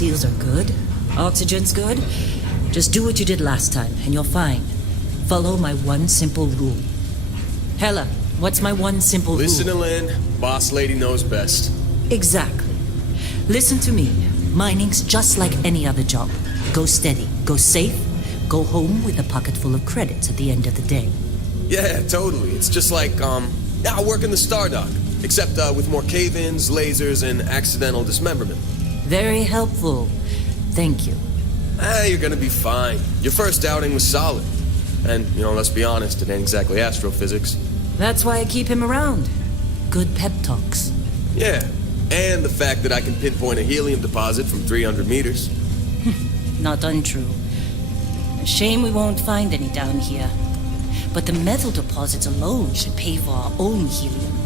seals are good. Oxygen's good. Just do what you did last time, and you're fine. Follow my one simple rule. Hella, what's my one simple rule? Listen to Lynn. Boss lady knows best. Exactly. Listen to me. Mining's just like any other job. Go steady, go safe, go home with a pocket full of credits at the end of the day. Yeah, totally. It's just like, I work in the Stardock. Except with more cave-ins, lasers, and accidental dismemberment. Very helpful. Thank you. You're gonna be fine. Your first outing was solid. And, let's be honest, it ain't exactly astrophysics. That's why I keep him around. Good pep talks. Yeah, and the fact that I can pinpoint a helium deposit from 300 meters. Not untrue. A shame we won't find any down here. But the metal deposits alone should pay for our own helium.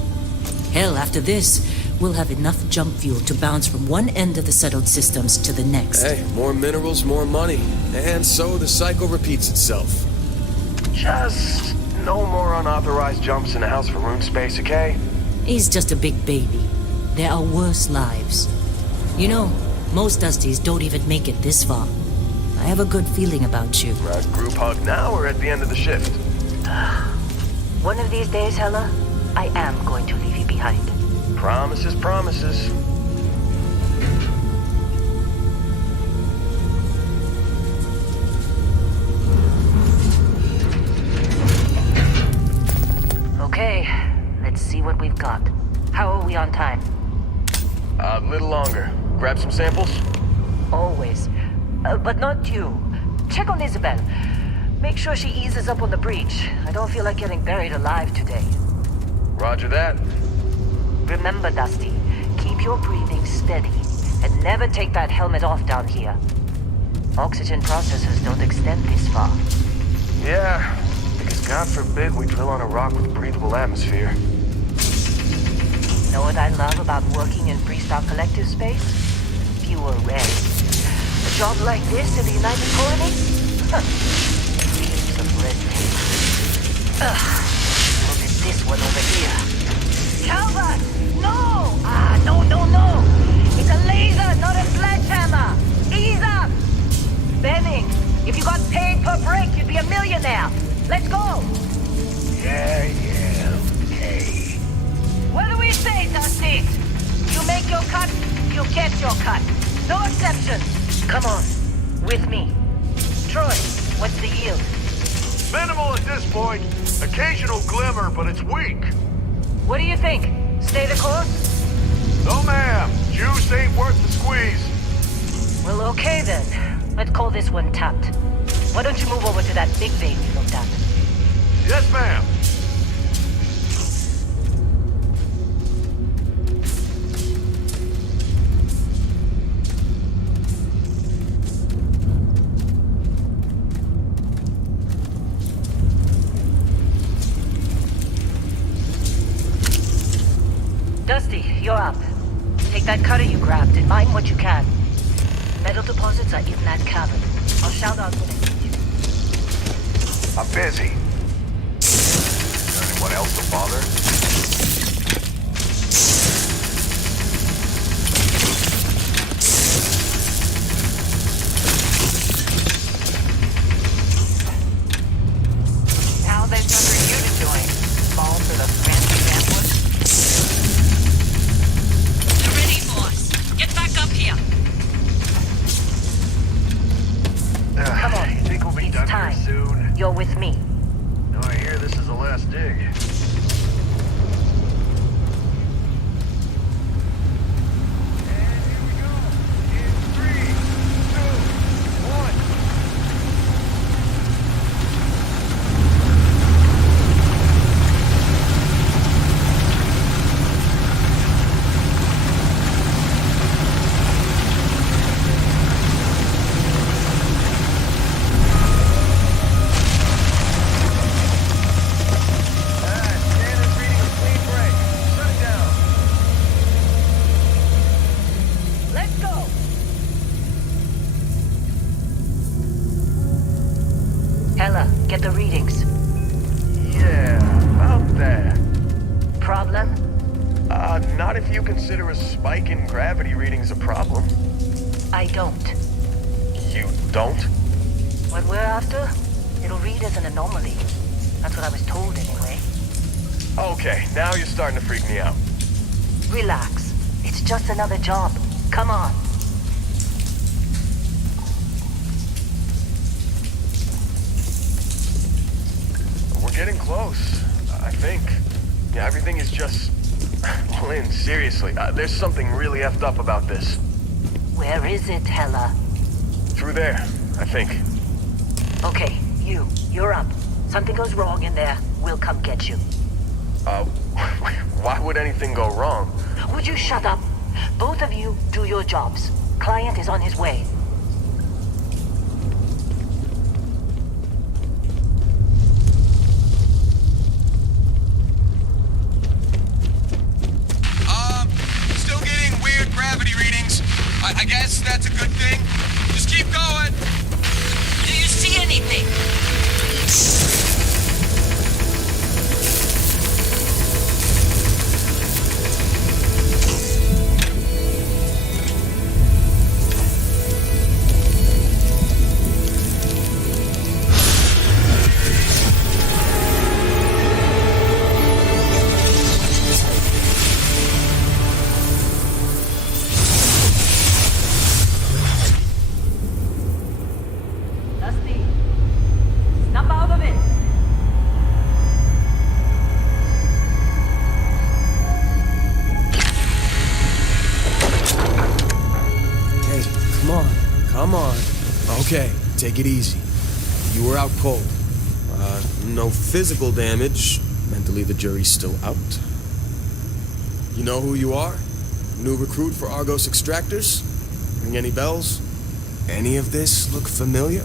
Hell, after this, we'll have enough jump fuel to bounce from one end of the settled systems to the next. Hey, more minerals, more money. And so the cycle repeats itself. Just no more unauthorized jumps in the house for rune space, okay? He's just a big baby. There are worse lives. Most Dusties don't even make it this far. I have a good feeling about you. Group hug now or at the end of the shift? One of these days, Hella, I am going to leave you behind. Promises, promises. Okay, let's see what we've got. How are we on time? A little longer. Grab some samples? Always. But not you. Check on Isabel. Make sure she eases up on the breach. I don't feel like getting buried alive today. Roger that. Remember, Dusty, keep your breathing steady and never take that helmet off down here. Oxygen processors don't extend this far. Yeah, because God forbid we drill on a rock with breathable atmosphere. Know what I love about working in Freestock Collective space? Fewer reds. A job like this in the United Colonies? Heaps of red tape. Look at this one over here. Calvert! No! No! It's a laser, not a sledgehammer! Ease up! Benning, if you got paid per break, you'd be a millionaire. Let's go! Yeah, okay. What do we say, Dusty? You make your cut, you get your cut. No exceptions. Come on, with me. Troy, what's the yield? Minimal at this point. Occasional glimmer, but it's weak. What do you think? Stay the course? No, ma'am. Juice ain't worth the squeeze. Well, okay then. Let's call this one tapped. Why don't you move over to that big vein we looked at? Yes, ma'am. Dusty, you're up. Take that cutter you grabbed and mine what you can. Metal deposits are in that cavern. I'll shout out when I need you. I'm busy. Anyone else to bother? How they for you to join? Fall for the fancy ambush? You're ready, boss. Get back up here. Come on. You think we'll be It's done time. here soon? You're with me. No, I hear this is the last dig. Let's go. Hella, get the readings. Yeah, about that. Problem? Not if you consider a spike in gravity readings a problem. I don't. You don't? What we're after, it'll read as an anomaly. That's what I was told anyway. Okay, now you're starting to freak me out. Relax. It's just another job. Come on. We're getting close, I think. Yeah, everything is just... Lynn, seriously, there's something really effed up about this. Where is it, Hella? Through there, I think. Okay, you're up. Something goes wrong in there, we'll come get you. Why would anything go wrong? Would you shut up? Both of you do your jobs. Client is on his way. Still getting weird gravity readings. I guess that's a good thing. Just keep going. Do you see anything? Dusty, snap out of it. Hey, come on. Okay, take it easy. You were out cold. No physical damage. Mentally, the jury's still out. You know who you are? New recruit for Argos Extractors? Ring any bells? Any of this look familiar?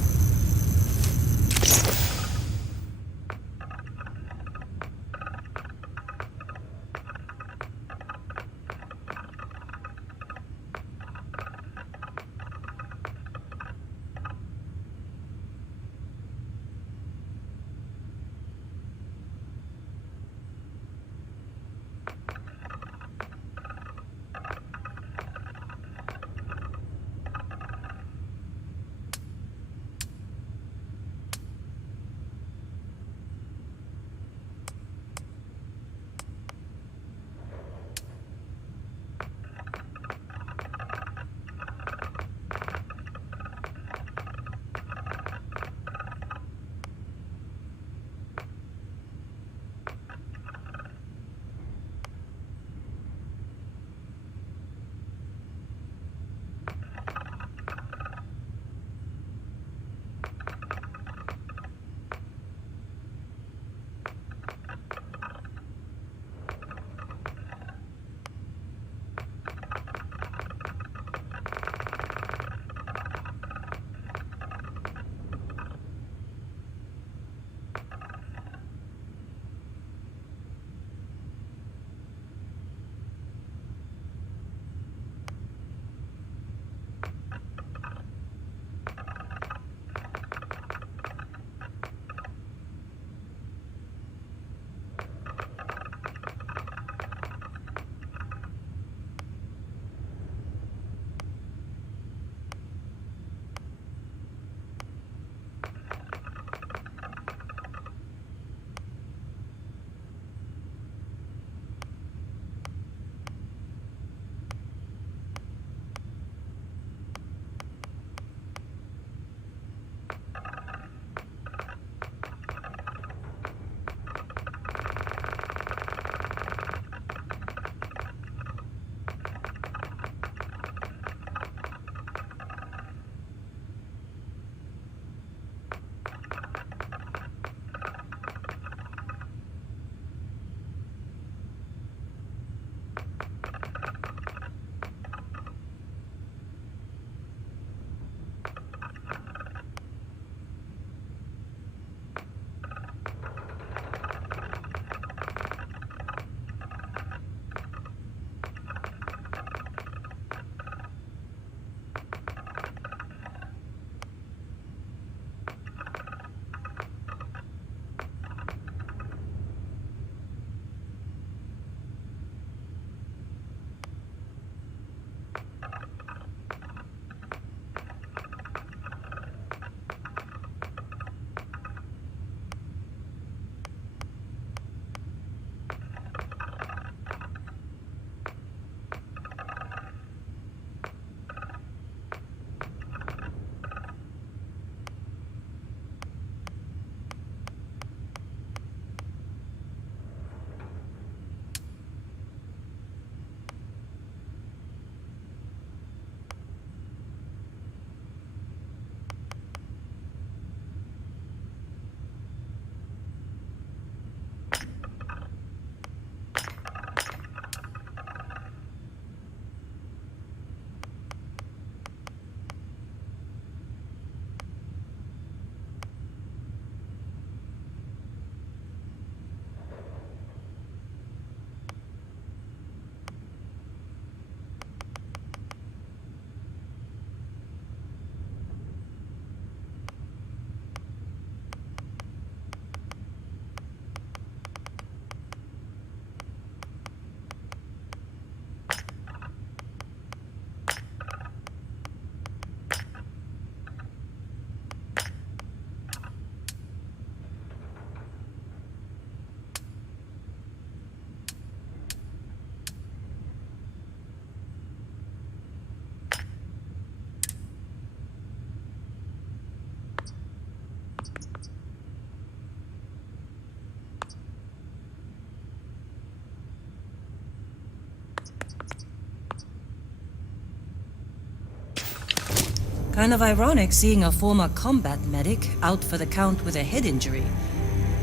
Kind of ironic seeing a former combat medic out for the count with a head injury.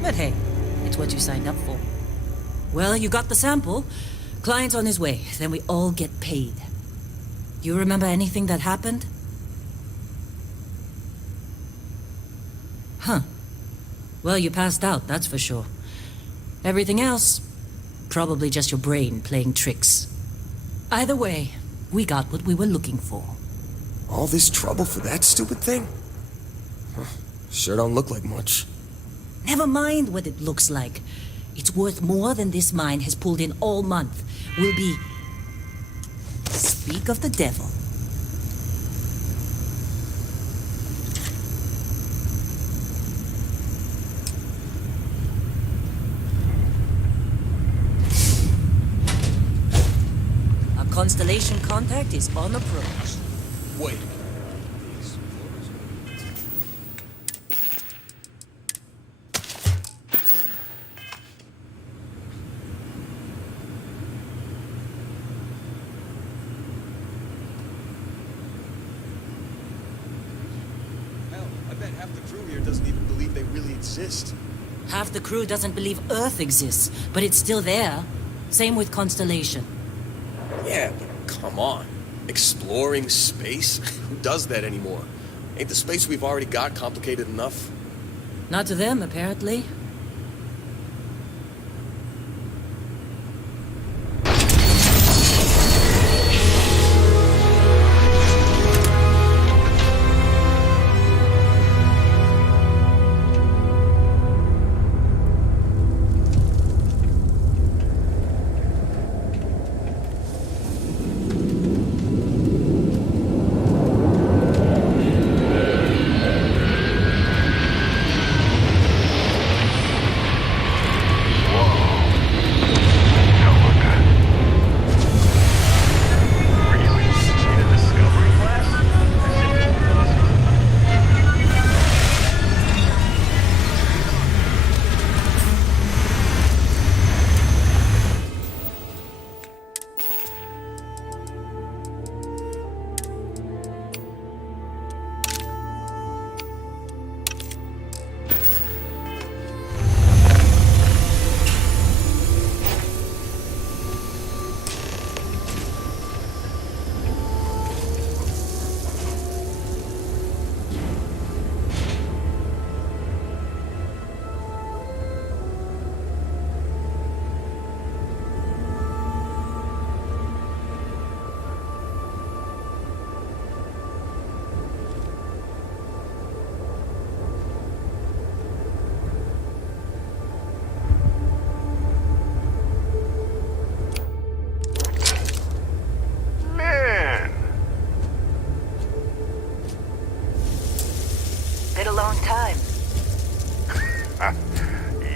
But hey, it's what you signed up for. Well, you got the sample. Client's on his way, then we all get paid. You remember anything that happened? Huh. Well, you passed out, that's for sure. Everything else, probably just your brain playing tricks. Either way, we got what we were looking for. All this trouble for that stupid thing? Huh. Sure don't look like much. Never mind what it looks like. It's worth more than this mine has pulled in all month. We'll be... Speak of the devil. Our Constellation contact is on approach. Wait. Half the crew here doesn't even believe they really exist. Half the crew doesn't believe Earth exists, but it's still there. Same with Constellation. Yeah, but come on. Exploring space? Who does that anymore? Ain't the space we've already got complicated enough? Not to them, apparently.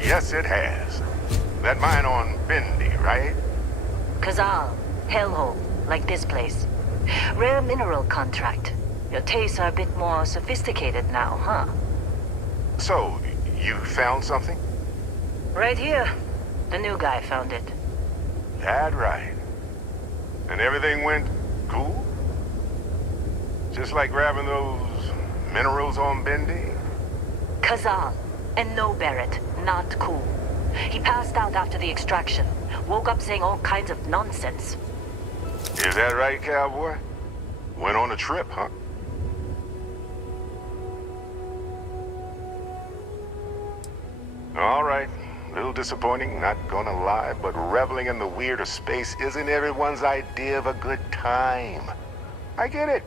Yes, it has. That mine on Bendy, right? Kazal, hellhole, like this place. Rare mineral contract. Your tastes are a bit more sophisticated now, huh? So, you found something? Right here. The new guy found it. That right. And everything went cool? Just like grabbing those minerals on Bendy? Kazal. And no Barrett. Not cool. He passed out after the extraction. Woke up saying all kinds of nonsense. Is that right, cowboy? Went on a trip, huh? All right. A little disappointing, not gonna lie, but reveling in the weird of space isn't everyone's idea of a good time. I get it.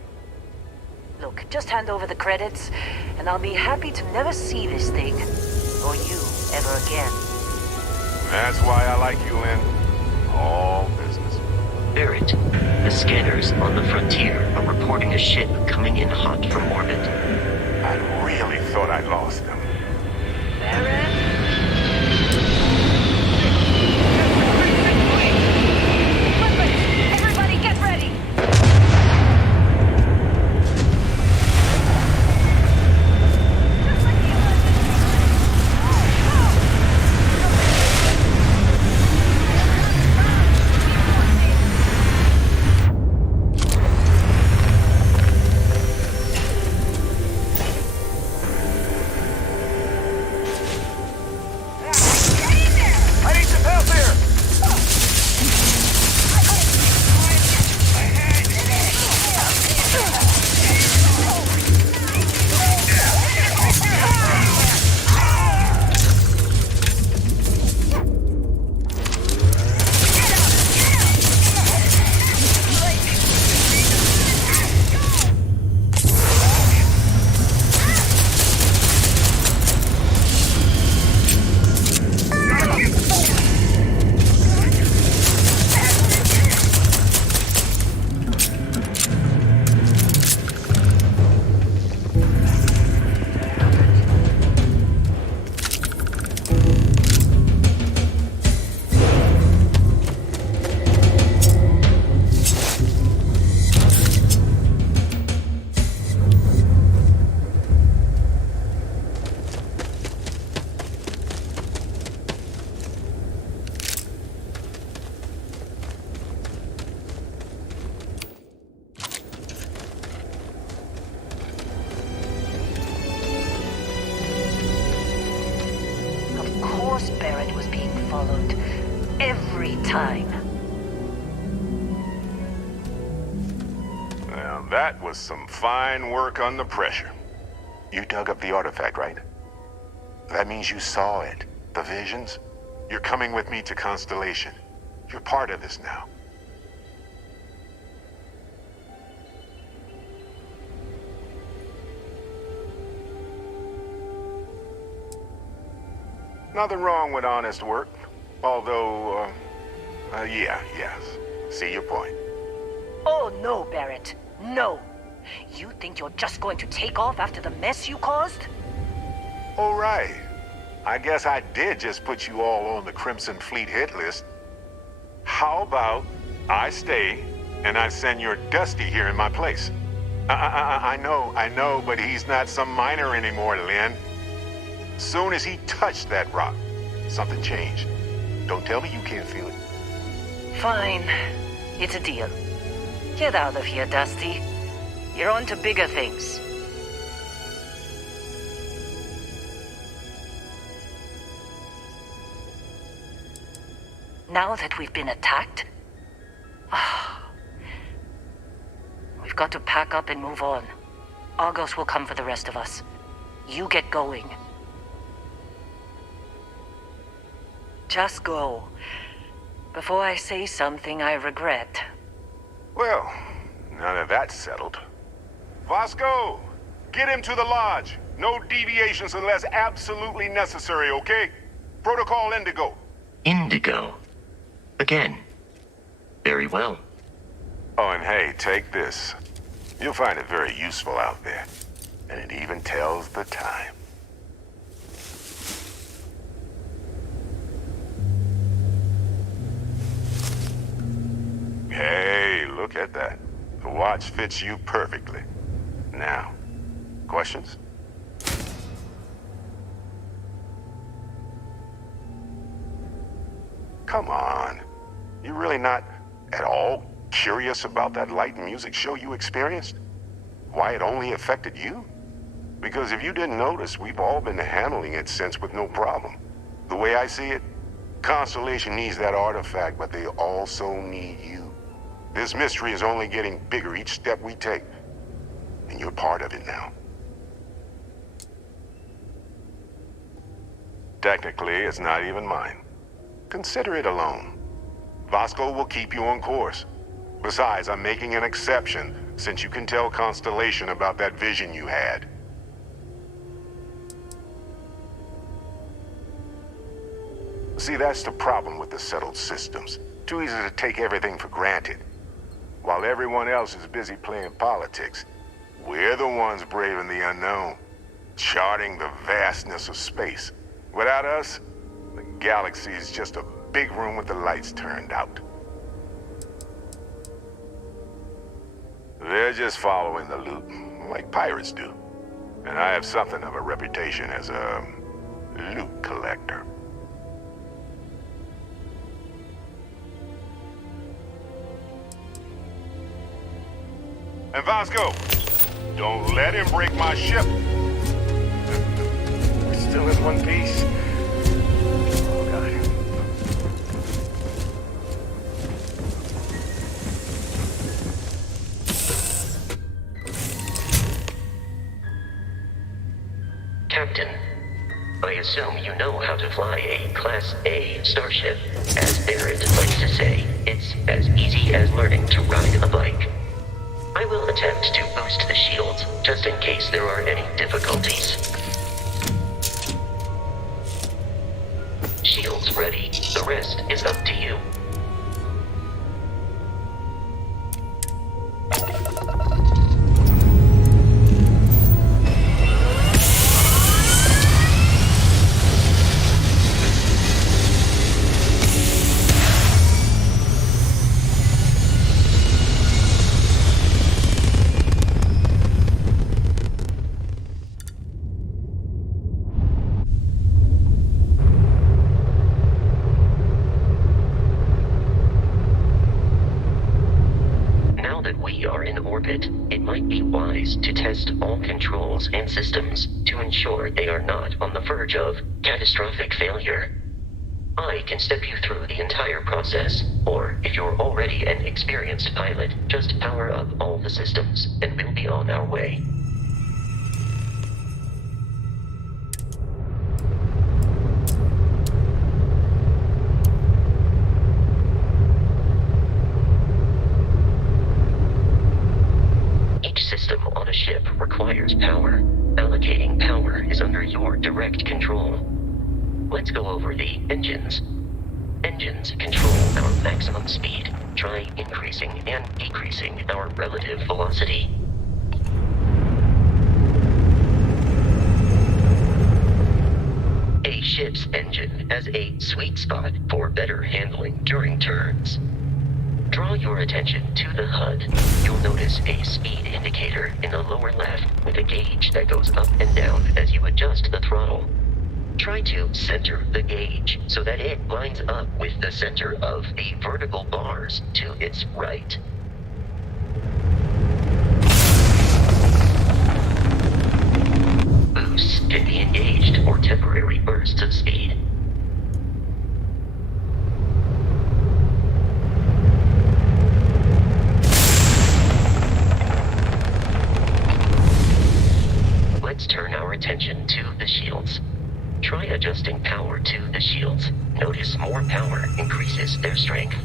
Look, just hand over the credits, and I'll be happy to never see this thing, or you, ever again. That's why I like you, Lynn. All business. Barrett, the scanners on the frontier are reporting a ship coming in hot from orbit. I really thought I lost them. Barrett? Everybody get ready! course Barrett was being followed. Every time. Well, that was some fine work under pressure. You dug up the artifact, right? That means you saw it. The visions? You're coming with me to Constellation. You're part of this now. Nothing wrong with honest work. Although, yes. See your point. Oh no, Barrett. No. You think you're just going to take off after the mess you caused? All right. I guess I did just put you all on the Crimson Fleet hit list. How about I stay and I send your Dusty here in my place? I know, but he's not some miner anymore, Lynn. Soon as he touched that rock, something changed. Don't tell me you can't feel it. Fine. It's a deal. Get out of here, Dusty. You're on to bigger things. Now that we've been attacked, we've got to pack up and move on. Argos will come for the rest of us. You get going. Just go. Before I say something I regret. Well, none of that's settled. Vasco, get him to the lodge. No deviations unless absolutely necessary, okay? Protocol Indigo. Indigo. Again. Very well. Oh, and hey, take this. You'll find it very useful out there. And it even tells the time. Hey, look at that. The watch fits you perfectly. Now, questions? Come on. You really not at all curious about that light and music show you experienced? Why it only affected you? Because if you didn't notice, we've all been handling it since with no problem. The way I see it, Constellation needs that artifact, but they also need you. This mystery is only getting bigger each step we take. And you're part of it now. Technically, it's not even mine. Consider it a loan. Vasco will keep you on course. Besides, I'm making an exception, since you can tell Constellation about that vision you had. See, that's the problem with the settled systems. Too easy to take everything for granted. While everyone else is busy playing politics, we're the ones braving the unknown, charting the vastness of space. Without us, the galaxy is just a big room with the lights turned out. They're just following the loot, like pirates do. And I have something of a reputation as a loot collector. And Vasco, don't let him break my ship. We're still in one piece. Oh, God. Captain, I assume you know how to fly a Class A starship. As Barrett likes to say, it's as easy as learning to ride a bike. I will attempt to boost the shields, just in case there are any difficulties. Shields ready. The rest is up to you. It might be wise to test all controls and systems to ensure they are not on the verge of catastrophic failure. I can step you through the entire process, or if you're already an experienced pilot, just power up all the systems, and we'll be on our way. Each system on a ship requires power. Allocating power is under your direct control. Let's go over the engines. Engines control our maximum speed. Try increasing and decreasing our relative velocity. A ship's engine has a sweet spot for better handling during turns. Draw your attention to the HUD. You'll notice a speed indicator in the lower left with a gauge that goes up and down as you adjust the throttle. Try to center the gauge so that it lines up with the center of the vertical bars to its right. Boosts can be engaged for temporary bursts of speed. Let's turn our attention to the shields. Try adjusting power to the shields. Notice more power increases their strength.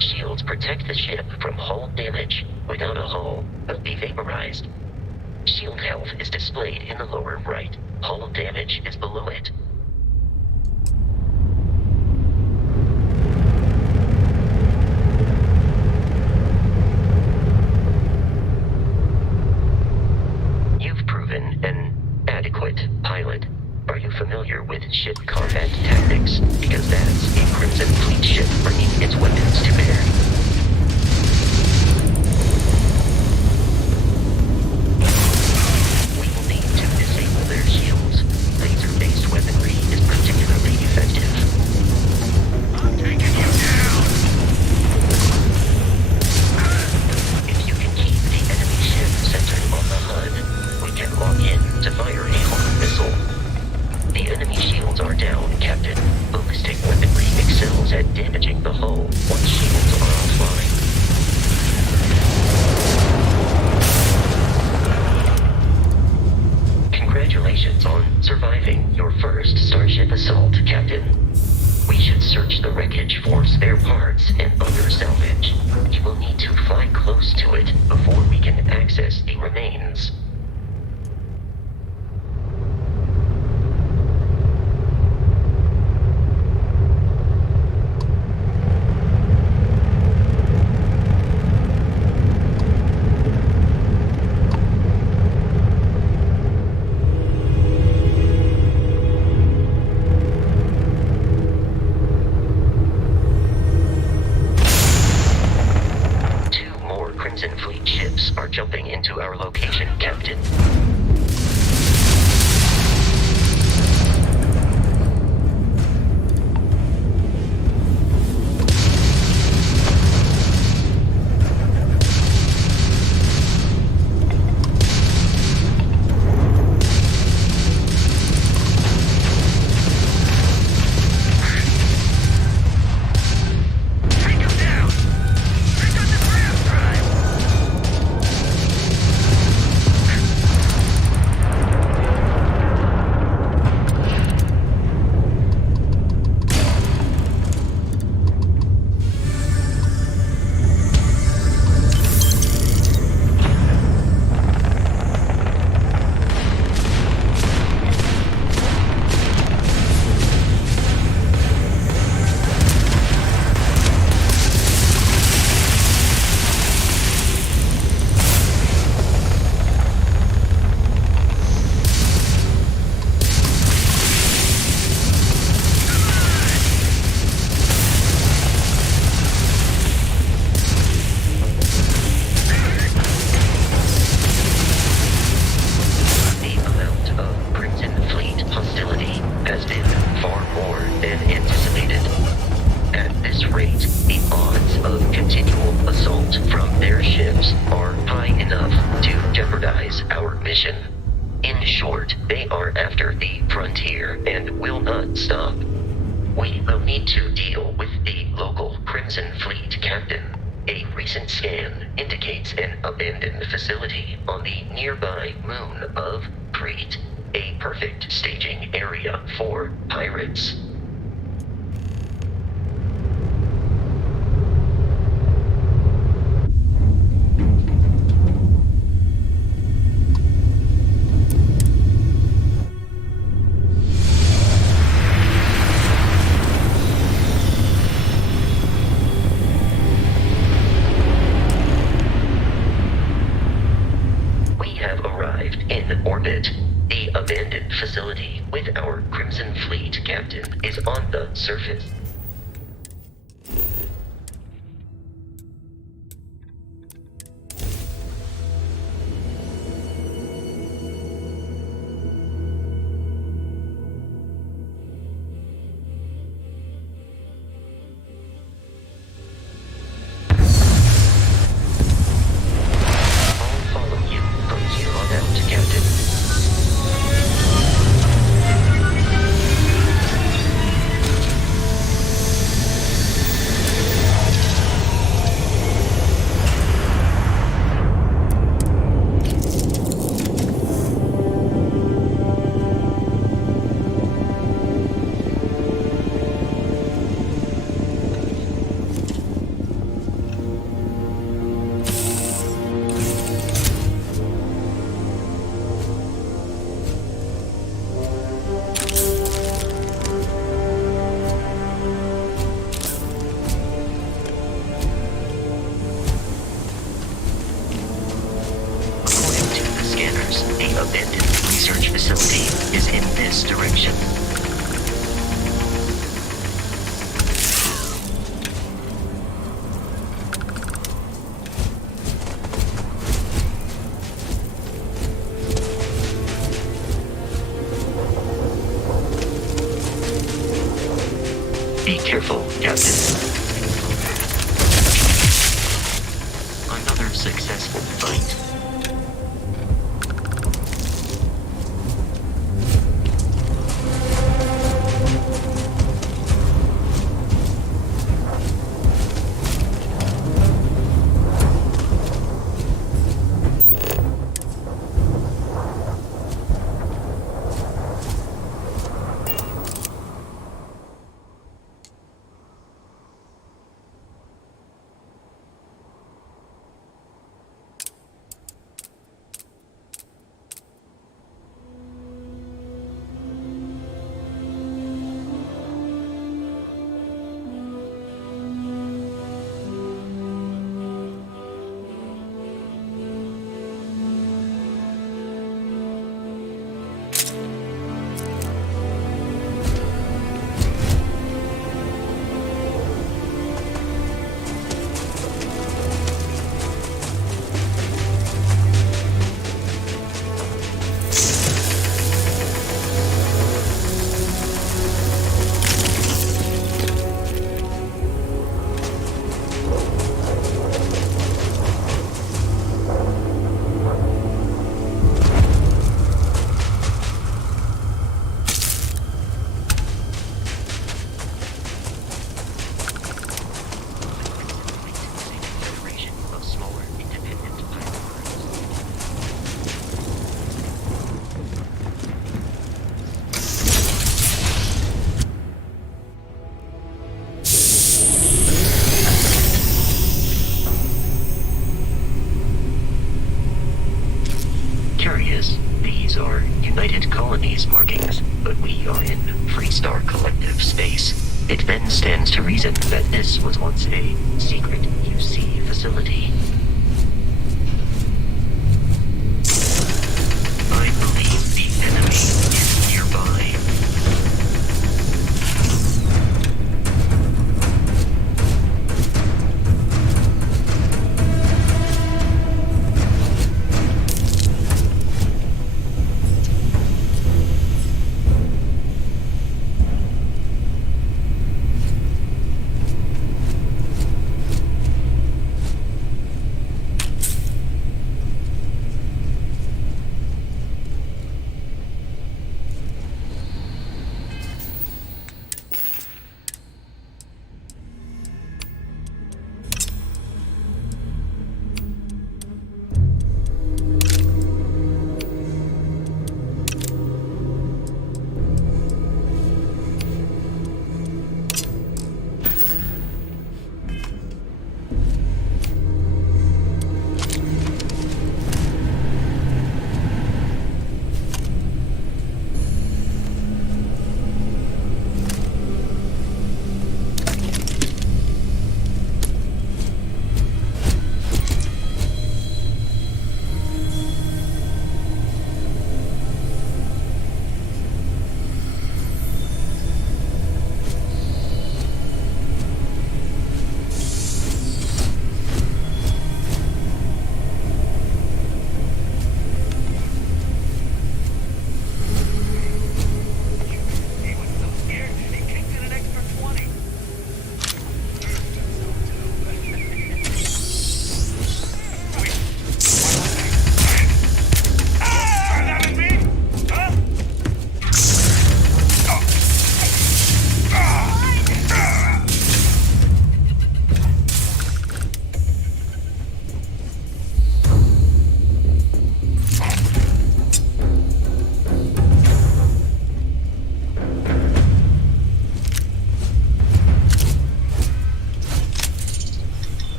Shields protect the ship from hull damage. Without a hull, they'll be vaporized. Shield health is displayed in the lower right. Hull damage is below it. You've proven an adequate pilot. Are you familiar with ship combat tactics? Because that's a Crimson Fleet ship bringing its weapons to bear. We will need to disable their shields. Laser-based weaponry is particularly effective. I'm taking you down! If you can keep the enemy ship centered on the HUD, we can lock in to fire a hard missile. The enemy shields are down, Captain. Ballistic weaponry excels at damaging the hull once shields are offline. Congratulations on surviving your first Starship assault, Captain. We should search the wreckage for spare parts and other salvage. You will need to fly close to it before we can access the remains. Jumping into our location, Captain. In short, they are after the frontier and will not stop. We will need to deal with the local Crimson Fleet captain. A recent scan indicates an abandoned facility on the nearby moon of Crete, a perfect staging area for pirates. The abandoned facility with our Crimson Fleet captain is on the surface. I'll follow you from here on out, Captain. The abandoned research facility is in this direction. Be careful, Captain. Another successful fight. These are United Colonies markings, but we are in Freestar Collective space. It then stands to reason that this was once a secret UC facility. I believe the enemy is nearby.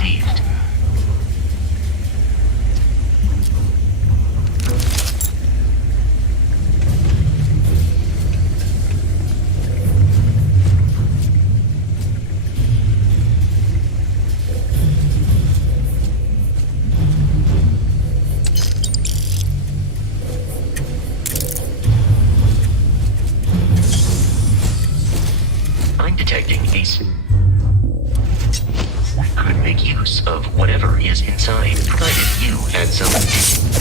received. I'm detecting a could make use of whatever is inside, but if you had some...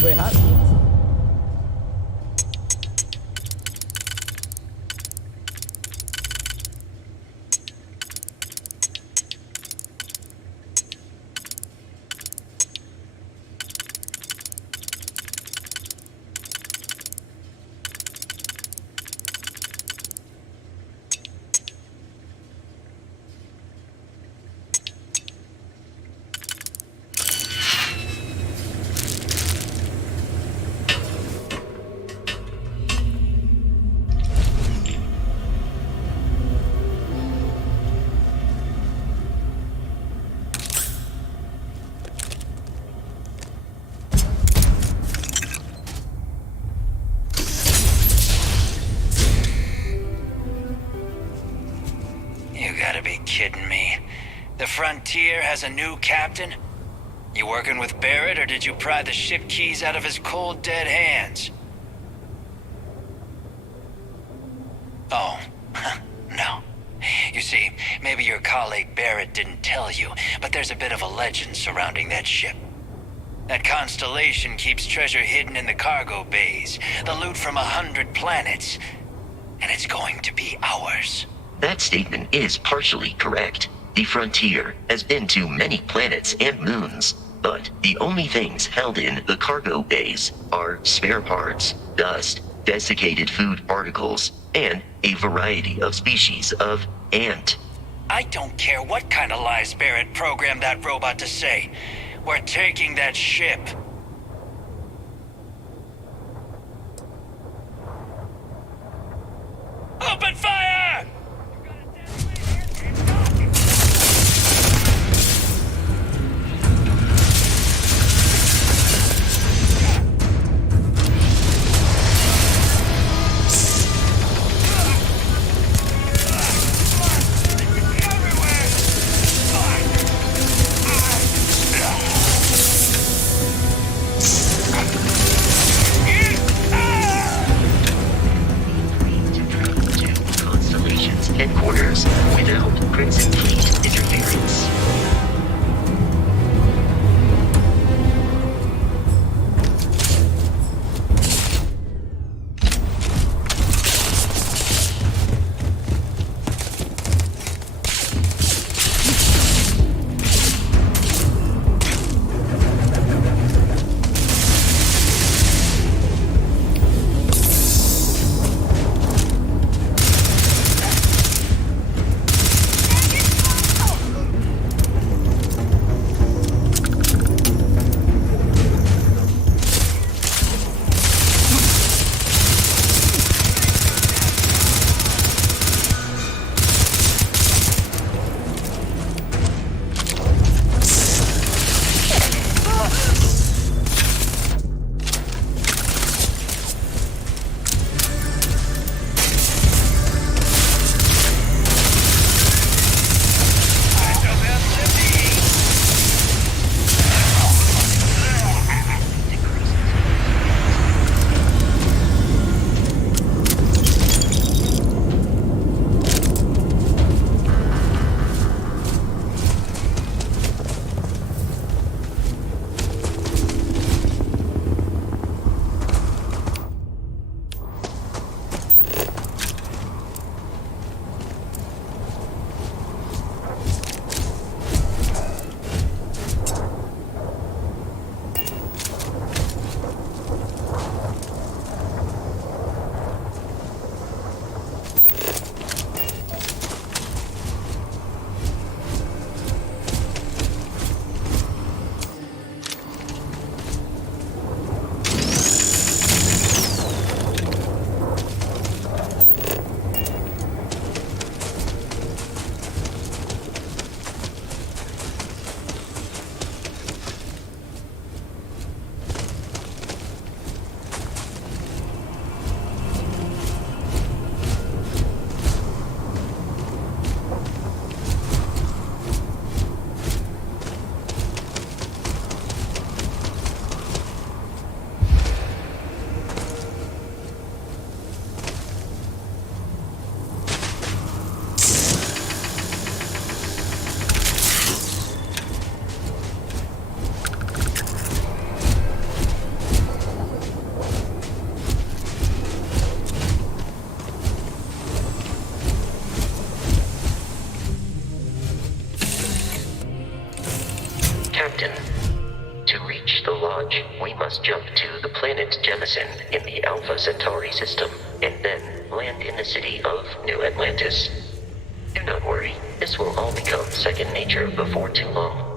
Wait, how? Kidding me. The Frontier has a new captain? You working with Barrett, or did you pry the ship keys out of his cold, dead hands? Oh, no. You see, maybe your colleague Barrett didn't tell you, but there's a bit of a legend surrounding that ship. That Constellation keeps treasure hidden in the cargo bays, the loot from 100 planets, and it's going to be ours. That statement is partially correct. The Frontier has been to many planets and moons, but the only things held in the cargo bays are spare parts, dust, desiccated food particles, and a variety of species of ant. I don't care what kind of lies Barrett programmed that robot to say. We're taking that ship. Open fire! must jump to the planet Jemison in the Alpha Centauri system, and then land in the city of New Atlantis. Do not worry, this will all become second nature before too long.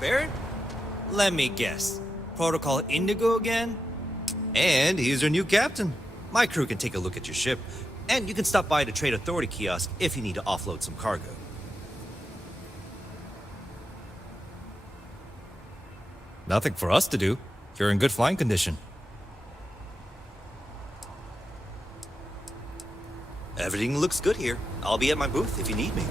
Barrett? Let me guess. Protocol Indigo again? And he's our new captain. My crew can take a look at your ship. And you can stop by the Trade Authority kiosk if you need to offload some cargo. Nothing for us to do. You're in good flying condition. Everything looks good here. I'll be at my booth if you need me.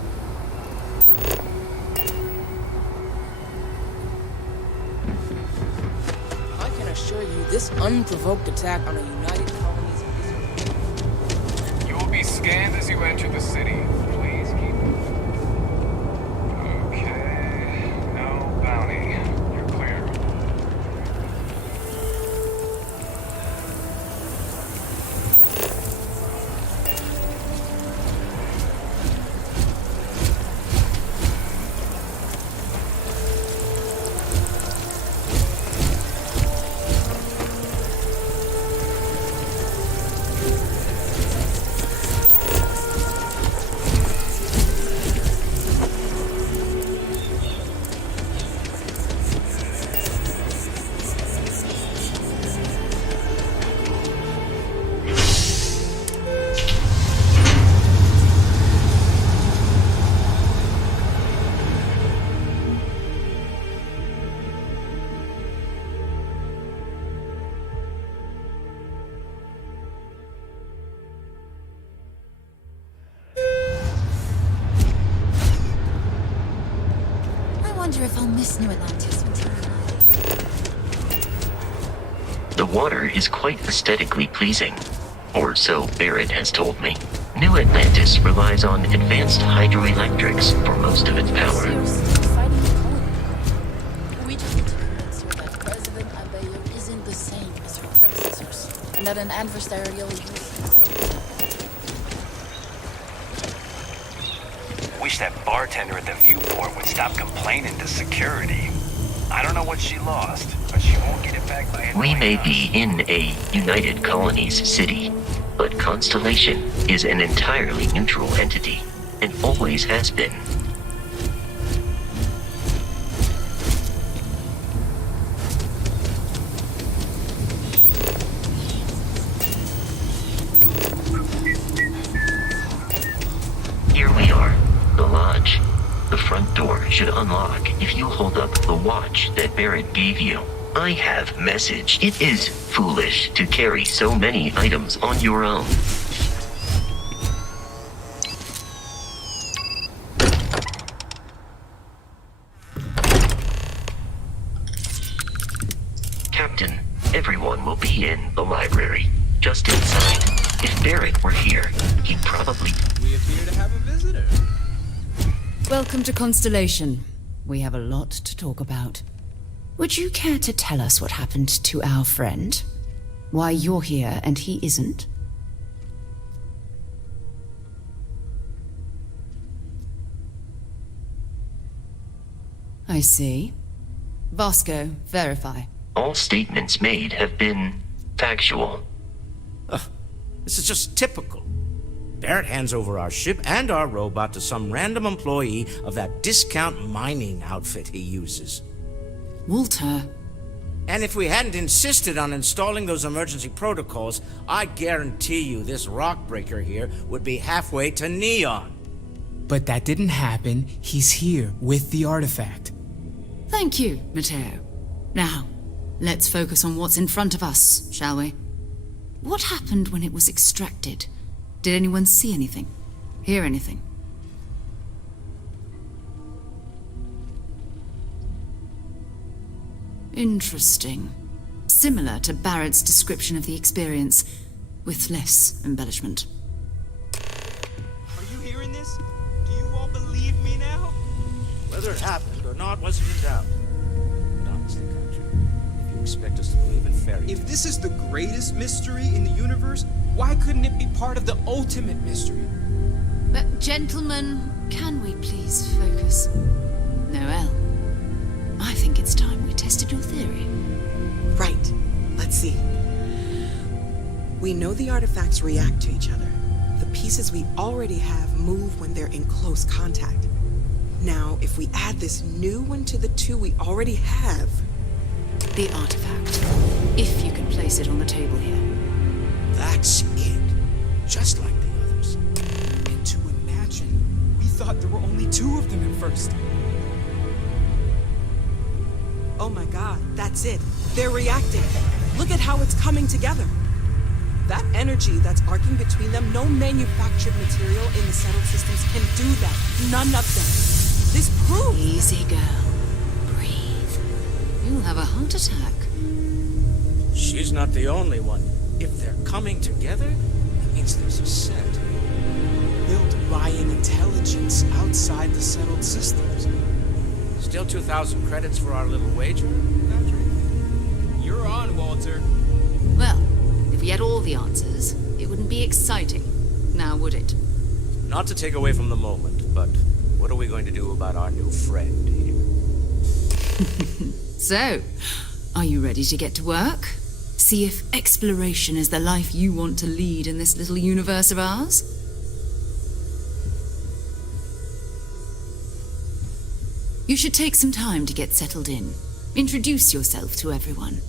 I can assure you, this unprovoked attack on a United Colonies is... You will be scanned as you enter the city. Please keep moving. Okay. No bounty. You're clear. I wonder if I'll miss New Atlantis. The water is quite aesthetically pleasing, or so Barrett has told me. New Atlantis relies on advanced hydroelectrics for most of its power. Seriously, fighting the colony. We just need to convince her that President Abeyo isn't the same as her predecessors, and that an adversarial use... Wish that bartender at the viewport would stop complaining to security. I don't know what she lost, but she won't get it back by We may annoying us. be in a United Colonies city, but Constellation is an entirely neutral entity, and always has been. Here we are, the lodge. The front door should unlock if you hold up the watch that Barrett gave you. I have message. It is foolish to carry so many items on your own. Captain, everyone will be in the library, just inside. If Barrett were here, he'd probably... We appear to have a visitor. Welcome to Constellation. We have a lot to talk about. Would you care to tell us what happened to our friend? Why you're here and he isn't? I see. Vasco, verify. All statements made have been factual. This is just typical. Barrett hands over our ship and our robot to some random employee of that discount mining outfit he uses. Walter. And if we hadn't insisted on installing those emergency protocols, I guarantee you this rock breaker here would be halfway to Neon. But that didn't happen. He's here with the artifact. Thank you, Matteo. Now, let's focus on what's in front of us, shall we? What happened when it was extracted? Did anyone see anything? Hear anything? Interesting. Similar to Barrett's description of the experience, with less embellishment. Are you hearing this? Do you all believe me now? Whether it happened or not wasn't in doubt. But honestly, Country, if you expect us to believe in fairy tales... If this is the greatest mystery in the universe, why couldn't it be part of the ultimate mystery? But gentlemen, can we please focus? Noel, I think it's time we tested your theory. Right. Let's see. We know the artifacts react to each other. The pieces we already have move when they're in close contact. Now, if we add this new one to the two we already have... The artifact. If you can place it on the table here. That's it. Just like the thought there were only 2 of them at first. Oh my god, that's it. They're reacting. Look at how it's coming together. That energy that's arcing between them, no manufactured material in the settled systems can do that. None of them. This proves... Easy, girl. Breathe. You'll have a heart attack. She's not the only one. If they're coming together, that means there's a set. Built by an intelligence outside the settled systems. Still 2,000 credits for our little wager, Patrick? You're on, Walter. Well, if we had all the answers, it wouldn't be exciting. Now, would it? Not to take away from the moment, but what are we going to do about our new friend here? So, are you ready to get to work? See if exploration is the life you want to lead in this little universe of ours? You should take some time to get settled in. Introduce yourself to everyone.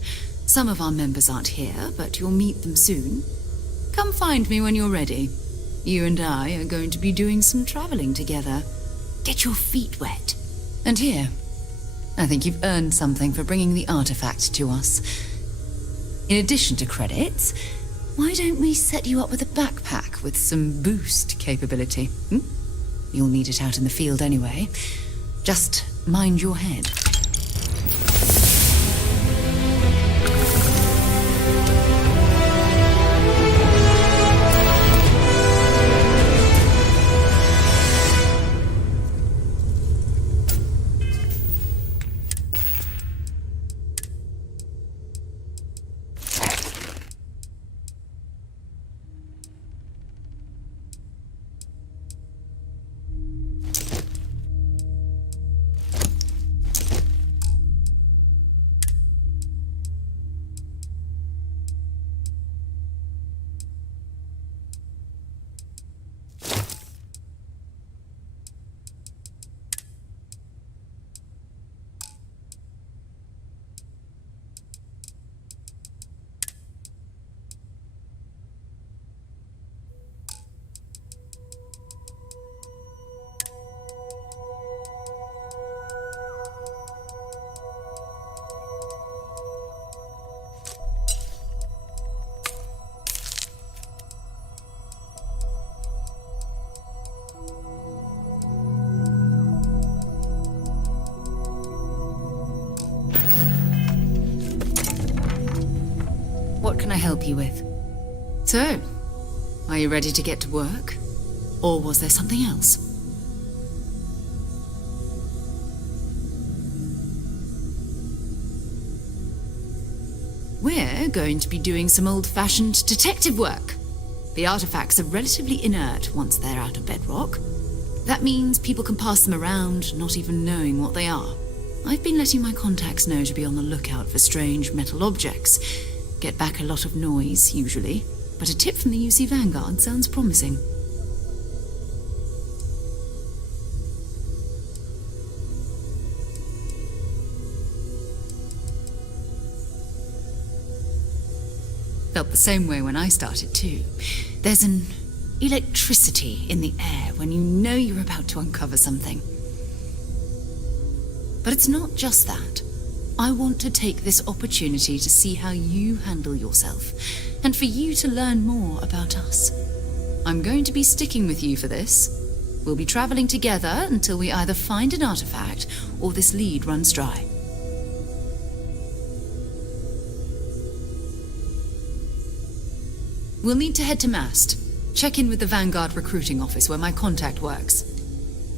Some of our members aren't here, but you'll meet them soon. Come find me when you're ready. You and I are going to be doing some traveling together. Get your feet wet. And here, I think you've earned something for bringing the artifact to us. In addition to credits, why don't we set you up with a backpack with some boost capability? You'll need it out in the field anyway. Just mind your head. What can I help you with? So, are you ready to get to work? Or was there something else? We're going to be doing some old-fashioned detective work. The artifacts are relatively inert once they're out of bedrock. That means people can pass them around, not even knowing what they are. I've been letting my contacts know to be on the lookout for strange metal objects. Get back a lot of noise, usually, but a tip from the UC Vanguard sounds promising. Felt the same way when I started, too. There's an electricity in the air when you know you're about to uncover something. But it's not just that. I want to take this opportunity to see how you handle yourself, and for you to learn more about us. I'm going to be sticking with you for this. We'll be traveling together until we either find an artifact or this lead runs dry. We'll need to head to Mast. Check in with the Vanguard recruiting office where my contact works.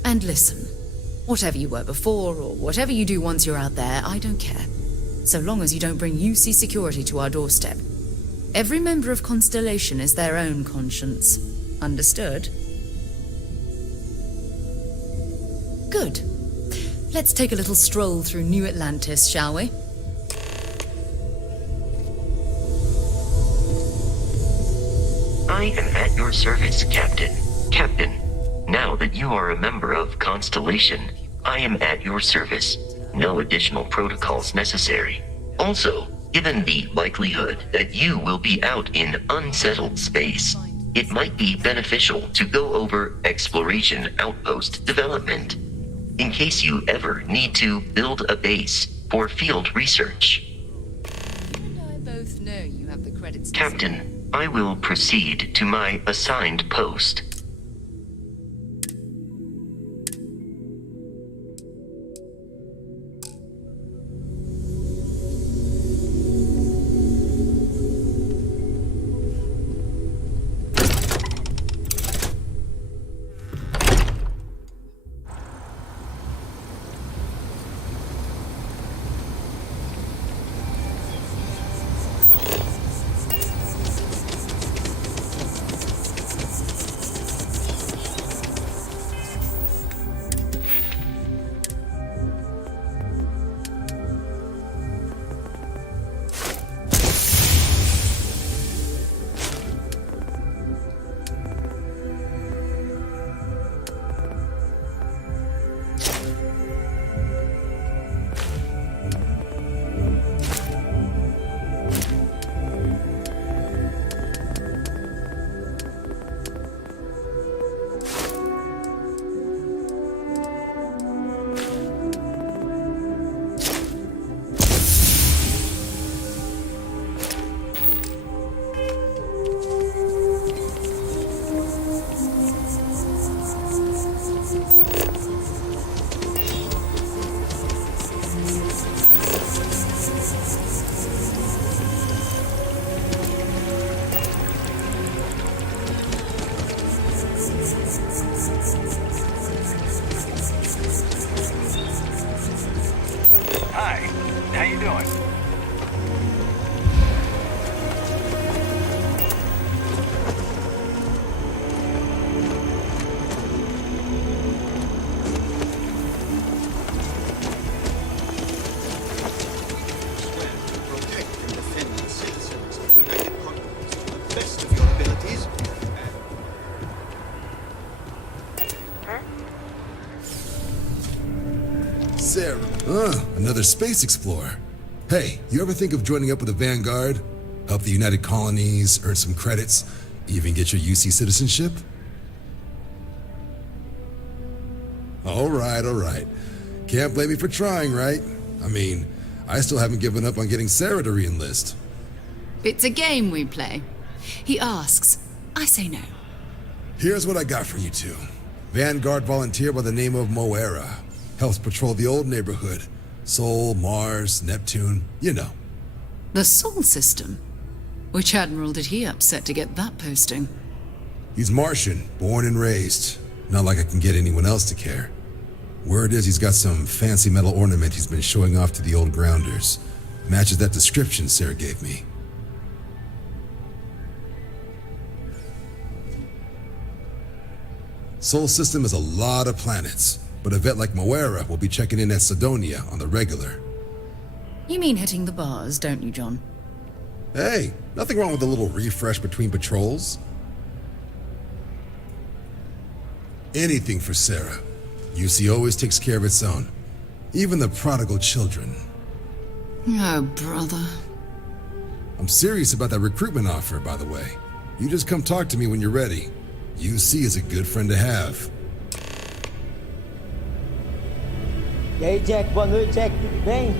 And listen. Whatever you were before, or whatever you do once you're out there, I don't care. So long as you don't bring UC security to our doorstep. Every member of Constellation is their own conscience. Understood? Good. Let's take a little stroll through New Atlantis, shall we? I am at your service, Captain. Captain. Now that you are a member of Constellation, I am at your service. No additional protocols necessary. Also, given the likelihood that you will be out in unsettled space, it might be beneficial to go over exploration outpost development, in case you ever need to build a base for field research. You and I both know you have the credits. Captain, I will proceed to my assigned post. Hi, how you doing? Protect and defend the citizens of the United Continents to the best of your abilities. Sarah. Another space explorer. Hey, you ever think of joining up with the Vanguard? Help the United Colonies, earn some credits, even get your UC citizenship? All right. Can't blame me for trying, right? I mean, I still haven't given up on getting Sarah to re-enlist. It's a game we play. He asks, I say no. Here's what I got for you two. Vanguard volunteer by the name of Moira. Helps patrol the old neighborhood. Sol, Mars, Neptune, you know. The Sol system? Which admiral did he upset to get that posting? He's Martian, born and raised. Not like I can get anyone else to care. Word is he's got some fancy metal ornament he's been showing off to the old grounders. Matches that description Sarah gave me. Sol system has a lot of planets, but a vet like Moira will be checking in at Sidonia on the regular. You mean hitting the bars, don't you, John? Hey, nothing wrong with a little refresh between patrols. Anything for Sarah. UC always takes care of its own. Even the prodigal children. Oh, brother. I'm serious about that recruitment offer, by the way. You just come talk to me when you're ready. UC is a good friend to have. E aí, Jack, boa noite, Jack, tudo bem?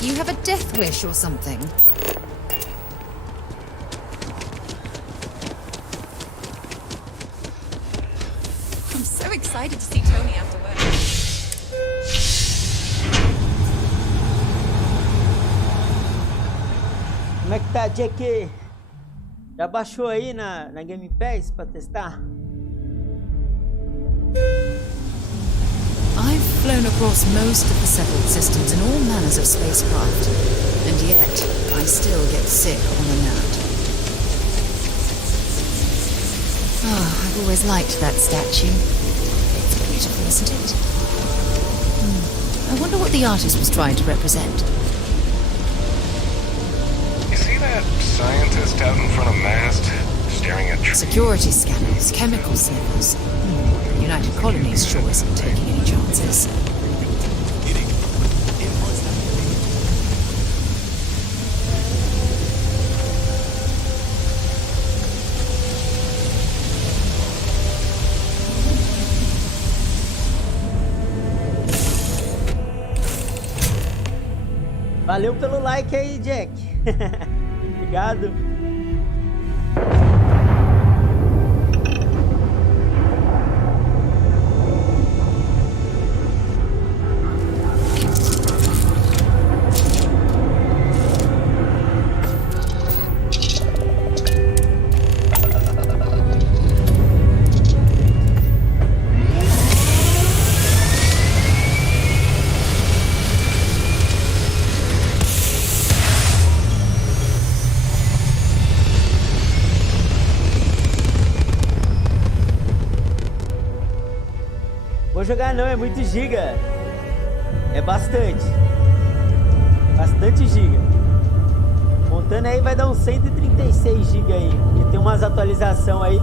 You have a death wish or something? I'm so excited to see Tony after work. Como é que tá, Jack? Já baixou aí na Game Pass pra testar? I've flown across most of the settled systems in all manners of spacecraft, and yet I still get sick on a nut. Oh, I've always liked that statue. It's beautiful, isn't it? I wonder what the artist was trying to represent. You see that scientist out in front of mast? staring at trees. Security scanners, chemical sniffers. The United Colonies sure isn't taking any chances. Valeu pelo like aí, Jack. Obrigado. Vou jogar não, é muito giga. É bastante. Bastante giga. Montando aí vai dar uns 136 GB aí. E tem umas atualizações aí.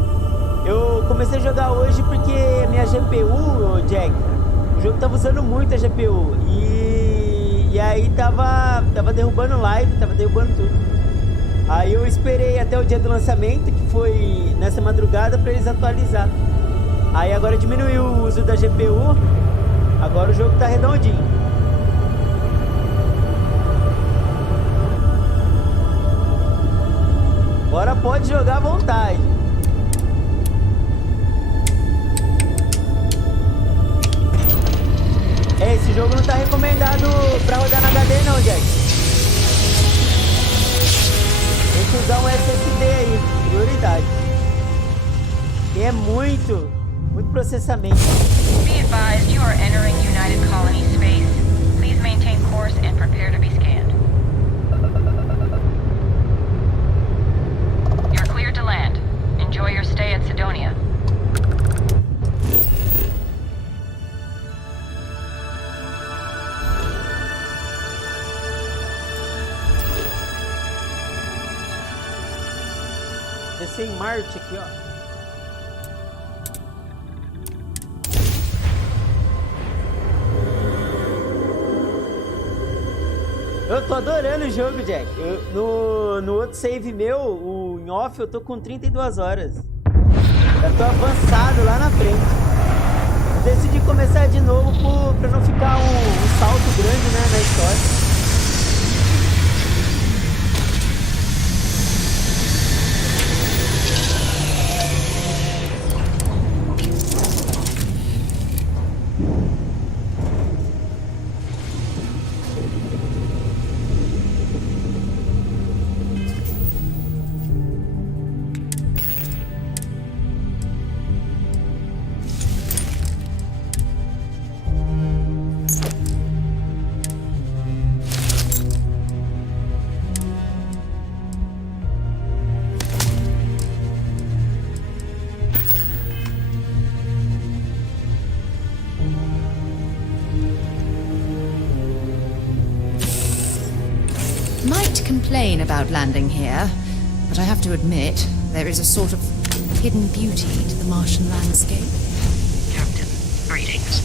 Eu comecei a jogar hoje porque a minha GPU, Jack, o jogo tava usando muito a GPU. E aí tava derrubando live, tava derrubando tudo. Aí eu esperei até o dia do lançamento, que foi nessa madrugada, pra eles atualizar. Aí agora diminuiu o uso da GPU. Agora o jogo tá redondinho. Agora pode jogar à vontade. Esse jogo não tá recomendado pra rodar na HD não, Jack. Tem que usar um SSD aí, prioridade. E é muito processamento. Be advised, you are entering United Colony space. Please maintain course and prepare to be scanned. You're cleared to land. Enjoy your stay at Sidonia. Descer em Marte aqui, ó. Eu tô adorando o jogo, Jack. No outro save meu, o em off, eu tô com 32 horas. Já tô avançado lá na frente. Eu decidi começar de novo pra não ficar um salto grande, né, na história. Complain about landing here, but I have to admit, there is a sort of hidden beauty to the Martian landscape. Captain, greetings.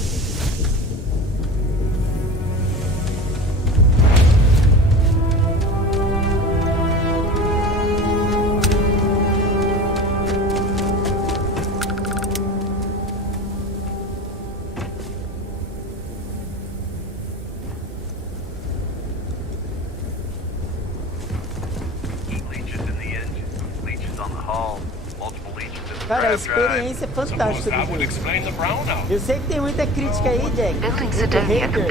Cara, a experiência é fantástica do jogo. Eu sei que tem muita crítica aí, Jack, muito hater,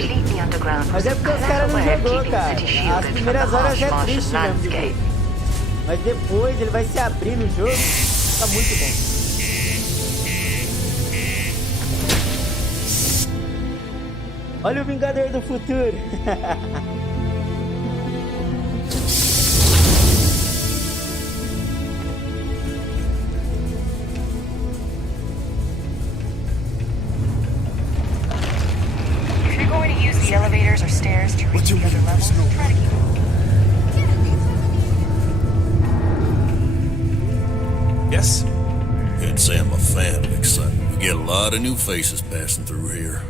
mas é porque os caras não jogou, cara. As primeiras horas é triste mesmo de ver. Mas depois ele vai se abrir no jogo, tá muito bom. Olha o Vingador do Futuro. The elevators or stairs to reach the other levels. Try to keep Yes? Can't say I'm a fan of excitement. We get a lot of new faces passing through here.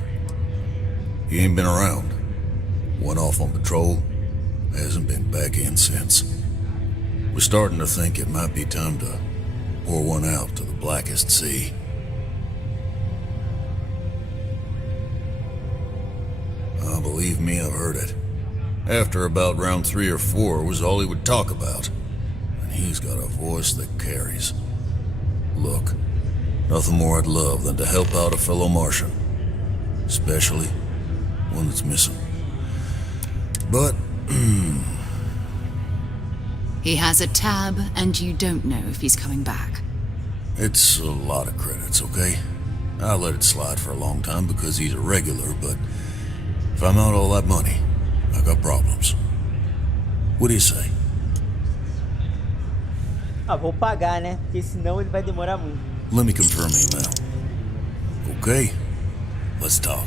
He ain't been around. Went off on patrol. Hasn't been back in since. We're starting to think it might be time to pour one out to the blackest sea. Believe me, I've heard it. After about round 3 or 4 was all he would talk about. And he's got a voice that carries. Look, nothing more I'd love than to help out a fellow Martian. Especially one that's missing. But, He has a tab, and you don't know if he's coming back. it's a lot of credits, okay? I let it slide for a long time because he's a regular, but if I'm out all that money, I got problems. What do you say? Ah, vou pagar, né? Porque senão ele vai demorar muito. Let me confirm email. Okay, let's talk.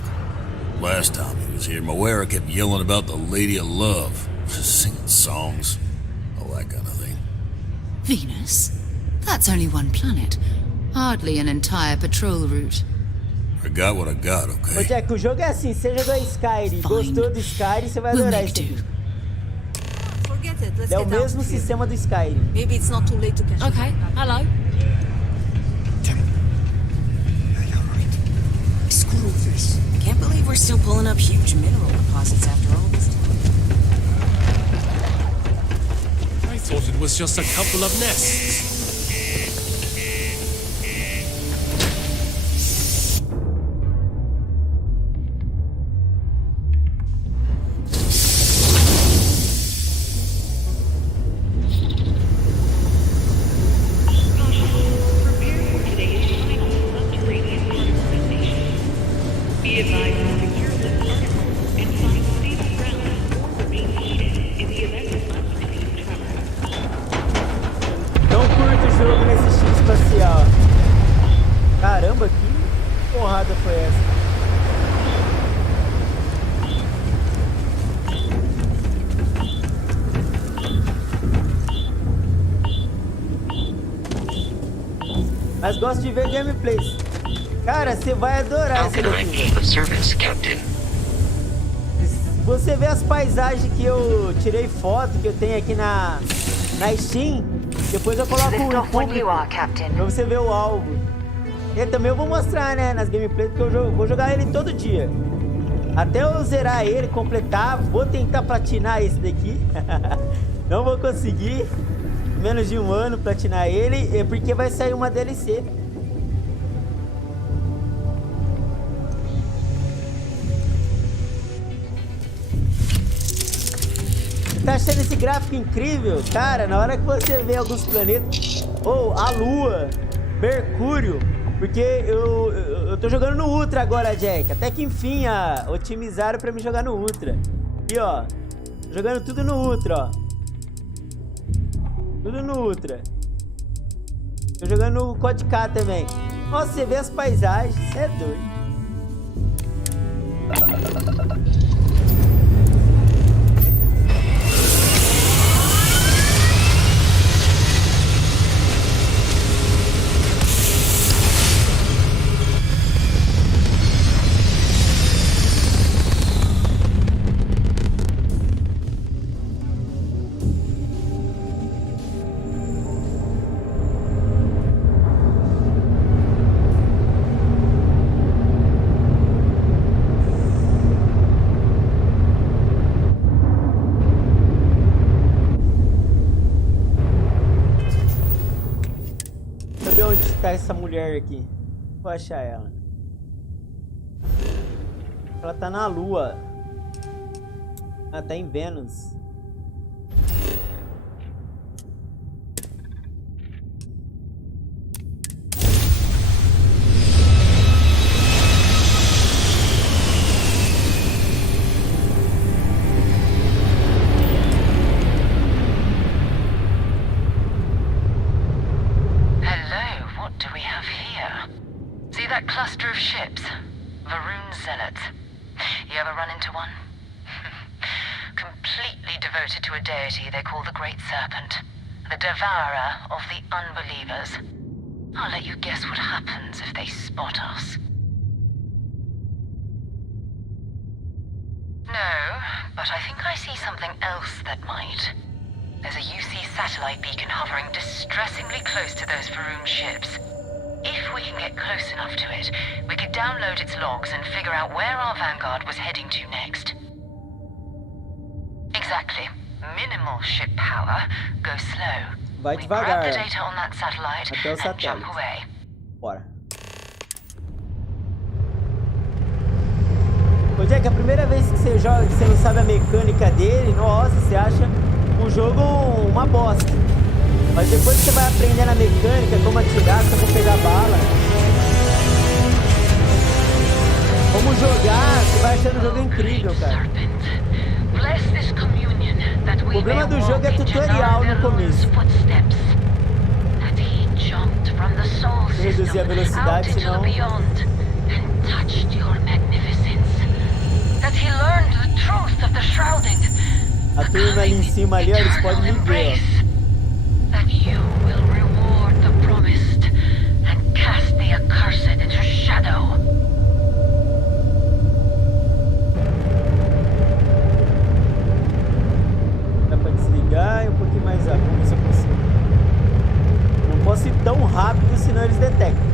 Last time he was here, Moira kept yelling about the Lady of Love, singing songs, all that kind of thing. Venus? That's only one planet. Hardly an entire patrol route. I got what I got, okay? Ô Jack, o jogo é assim, você jogou Skyrim, gostou do Skyrim, você vai adorar isso aqui. Forget it. Let's É o get out mesmo of here. sistema do Skyrim. Maybe it's not too late to catch Okay, hello. Screw this. I can't believe we're still pulling up huge mineral deposits after all this time. I thought it was just a couple of nests. Não curto o jogo nesse estilo espacial. Caramba, que porrada foi essa? Mas gosto de ver gameplays. Cara, você vai adorar How esse can I daqui. be of service, Captain? Você vê as paisagens que eu tirei foto, que eu tenho aqui na Steam, depois eu coloco Lift o off when público you are, Captain. pra você ver o alvo. E também eu vou mostrar, né, nas gameplays, porque eu vou jogar ele todo dia. Até eu zerar ele, completar, vou tentar platinar esse daqui. Não vou conseguir, em menos de um ano, platinar ele, porque vai sair uma DLC. Tá achando esse gráfico incrível? Cara, na hora que você vê alguns planetas, ou a Lua, Mercúrio, porque eu tô jogando no Ultra agora, Jack. Até que enfim otimizaram pra me jogar no Ultra. E ó, jogando tudo no Ultra, ó. Tudo no Ultra. Tô jogando no Code K também. Nossa, você vê as paisagens, você é doido. Onde está essa mulher aqui? Vou achar ela. Ela tá na Lua. Ela tá em Vênus. Cluster of ships. Varun Zealots. You ever run into one? Completely devoted to a deity they call the Great Serpent. The devourer of the unbelievers. I'll let you guess what happens if they spot us. No, but I think I see something else that might. There's a UC satellite beacon hovering distressingly close to those Faroum ships. If we can get close enough to it, we could download its logs and figure out where our vanguard was heading to next. Exactly. Minimal ship power. Go slow. Vai We devagar. grab the data on that satellite Até o and jump satélite. away. Bora. Ô Jack, a primeira vez que você joga, que você não sabe a mecânica dele, nossa, você acha o jogo uma bosta. Mas depois que você vai aprendendo a mecânica, como atirar, como pegar bala, como jogar, você vai achando o jogo incrível, cara. O problema do jogo é tutorial no começo. Vou reduzir a velocidade, senão... A turma ali em cima ali, ó, eles podem me ver, ó. Dá pra desligar e um pouquinho mais rápido, vamos ver se eu consigo. Não posso ir tão rápido, senão eles detectam.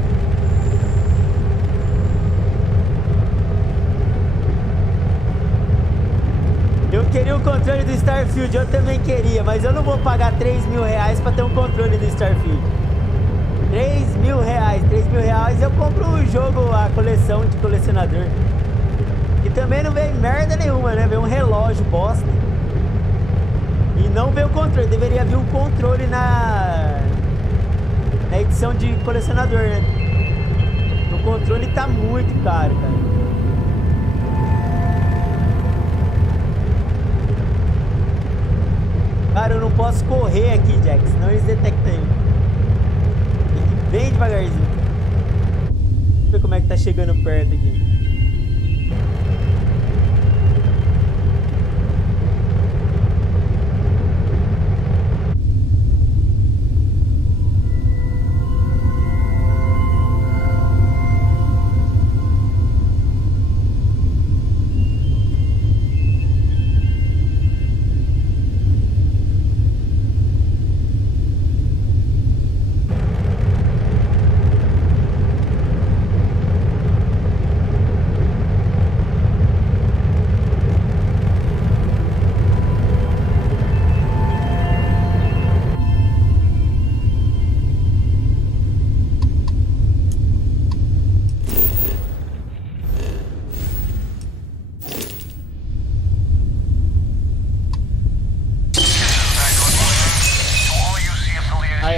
Eu queria o controle do Starfield, eu também queria, mas eu não vou pagar 3 mil reais pra ter um controle do Starfield. 3 mil reais, 3 mil reais eu compro o jogo, a coleção de colecionador. E também não veio merda nenhuma, né? Veio um relógio bosta. E não veio o controle, deveria vir um controle na edição de colecionador, né? O controle tá muito caro, cara. Cara, eu não posso correr aqui, Jack, senão eles detectam eu. Tem que ir bem devagarzinho. Deixa eu ver como é que tá chegando perto aqui.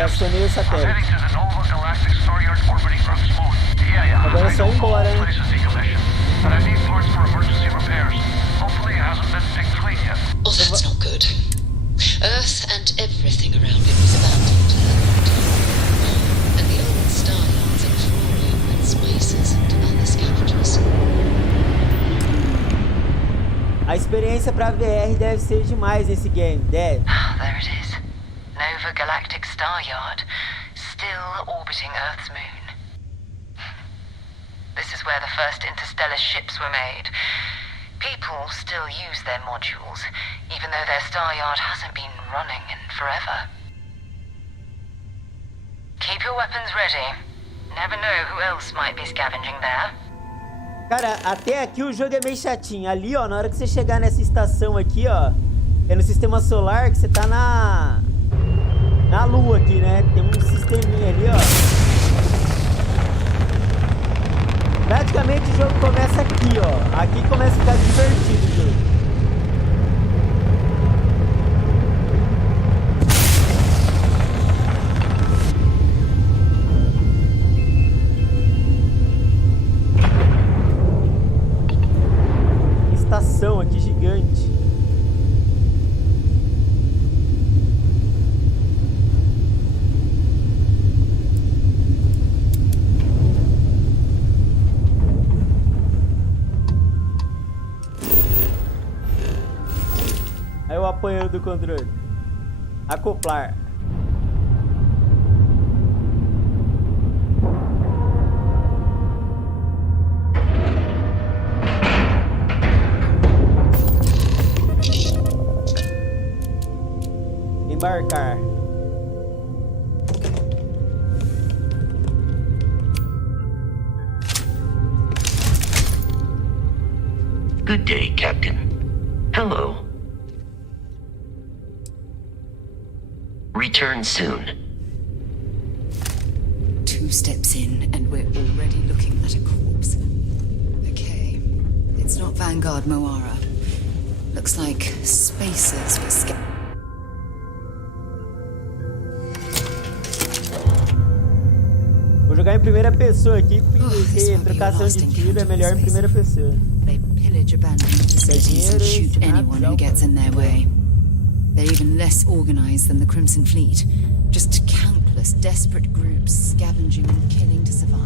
Acionei o satélite. Agora é só ir embora, hein? Oh, that's not good. Earth and everything around it was abandoned. And the old star yards are crawling with spices and other scavengers. A experiência pra VR deve ser demais esse game, deve. There it is. Nova Galactic Star Yard, still orbiting Earth's moon. This is where the first interstellar ships were made. People still use their modules, even though their star yard hasn't been running in forever. Keep your weapons ready. Never know who else might be scavenging there. Cara, até aqui o jogo é meio chatinho. Ali, ó, na hora que você chegar nessa estação aqui, ó, é no sistema solar que você tá na lua aqui, né? Tem um sisteminha ali, ó. Praticamente o jogo começa aqui, ó. Aqui começa a ficar divertido o jogo. Estação aqui gigante. Aí eu apanhando do controle. Acoplar. Embarcar. Good day, Captain. Hello. Return soon. 2 steps in, and we're already looking at a corpse. Okay. It's not Vanguard Moara. Looks like spacers were Vou jogar em primeira pessoa aqui, porque trocação de tiro é melhor em primeira pessoa. They pillage abandoned facilities and shoot anyone who gets in their way. They're even less organized than the Crimson Fleet. Just countless desperate groups scavenging and killing to survive.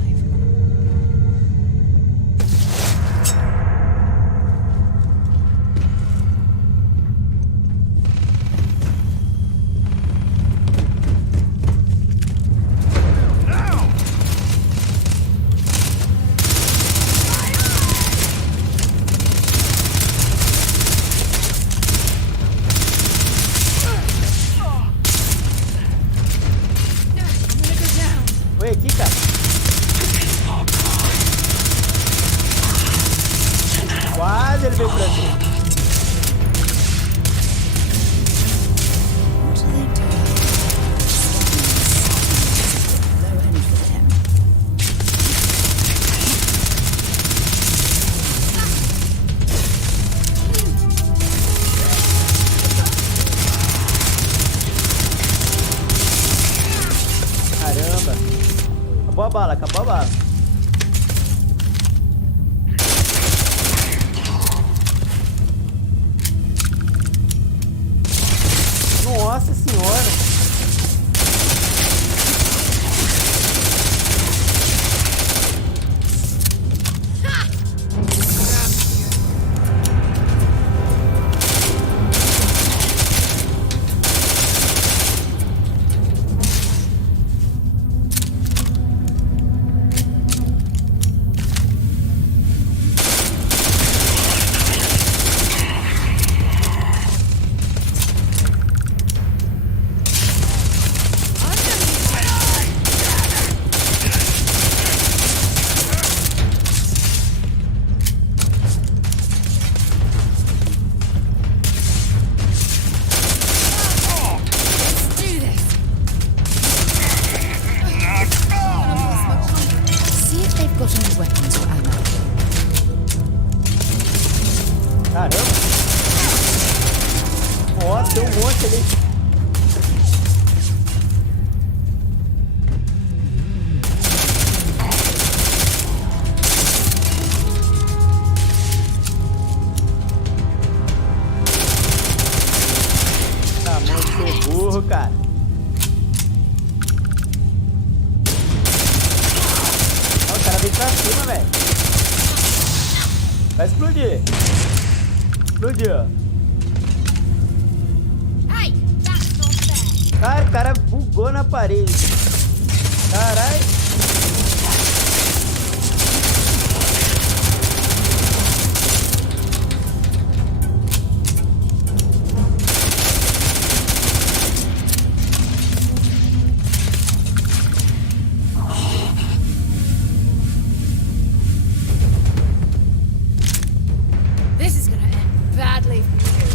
Oi, aqui, cara. Quase ele veio pra cima. Caramba. Acabou a bala, acabou a bala. Nossa senhora. Caramba! Nossa, tem um monte ali. Tá, mano, que burro, cara. Ó, o cara veio pra cima, velho. Vai explodir. Explodiu. Cara, o cara bugou na parede. Caralho. This is gonna end badly for you.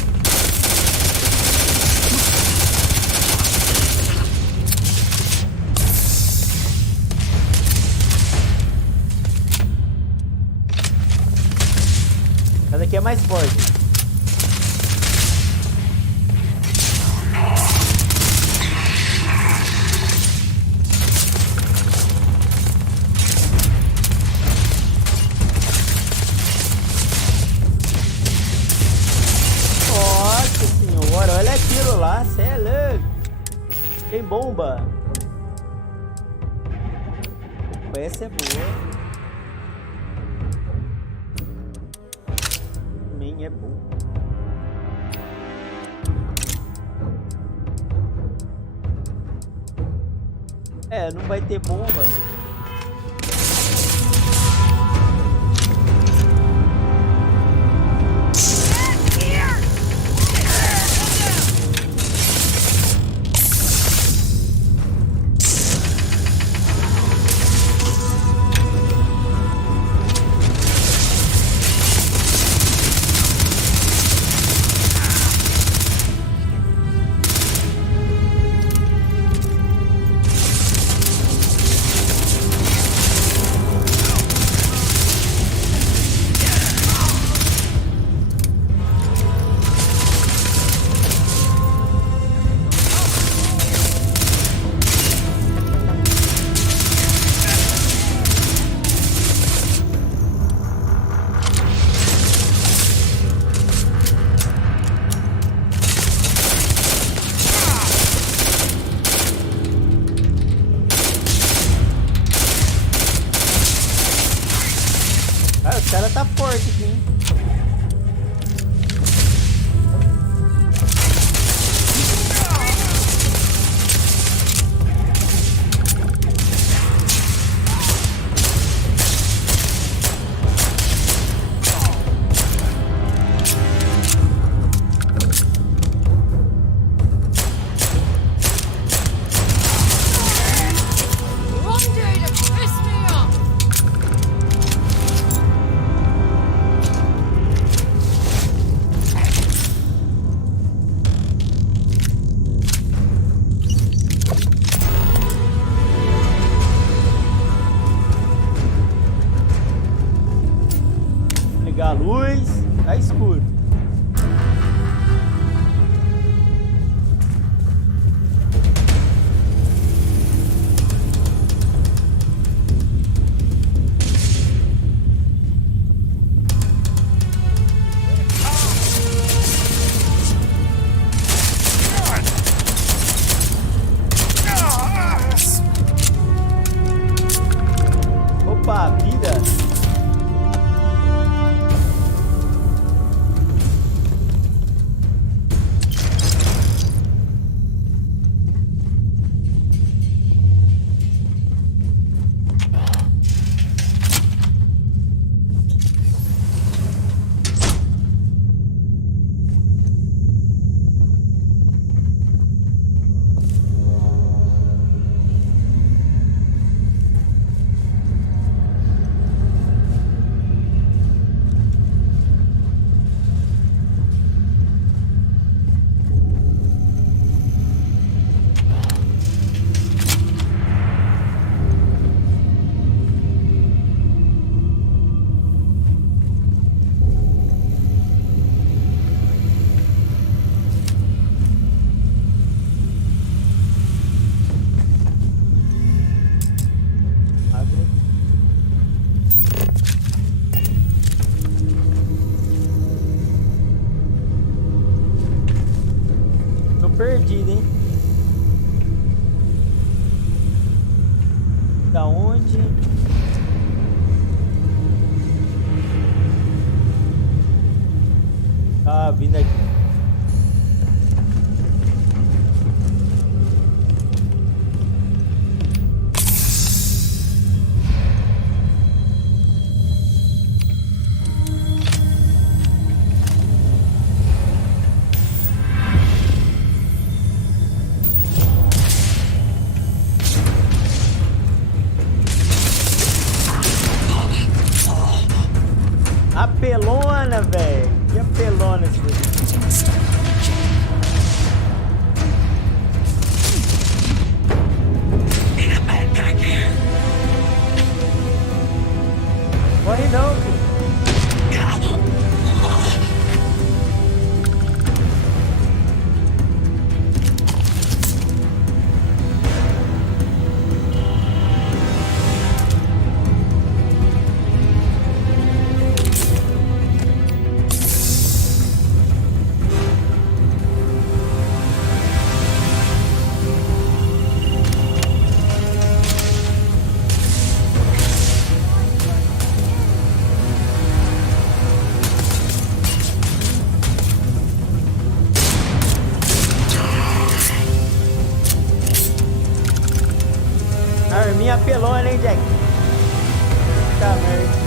Essa daqui é mais forte. Nossa senhora, olha aquilo lá, cê é louco. Tem bomba. Essa é boa. É bom. É, não vai ter bomba. perdido, hein? Da onde? Ah, vindo aqui. Apelona, velho. Que apelona esse daqui. Morre não, filho. Arminha apelona, hein, Jack? Tá merda.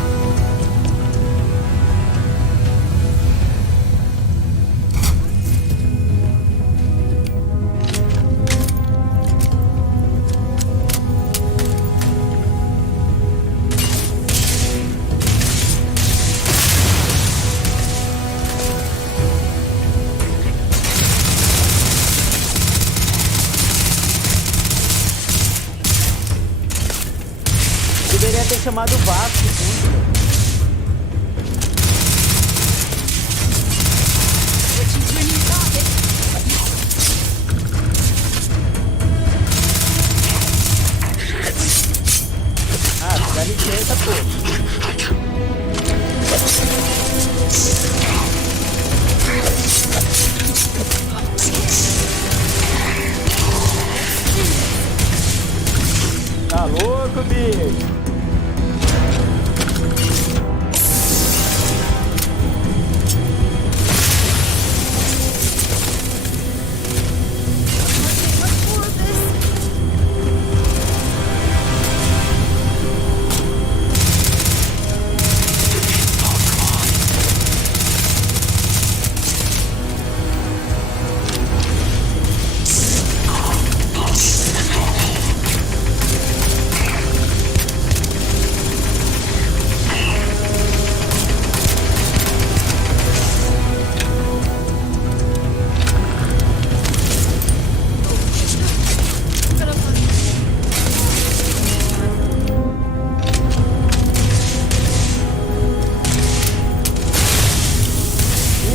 Deveria ter chamado o Vasco junto. Ah, dá licença, pô. Tá louco, bicho?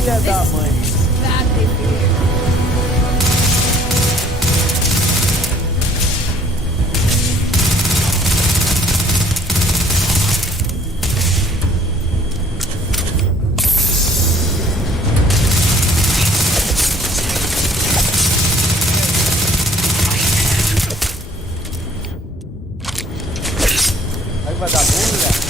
Filha da mãe. Vai vagabundo, velho.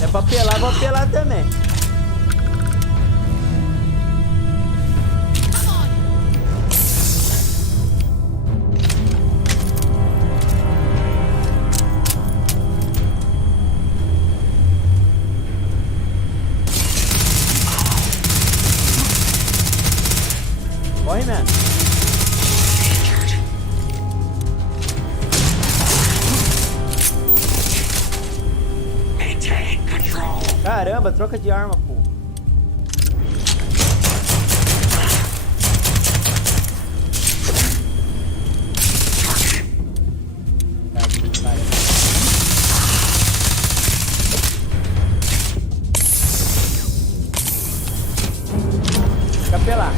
É pra pelar, vou pelar também. Corre, man. Caramba, troca de arma, pô. Fica pelar.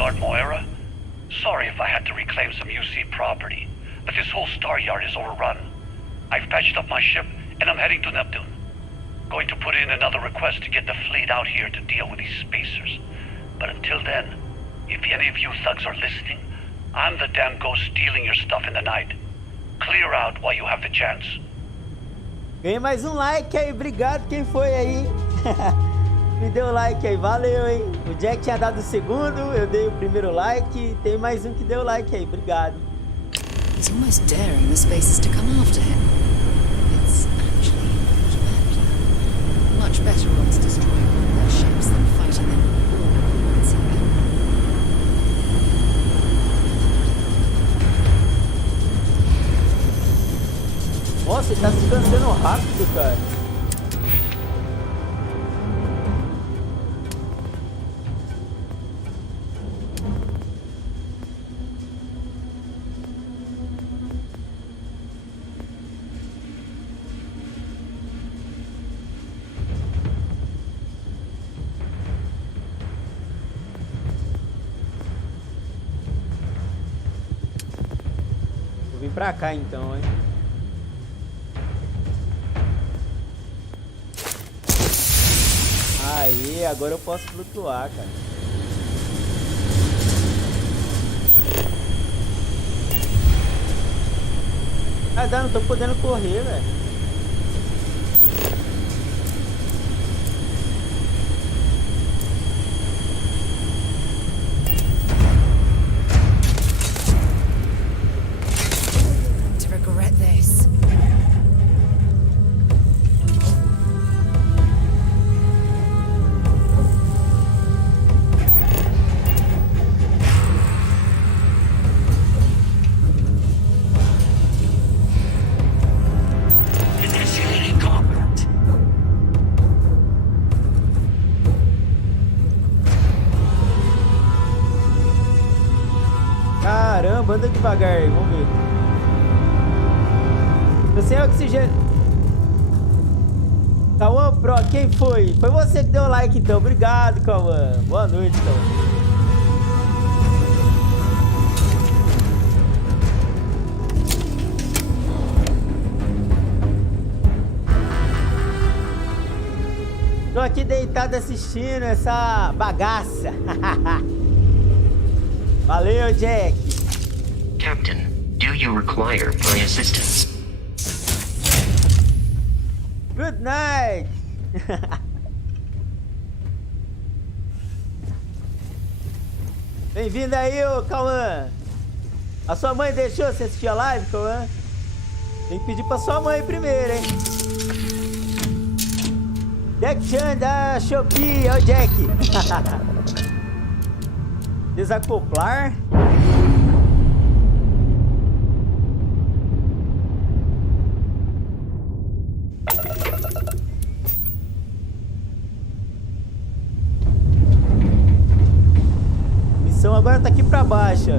Guard Moira. Sorry if I had to reclaim some UC property, but this whole star yard is overrun. I've patched up my ship, and I'm heading to Neptune. Going to put in another request to get the fleet out here to deal with these spacers. But until then, if any of you thugs are listening, I'm the damn ghost stealing your stuff in the night. Clear out while you have the chance. Ganhei mais um like aí, obrigado quem foi aí. Me deu like aí, valeu, hein? O Jack tinha dado o segundo, eu dei o primeiro like. Tem mais um que deu like aí, obrigado. He's almost daring the spacers to come after him. It's actually much better odds destroying one of their ships than fighting them all at sea. Nossa, ele tá se cansando rápido, cara. Vou vir pra cá então, hein. Aí, agora eu posso flutuar, cara. Ah, não tô podendo correr, velho. Caramba, anda devagar aí, vamos ver. Tô sem oxigênio. Cauã Pro, quem foi? Foi você que deu like então. Obrigado, Cauã. Boa noite, Cauã. Tô aqui deitado assistindo essa bagaça. Valeu, Jack. Captain, do you require my assistance? Good night. Bem-vindo aí, ô Cauã. A sua mãe deixou você assistir a live, Cauã? Tem que pedir pra sua mãe primeiro, hein? Jack Chan da Shopee, ó o Jack. Desacoplar. Missão agora tá aqui pra baixo.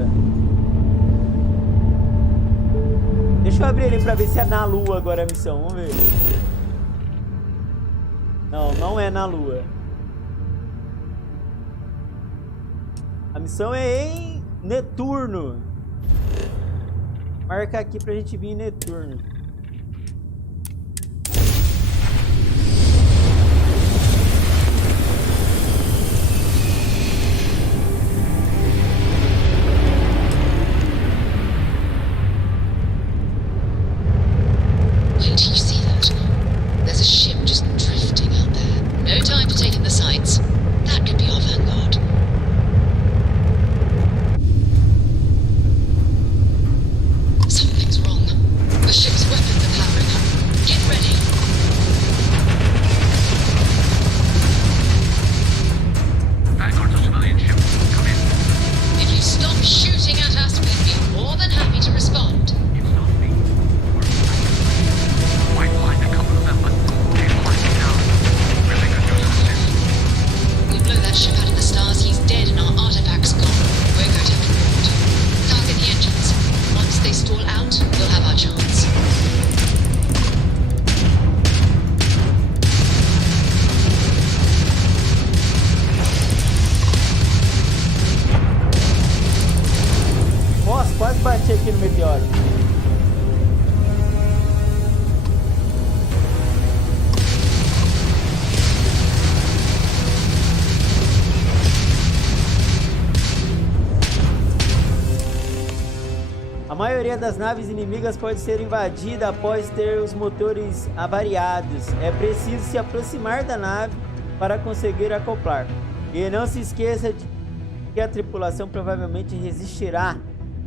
Deixa eu abrir ele pra ver se é na Lua agora a missão. Vamos ver. Não, não é na Lua. A missão é em Netuno. Marca aqui pra gente vir em Netuno. Wait, do you see that? There's a ship just drifting out there. No time to take in the sights. That could be our vanguard. Something's wrong. The ship's weapons are powering up. Get ready. Vanguard's a civilian ship. Come in. If you stop shooting at us, we'd be more than happy to respond. It's not me. Might find a couple of them, but they're climbing down. Really could use some assist. We blow that ship out of the stars, he's dead and our artifacts gone. We're going to have to board. Target the engines. Once they stall out, we'll have our chance. bater aqui no meteoro. A maioria das naves inimigas pode ser invadida após ter os motores avariados. É preciso se aproximar da nave para conseguir acoplar. E não se esqueça de que a tripulação provavelmente resistirá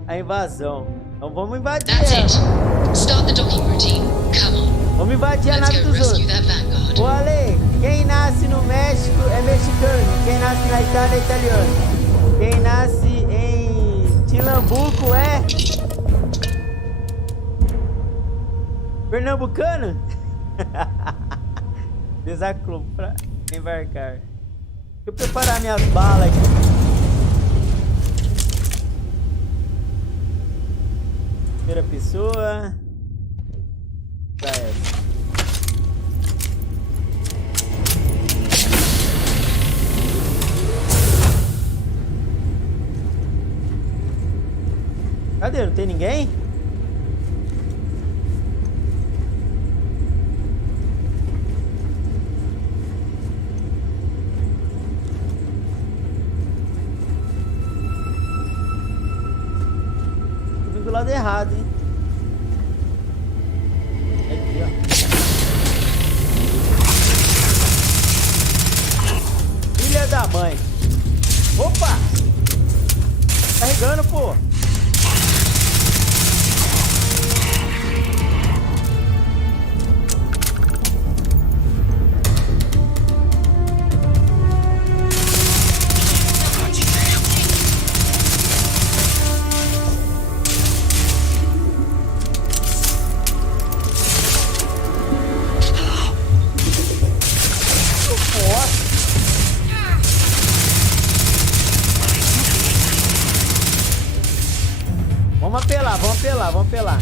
à invasão. Então vamos invadir ela. Start the docking routine. Come on. Vamos invadir a nave dos outros. Ô Ale, quem nasce no México é mexicano. Quem nasce na Itália é italiano. Quem nasce em Tilambuco é... pernambucano? Desaclou pra embarcar. Deixa eu preparar minhas balas aqui. Primeira pessoa. Já é. Cadê? Não tem ninguém? Do lado errado, hein? Aqui, ó. Filha da mãe. Opa! Carregando, pô. Vamos pelar.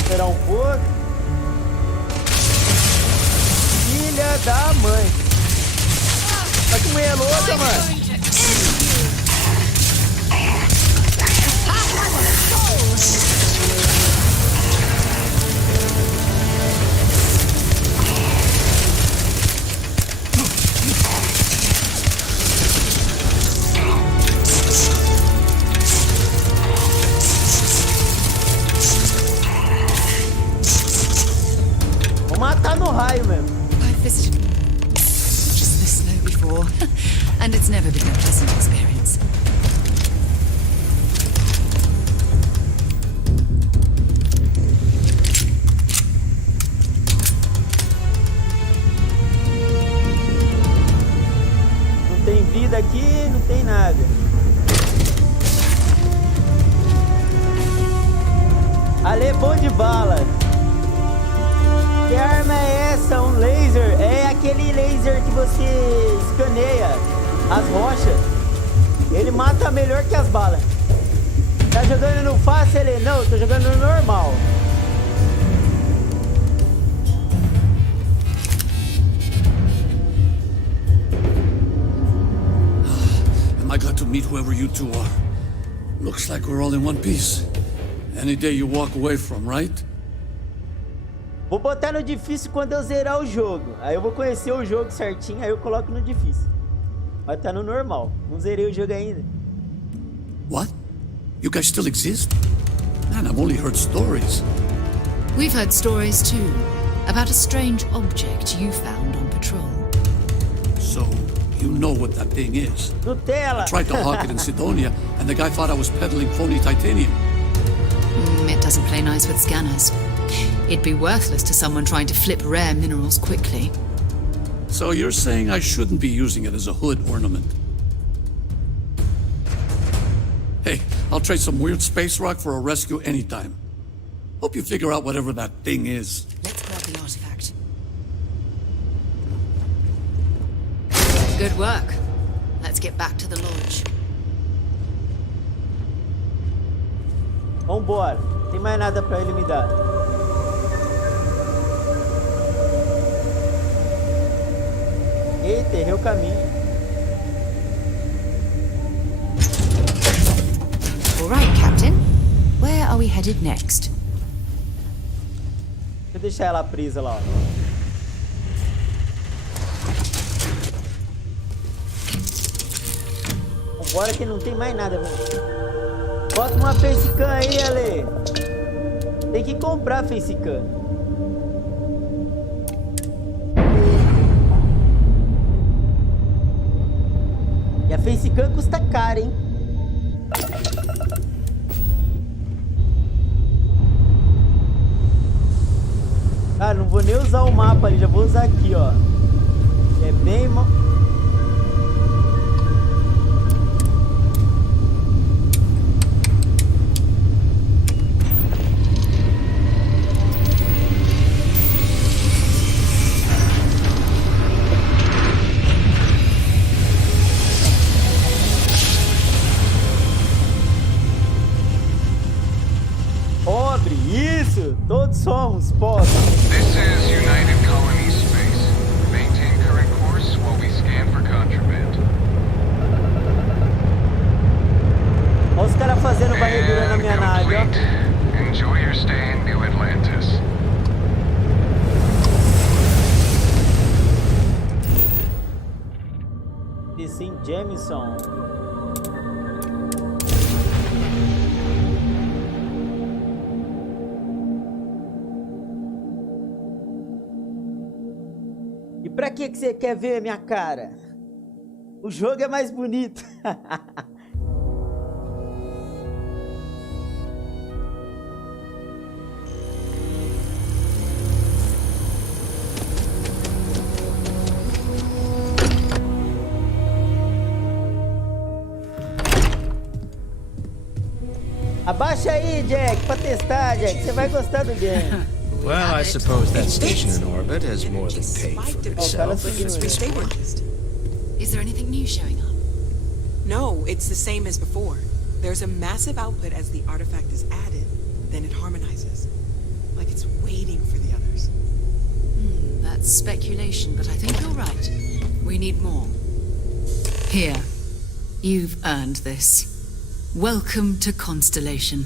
Esperar um pouco. Filha da mãe. Olha que mulher louca, mano. Raio mesmo. I've visited just this snow before, and it's never been a pleasant experience. Não tem vida aqui, não tem nada. Ale, bom de bala. Que arma é essa? Um laser? É aquele laser que você escaneia as rochas. Ele mata melhor que as balas. Tá jogando no fácil, ele? Não, tô jogando no normal. Am I glad to meet whoever you two are? Looks like we're all in one piece. Any day you walk away from, right? Vou botar no difícil quando eu zerar o jogo. Aí eu vou conhecer o jogo certinho, aí eu coloco no difícil. Vai estar no normal. Não zerei o jogo ainda. What? You guys still exist? Man, I've only heard stories. We've heard stories too, about a strange object you found on patrol. So, you know what that thing is? Nutella! I tried to hawk it in Sidonia, and the guy thought I was peddling phony titanium. It doesn't play nice with scanners. It'd be worthless to someone trying to flip rare minerals quickly. So you're saying I shouldn't be using it as a hood ornament? Hey, I'll trade some weird space rock for a rescue anytime. Hope you figure out whatever that thing is. Let's grab the artifact. Good work. Let's get back to the lodge. Vambora. Tem mais nada pra ele me dar. Eita, errei o caminho. All right, Captain. Where are we headed next? Deixa eu deixar ela presa lá, ó. Vambora que não tem mais nada, mano. Bota uma facecam aí, Ale. Tem que comprar facecam. E a facecam custa caro, hein? Cara, não vou nem usar o mapa ali, já vou usar aqui, ó. É bem... Pobre, isso! Todos somos pobres. This is United Colony Space. Maintain current course while we scan for contraband. Olha os caras fazendo varredura na minha nave, ó. Enjoy your stay in New Atlantis. E sim, Jameson. E pra que você quer ver minha cara? O jogo é mais bonito. Abaixa aí, Jack, pra testar, Jack. Você vai gostar do game. Well, I suppose that station in orbit has more than paid for itself. It's restabilized. Is there anything new showing up? No, it's the same as before. There's a massive output as the artifact is added, then it harmonizes. Like it's waiting for the others. That's speculation, but I think you're right. We need more. Here. You've earned this. Welcome to Constellation.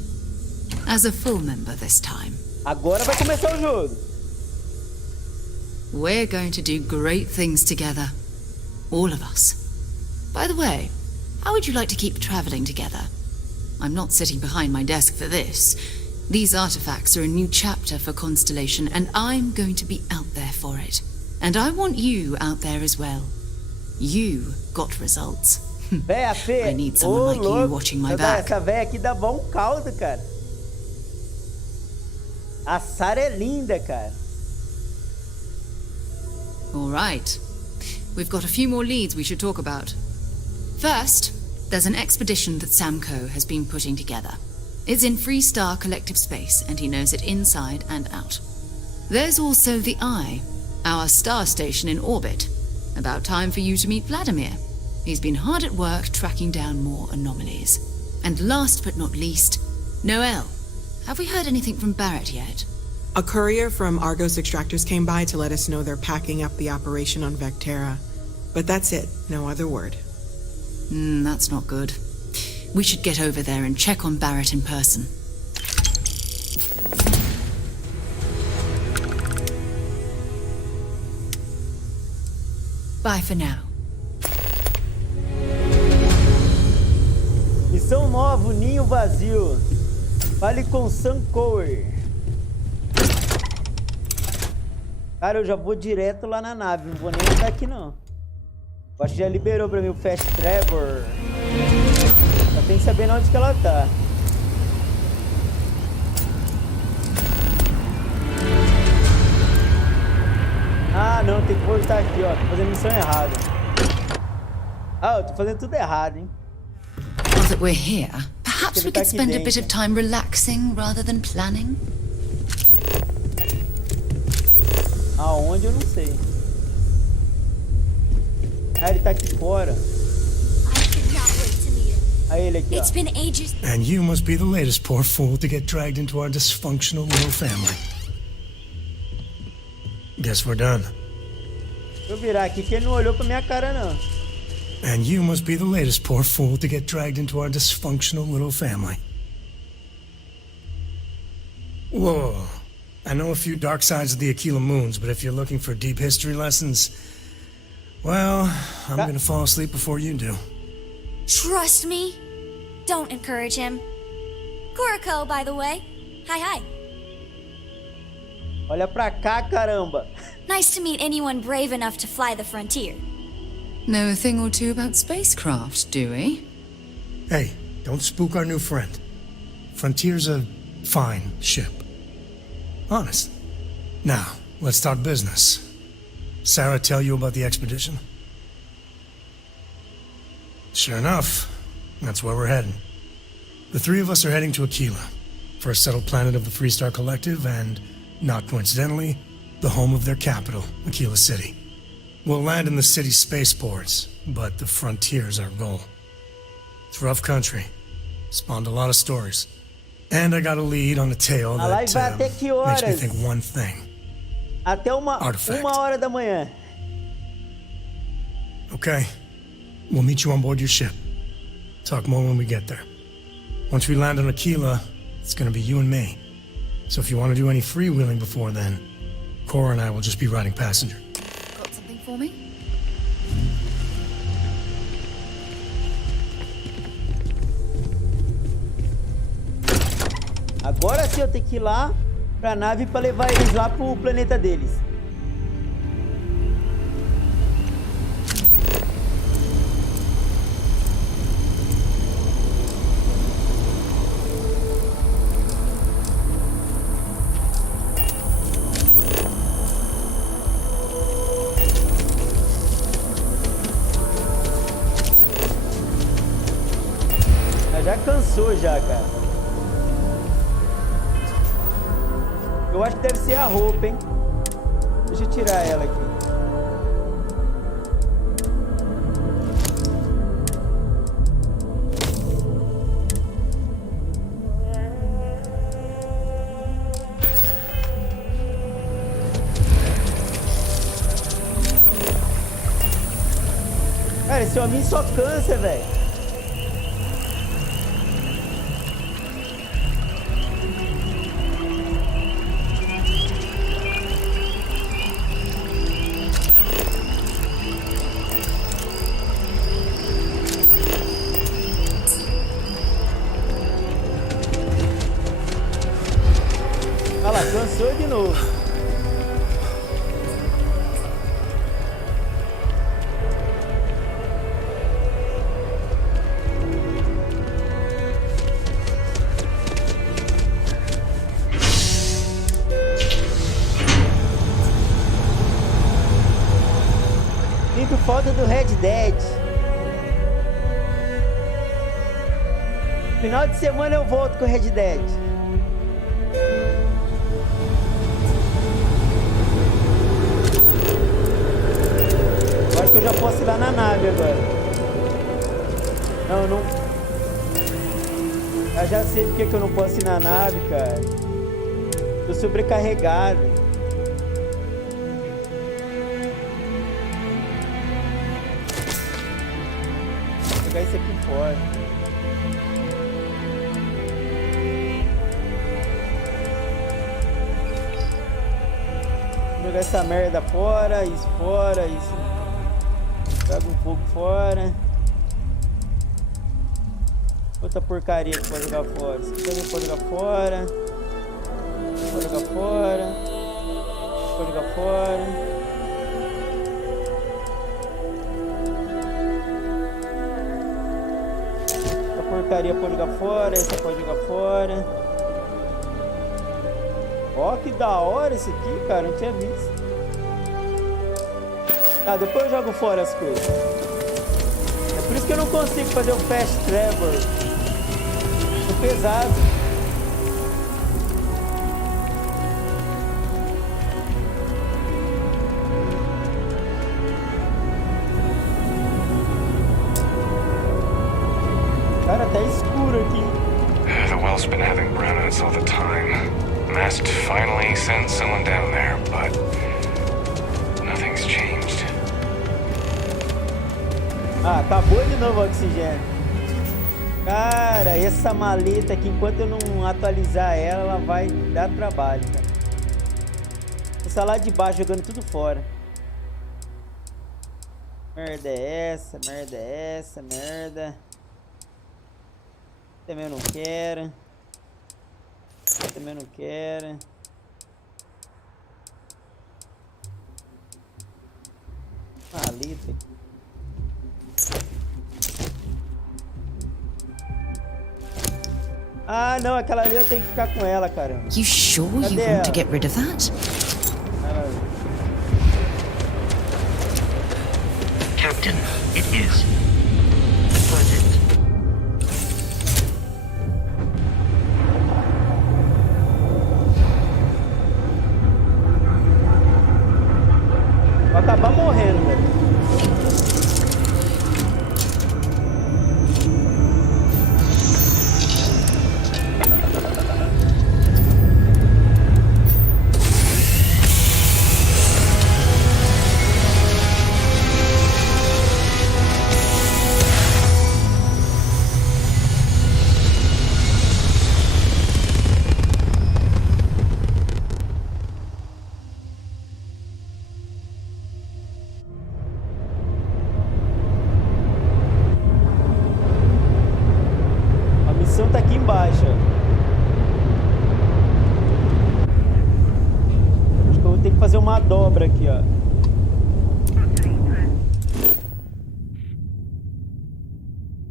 As a full member this time. Agora vai começar o jogo. We're going to do great things together. All of us. By the way, how would you like to keep traveling together? I'm not sitting behind my desk for this. These artifacts are a new chapter for Constellation, and I'm going to be out there for it. And I want you out there as well. You got results. Véia feia. I need someone like you watching my back. Essa véia aqui dá bom caldo, cara. A Sarah é linda, cara. All right. We've got a few more leads we should talk about. First, there's an expedition that Samco has been putting together. It's in Freestar Collective Space, and he knows it inside and out. There's also the Eye, our star station in orbit. About time for you to meet Vladimir. He's been hard at work tracking down more anomalies. And last but not least, Noel. Have we heard anything from Barrett yet? A courier from Argos Extractors came by to let us know they're packing up the operation on Vectera. But that's it, no other word. That's not good. We should get over there and check on Barrett in person. Bye for now. Missão nova, Ninho Vazio. Fale com Sam Cower. Cara, eu já vou direto lá na nave. Não vou nem andar aqui, não. Eu acho que já liberou pra mim o Fast Travel. Só tem que saber onde que ela tá. Ah, não. Tem que voltar aqui, ó. Tô fazendo missão errada. Ah, eu tô fazendo tudo errado, hein. Now that we're here, perhaps we could spend a bit of time relaxing rather than planning. Aonde eu não sei. Ah, ele tá aqui fora. Aí ele aqui, It's been ages. And you must be the latest poor fool to get dragged into our dysfunctional little family. Guess we're done. Deixa eu virar aqui que ele não olhou pra minha cara, não. And you must be the latest poor fool to get dragged into our dysfunctional little family. Whoa. I know a few dark sides of the Aquila moons, but if you're looking for deep history lessons, well, I'm gonna fall asleep before you do. Trust me. Don't encourage him. Kuriko, by the way. Hi. Olha pra cá, caramba. Nice to meet anyone brave enough to fly the frontier. Know a thing or two about spacecraft, do we? Hey, don't spook our new friend. Frontier's a fine ship. Honest. Now, let's talk business. Sarah tell you about the expedition? Sure enough, that's where we're heading. The three of us are heading to Aquila, first settled planet of the Freestar Collective and, not coincidentally, the home of their capital, Aquila City. We'll land in the city's spaceports, but the frontier's our goal. It's rough country. Spawned a lot of stories. And I got a lead on a tale that makes me think one thing. Até uma hora da manhã. Okay. We'll meet you on board your ship. Talk more when we get there. Once we land on Aquila, it's gonna be you and me. So if you want to do any freewheeling before then, Cora and I will just be riding passenger. Got something for me? Agora sim eu tenho que ir lá pra nave pra levar eles lá pro planeta deles. Já cansou já, cara. Eu acho que deve ser a roupa, hein? Deixa eu tirar ela aqui. Cara, esse homem só cansa, velho. Cansou de novo. Sinto falta do Red Dead. Final de semana eu volto com o Red Dead. Acho que eu já posso ir lá na nave agora. Não. Eu já sei porque que eu não posso ir na nave, cara. Tô sobrecarregado. Vou pegar isso aqui fora. Vou jogar essa merda fora, isso fora, isso. Joga um pouco fora. Outra porcaria que pode jogar fora. Isso aqui também pode jogar fora. Pode jogar fora. Pode jogar fora. Essa porcaria pode jogar fora. Essa pode jogar fora. Ó, que da hora esse aqui, cara. Não tinha visto. Ah, depois eu jogo fora as coisas. É por isso que eu não consigo fazer o fast travel. Tô pesado. Cara, tá escuro aqui. The well's been having brownouts all the time. Mast finally sent someone down there, but nothing's changed. Ah, acabou de novo o oxigênio. Cara, essa maleta aqui, enquanto eu não atualizar ela, ela vai dar trabalho, cara. Essa lá de baixo jogando tudo fora. Merda é essa, merda é essa, merda. Também eu não quero. Também não quero. Maleta aqui. Ah, não, aquela ali eu tenho que ficar com ela, caramba. You sure Cadê you ela? want to get rid of that? Captain, it is. Pleasant. Vai acabar morrendo, velho. Tá aqui embaixo, ó. Acho que eu vou ter que fazer uma dobra aqui, ó.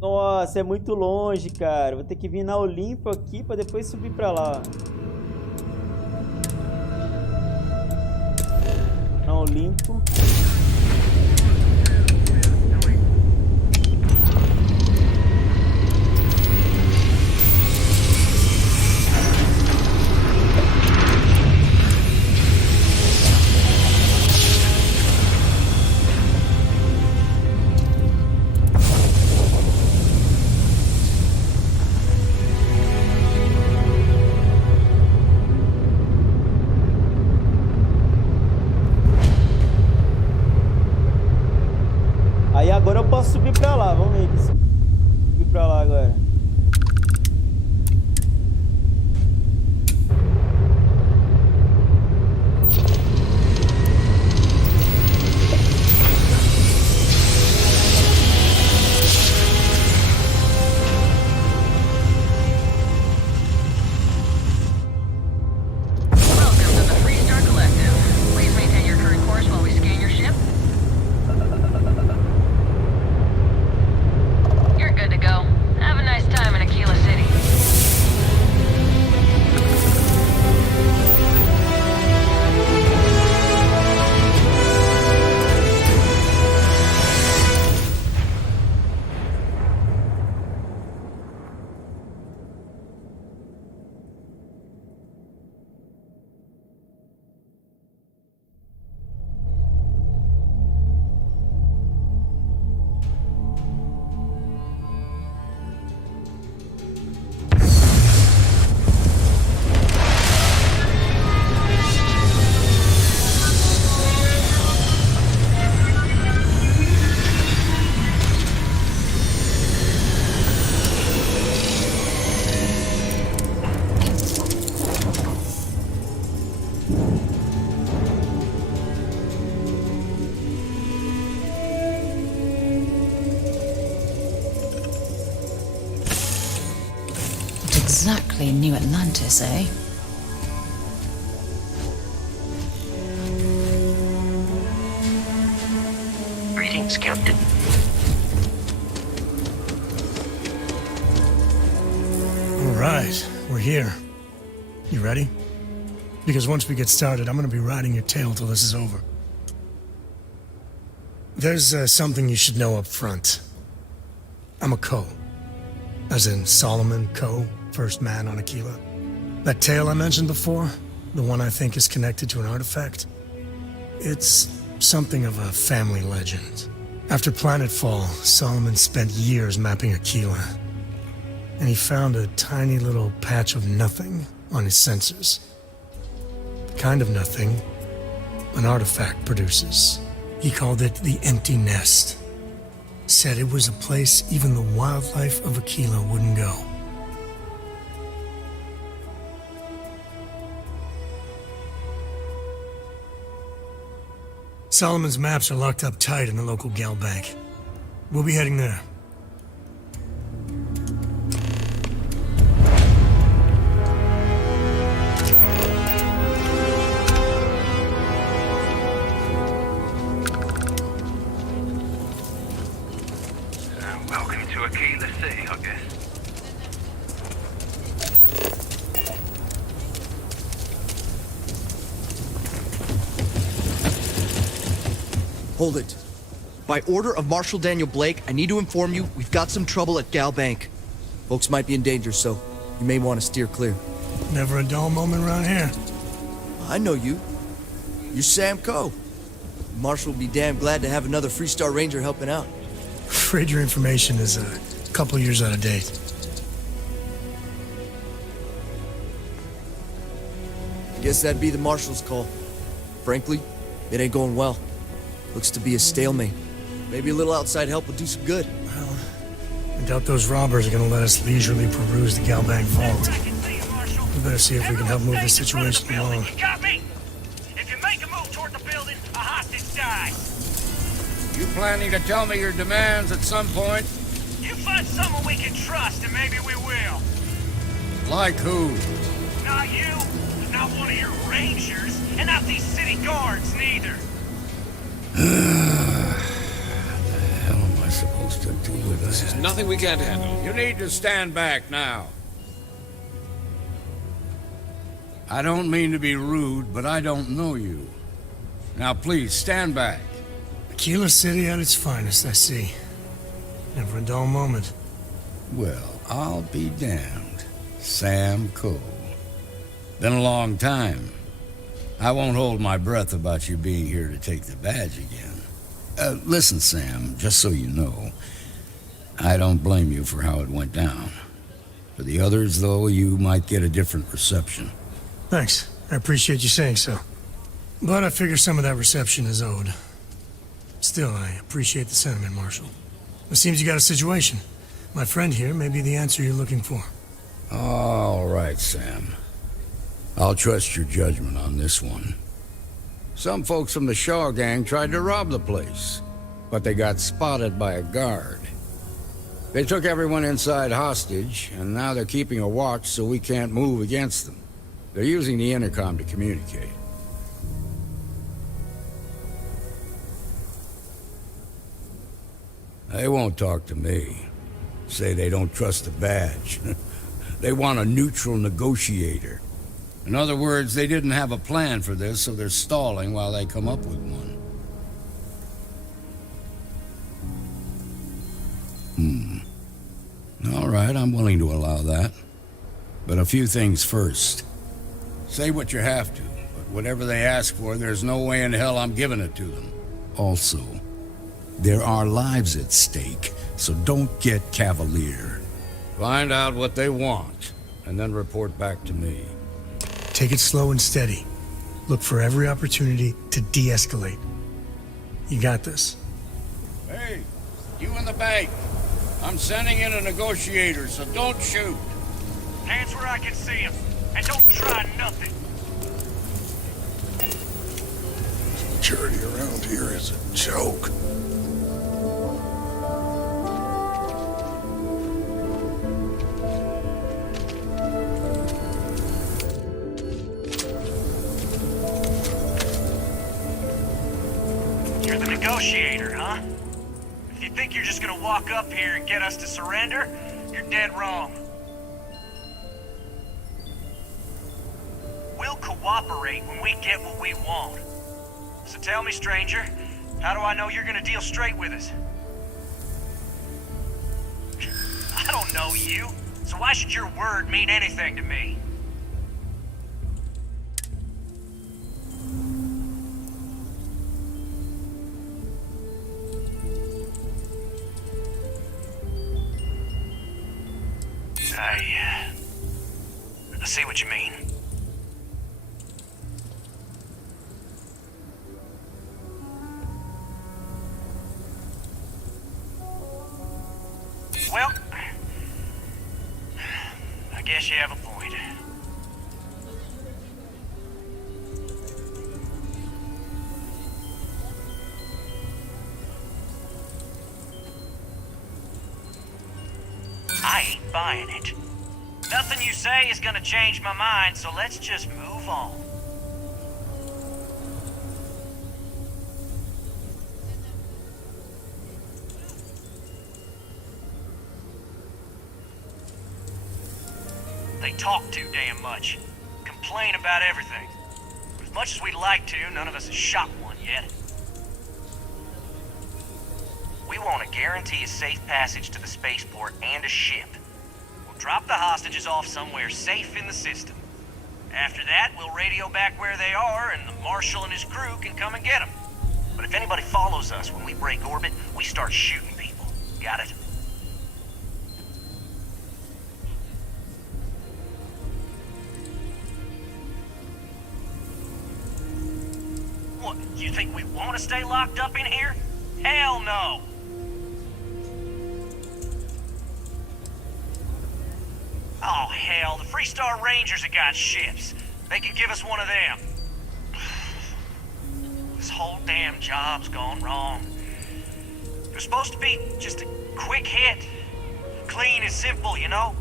Nossa, é muito longe, cara. Vou ter que vir na Olimpo aqui pra depois subir pra lá, ó. Na Olimpo. Aí agora eu posso subir pra lá, vamos ver aqui. Subir pra lá agora. Welcome to the Free Star Collective. Please maintain your current course while we scan your ship. You're good to go. Have a nice time in Aquila City. Exactly New Atlantis, eh? Greetings, Captain. All right, we're here. You ready? Because once we get started, I'm gonna be riding your tail till this is over. There's something you should know up front. I'm a Co. As in Solomon Co., first man on Aquila. That tale I mentioned before, the one I think is connected to an artifact, it's something of a family legend. After planetfall, Solomon spent years mapping Aquila, and he found a tiny little patch of nothing on his sensors. The kind of nothing an artifact produces. He called it the empty nest. said it was a place even the wildlife of Aquila wouldn't go. Solomon's maps are locked up tight in the local gal bank. We'll be heading there. Welcome to Aquila City, I guess. Hold it. By order of Marshal Daniel Blake, I need to inform you we've got some trouble at Gal Bank. Folks might be in danger, so you may want to steer clear. Never a dull moment around here. I know you. You're Sam Coe. Marshal will be damn glad to have another Freestar Ranger helping out. Afraid your information is a couple years out of date. I guess that'd be the Marshal's call. Frankly, it ain't going well. Looks to be a stalemate. Maybe a little outside help would do some good. Well, I doubt those robbers are gonna let us leisurely peruse the Galbank vault. We better see if we can help move this situation along. Got me? If you make a move toward the building, a hostage dies. You planning to tell me your demands at some point? You find someone we can trust, and maybe we will. Like who? Not you, not one of your rangers, and not these city guards, neither. What the hell am I supposed to do with this? There's nothing we can't handle. You need to stand back now. I don't mean to be rude, but I don't know you. Now please, stand back. Aquila City at its finest, I see. Never a dull moment. Well, I'll be damned. Sam Coe. Been a long time. I won't hold my breath about you being here to take the badge again. Listen, Sam, just so you know, I don't blame you for how it went down. For the others, though, you might get a different reception. Thanks. I appreciate you saying so. But I figure some of that reception is owed. Still, I appreciate the sentiment, Marshal. It seems you got a situation. My friend here may be the answer you're looking for. All right, Sam. I'll trust your judgment on this one. Some folks from the Shaw gang tried to rob the place, but they got spotted by a guard. They took everyone inside hostage, and now they're keeping a watch so we can't move against them. They're using the intercom to communicate. They won't talk to me. Say they don't trust the badge. They want a neutral negotiator. In other words, they didn't have a plan for this, so they're stalling while they come up with one. All right, I'm willing to allow that. But a few things first. Say what you have to, but whatever they ask for, there's no way in hell I'm giving it to them. Also, there are lives at stake, so don't get cavalier. Find out what they want, and then report back to me. Take it slow and steady. Look for every opportunity to de-escalate. You got this. Hey, you in the bank. I'm sending in a negotiator, so don't shoot. Hands where I can see him, and don't try nothing. Security around here is a joke. You're the negotiator, huh? If you think you're just gonna walk up here and get us to surrender, you're dead wrong. We'll cooperate when we get what we want. So tell me, stranger, how do I know you're gonna deal straight with us? I don't know you, so why should your word mean anything to me? I see what you mean. buying it. Nothing you say is gonna change my mind, so let's just move on. They talk too damn much. Complain about everything. But as much as we'd like to, none of us has shot one yet. We want to guarantee a safe passage to the spaceport and a ship. We'll drop the hostages off somewhere safe in the system. After that, we'll radio back where they are, and the Marshal and his crew can come and get them. But if anybody follows us when we break orbit, we start shooting people. Got it? What, you think we want to stay locked up in here? Hell no! Oh, hell, the Freestar Rangers have got ships. They can give us one of them. This whole damn job's gone wrong. It was supposed to be just a quick hit. Clean and simple, you know?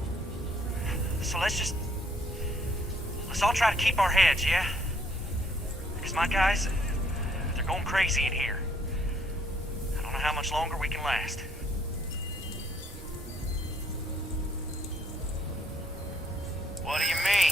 So let's all try to keep our heads, yeah? Because my guys, they're going crazy in here. I don't know how much longer we can last. What do you mean?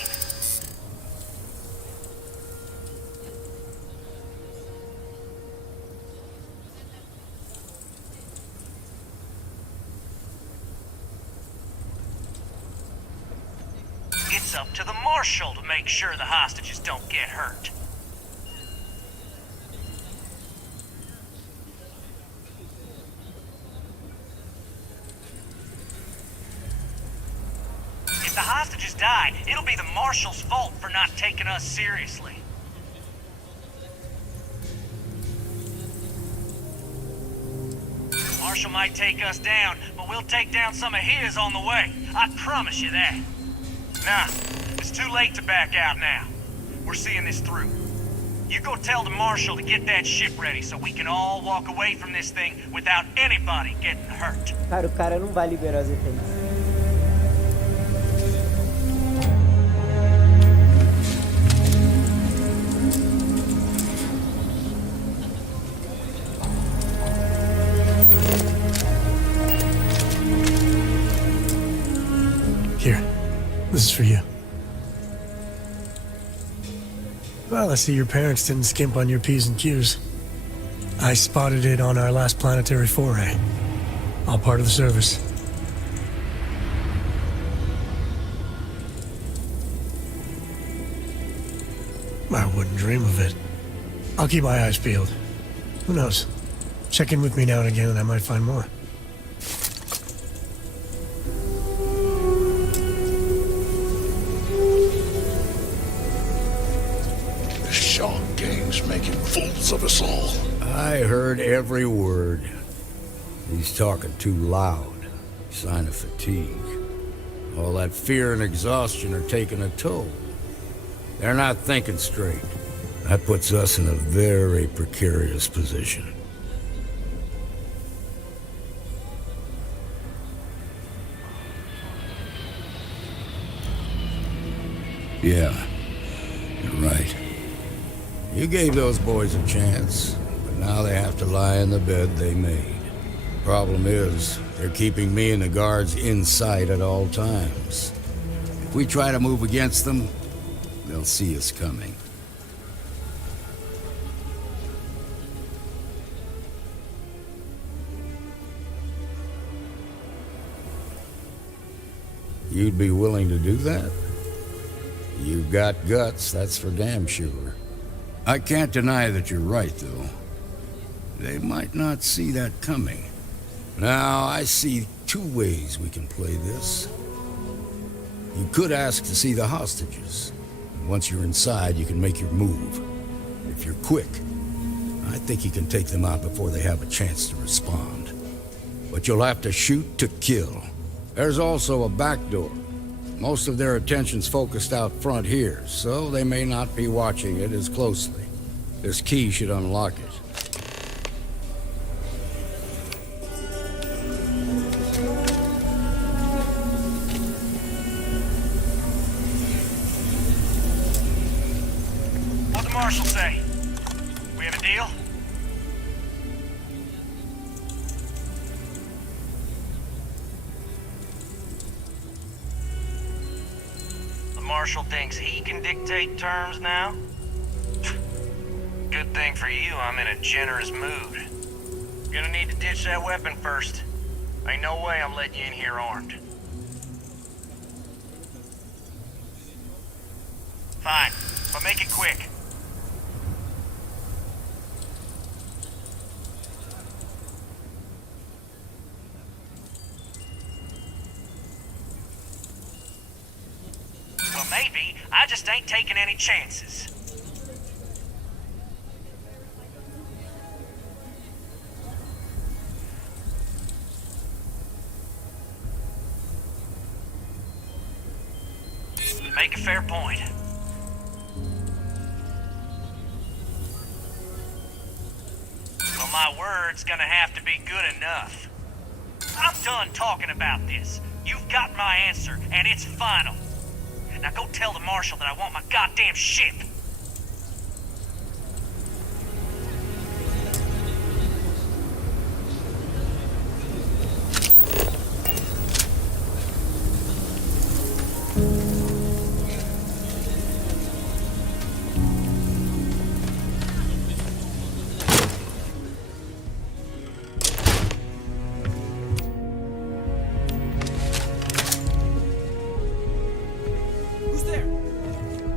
It's up to the Marshal to make sure the hostages don't get hurt. If the hostages die, it'll be the Marshal's fault for not taking us seriously. The Marshal might take us down, but we'll take down some of his on the way. I promise you that. Nah, it's too late to back out now. We're seeing this through. You go tell the Marshal to get that ship ready so we can all walk away from this thing without anybody getting hurt. Cara, o cara não vai liberar as reféns. Here, this is for you. Well, I see your parents didn't skimp on your P's and Q's. I spotted it on our last planetary foray. All part of the service. I wouldn't dream of it. I'll keep my eyes peeled. Who knows? Check in with me now and again and I might find more. Making fools of us all. I heard every word. He's talking too loud. Sign of fatigue. All that fear and exhaustion are taking a toll. They're not thinking straight. That puts us in a very precarious position. Yeah, you're right. You gave those boys a chance, but now they have to lie in the bed they made. Problem is, they're keeping me and the guards in sight at all times. If we try to move against them, they'll see us coming. You'd be willing to do that? You've got guts, that's for damn sure. I can't deny that you're right, though. They might not see that coming. Now, I see two ways we can play this. You could ask to see the hostages. Once you're inside, you can make your move. If you're quick, I think you can take them out before they have a chance to respond. But you'll have to shoot to kill. There's also a back door. Most of their attention's focused out front here, so they may not be watching it as closely. This key should unlock it. Marshal say? We have a deal? The Marshal thinks he can dictate terms now? Good thing for you, I'm in a generous mood. Gonna need to ditch that weapon first. Ain't no way I'm letting you in here armed. Fine, but make it quick. Well, maybe. I just ain't taking any chances. Make a fair point. Well, my word's gonna have to be good enough. I'm done talking about this. You've got my answer, and it's final. Now go tell the Marshal that I want my goddamn ship.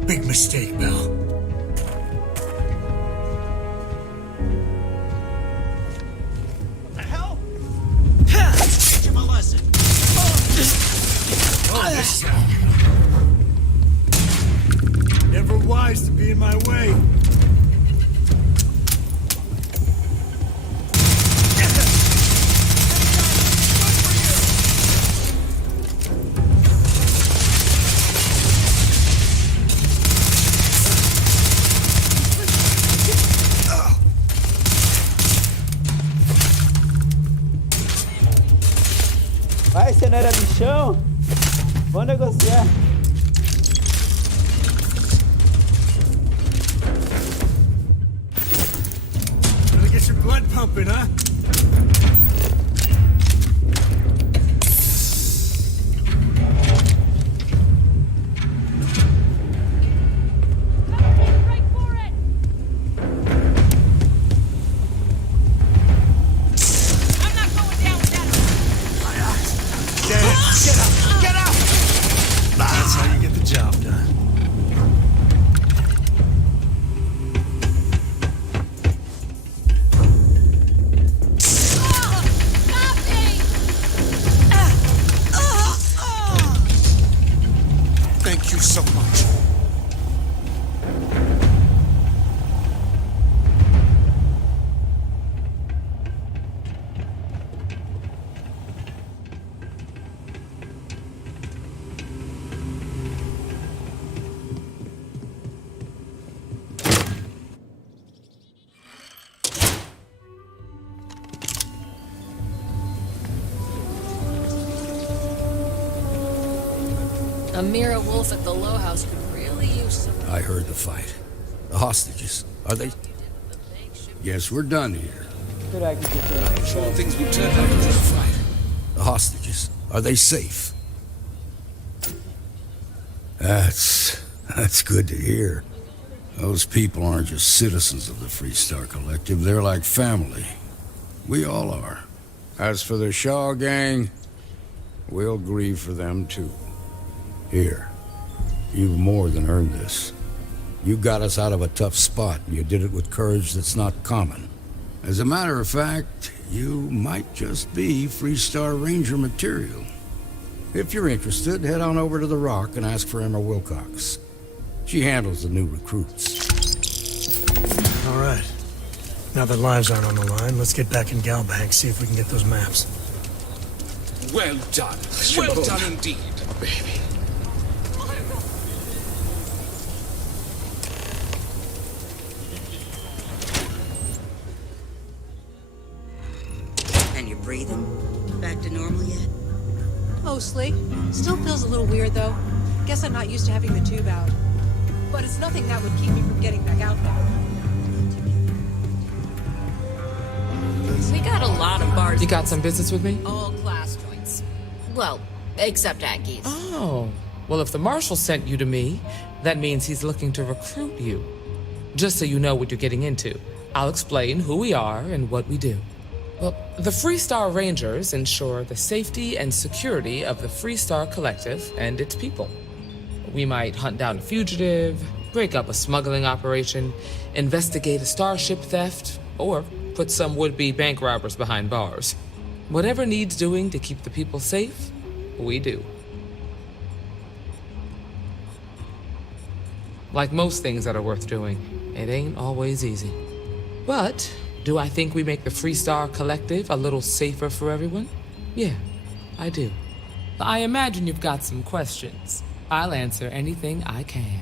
Big mistake, Bell. What the hell? Teach him a lesson. Oh, this never wise to be in my way. Vai, você não era bichão? Vamos negociar. Gonna get your blood pumping, huh? That's how you get the job done. Thank you so much. Amira Wolf at the Low House could really use some... I heard the fight. The hostages, are they? Yes, we're done here. Sure things will I turn heard out. the fight. The hostages, are they safe? That's good to hear. Those people aren't just citizens of the Freestar Collective, they're like family. We all are. As for the Shaw gang, we'll grieve for them too. Here, you've more than earned this. You got us out of a tough spot, and you did it with courage that's not common. As a matter of fact, you might just be Freestar Ranger material. If you're interested, head on over to the Rock and ask for Emma Wilcox. She handles the new recruits. All right. Now that lives aren't on the line, let's get back in Galbank, see if we can get those maps. Well done. Well done indeed, baby. And you're breathing? Back to normal yet? Mostly. Still feels a little weird, though. Guess I'm not used to having the tube out. but it's nothing that would keep me from getting back out there. We got a lot of bars. You got some business with me? All class joints. Well, except Aggie's. Oh. Well, if the marshal sent you to me, that means he's looking to recruit you. Just so you know what you're getting into, I'll explain who we are and what we do. Well, the Freestar Rangers ensure the safety and security of the Freestar Collective and its people. We might hunt down a fugitive, break up a smuggling operation, investigate a starship theft, or put some would-be bank robbers behind bars. Whatever needs doing to keep the people safe, we do. Like most things that are worth doing, it ain't always easy. But do I think we make the Freestar Collective a little safer for everyone? Yeah, I do. I imagine you've got some questions. I'll answer anything I can.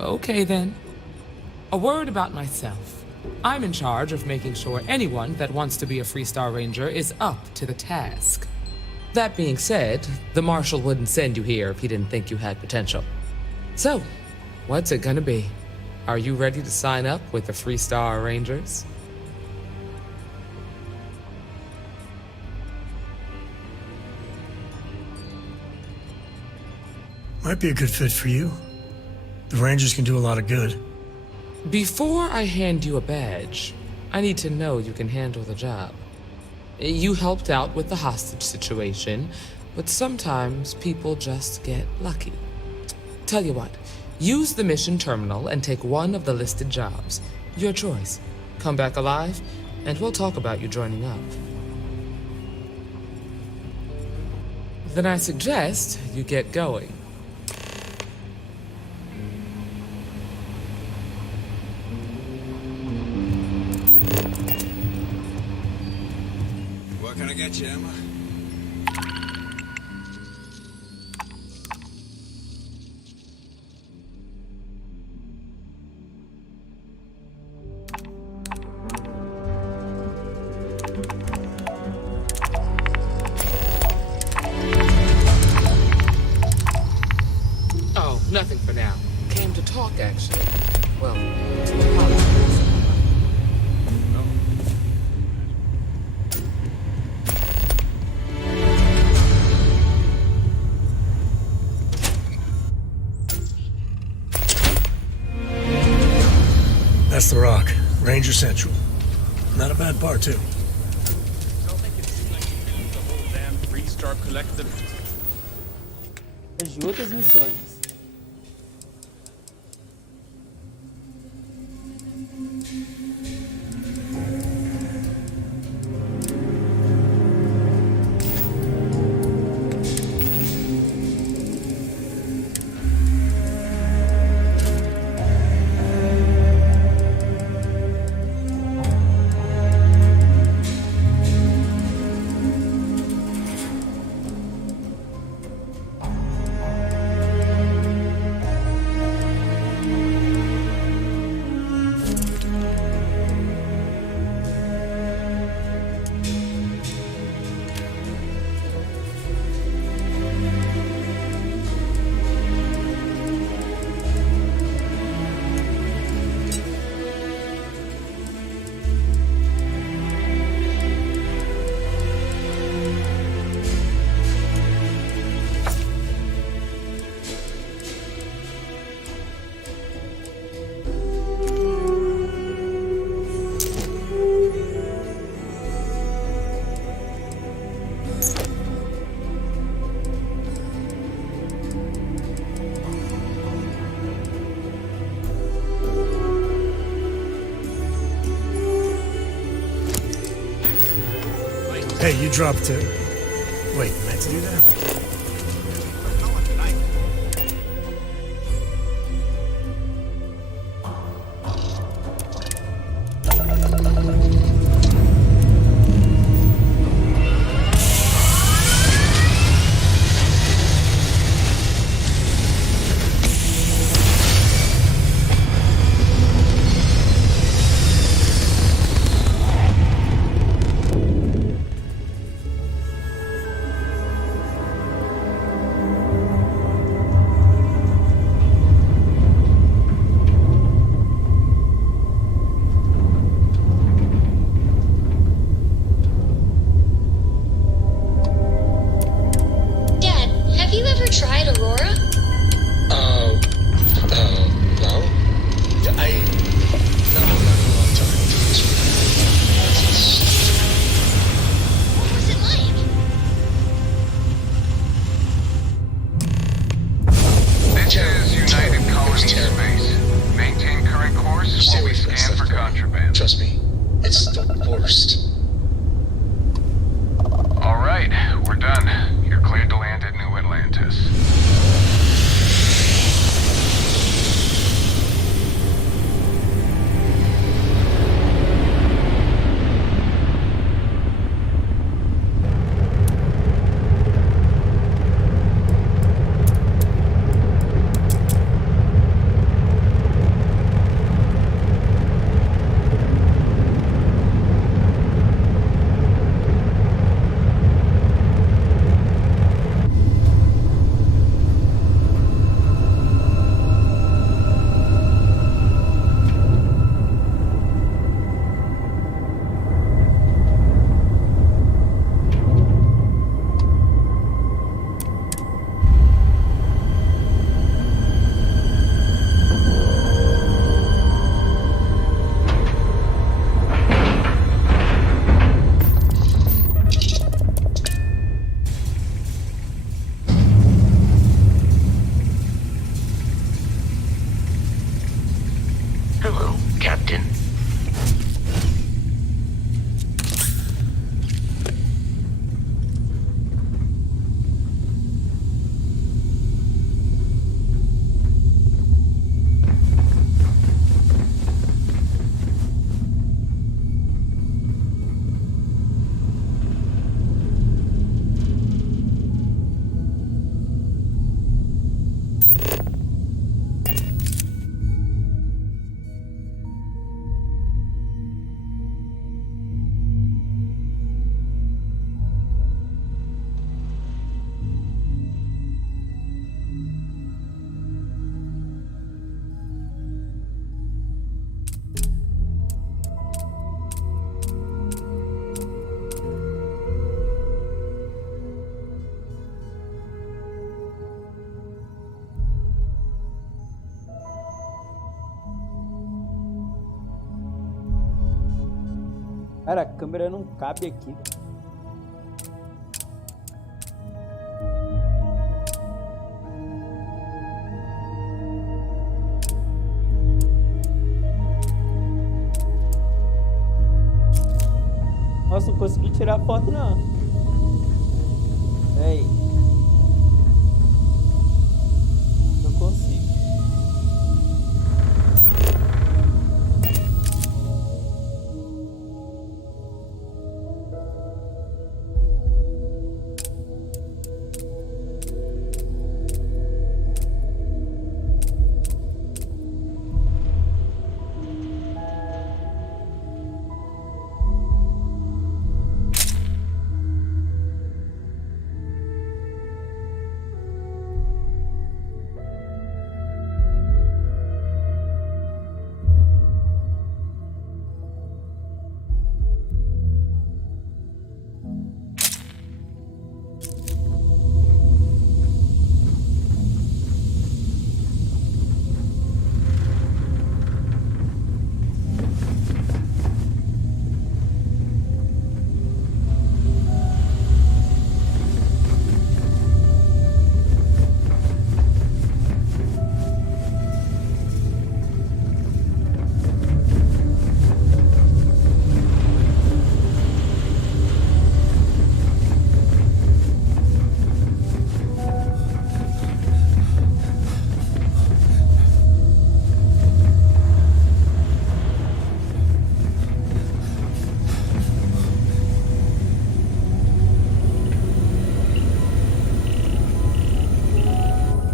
Okay then. A word about myself. I'm in charge of making sure anyone that wants to be a Freestar Ranger is up to the task. That being said, the Marshal wouldn't send you here if he didn't think you had potential. So, what's it gonna be? Are you ready to sign up with the Freestar Rangers? Might be a good fit for you. The Rangers can do a lot of good. Before I hand you a badge, I need to know you can handle the job. You helped out with the hostage situation, but sometimes people just get lucky. Tell you what, use the mission terminal and take one of the listed jobs. Your choice. Come back alive, and we'll talk about you joining up. Then I suggest you get going. What can I get you, Emma? Oh, nothing for now. Came to talk, actually. Well, to apologize. That's the Rock, Ranger Central. Not a bad bar, too. Don't make it seem like you built the whole damn Freestar Collective. De outras missões. Hey, you dropped it. Wait, meant to do that? Cara, a câmera não cabe aqui. Nossa, não consegui tirar a foto não. Aí. Não consigo.